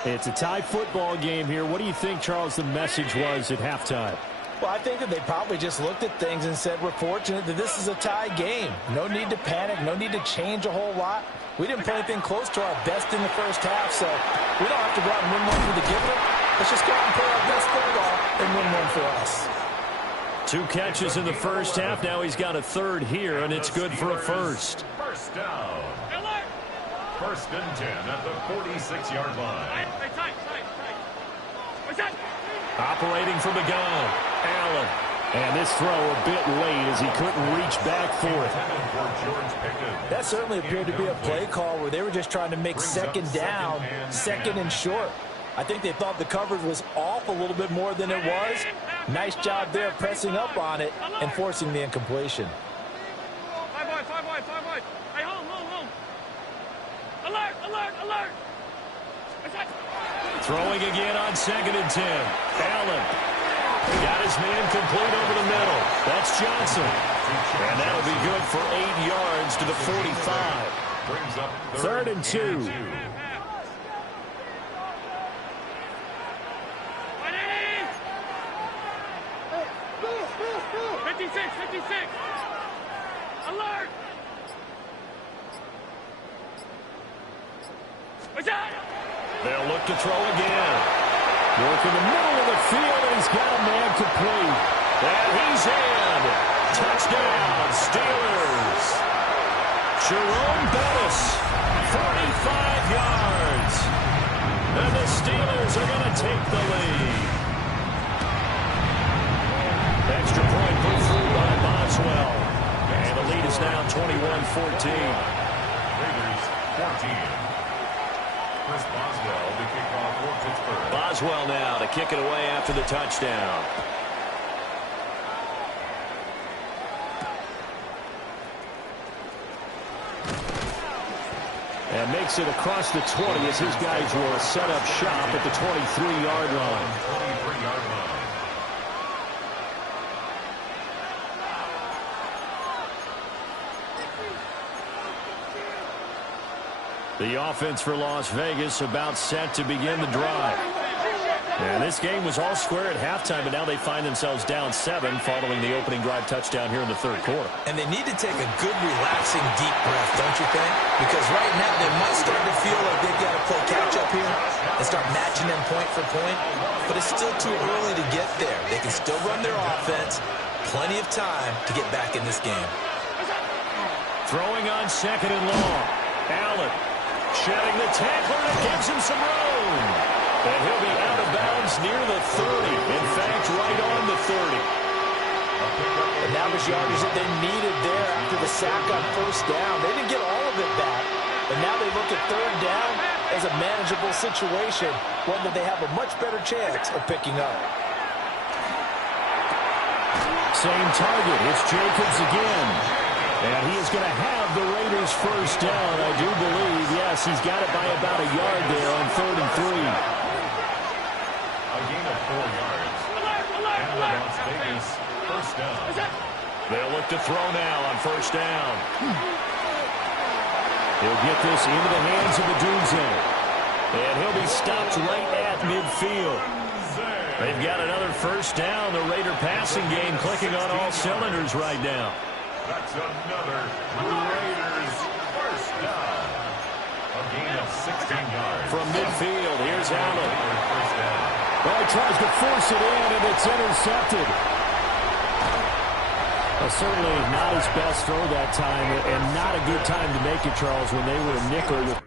It's a tie football game here. What do you think, Charles, the message was at halftime? Well, I think that they probably just looked at things and said, we're fortunate that this is a tie game. No need to panic. No need to change a whole lot. We didn't play anything close to our best in the first half, so we don't have to go out and win one for the giver. Let's just go out and play our best football and win one for us. 2 catches in the first half. Now he's got a third here, and it's good for a first. First down. First and 10 at the 46-yard line. Operating from the gun, Allen. And this throw a bit late as he couldn't reach back for it. That certainly appeared to be a play call where they were just trying to make second down, second and short. I think they thought the coverage was off a little bit more than it was. Nice job there pressing up on it and forcing the incompletion. 5 wide. Hey, hold. Alert. Throwing again on 2nd and 10. Allen got his man complete over the middle. That's Johnson. And that'll be good for 8 yards to the 45. Brings up 3rd and 2. Alert! They'll look to throw again. Work in the middle of the field, and he's got a man complete. And he's in. Touchdown, Steelers. Jerome Bettis, 45 yards. And the Steelers are going to take the lead. Extra point put through by Boswell. And the lead is now 21-14. Raiders 14. Chris Boswell, the kickoff for Pittsburgh. Boswell now to kick it away after the touchdown. And makes it across the 20 as his guys will set up shop at the 23-yard line. 23-yard line. The offense for Las Vegas about set to begin the drive. And this game was all square at halftime, but now they find themselves down 7 following the opening drive touchdown here in the 3rd quarter. And they need to take a good, relaxing, deep breath, don't you think? Because right now they might start to feel like they've got to play catch-up here and start matching them point for point. But it's still too early to get there. They can still run their offense. Plenty of time to get back in this game. Throwing on 2nd and long. Allen shedding the tackler, and it gives him some room. And he'll be out of bounds near the 30. In fact, right on the 30. And that was yardage that they needed there after the sack on first down. They didn't get all of it back. But now they look at 3rd down as a manageable situation, one that they have a much better chance of picking up. Same target. It's Jacobs again. And he is going to have the Raiders first down, I do believe. Yes, he's got it by about a yard there on 3rd and 3. A gain of 4 yards. And the Las Vegas first down. They'll look to throw now on first down. He'll get this into the hands of the Dunze. And he'll be stopped right at midfield. They've got another first down. The Raider passing game clicking on all cylinders right now. That's another Raiders first down. A gain of 16 yards. From midfield, here's Allen. First down. Well, he tries to force it in, and it's intercepted. Well, certainly not his best throw that time, and not a good time to make it, Charles, when they were a nickel with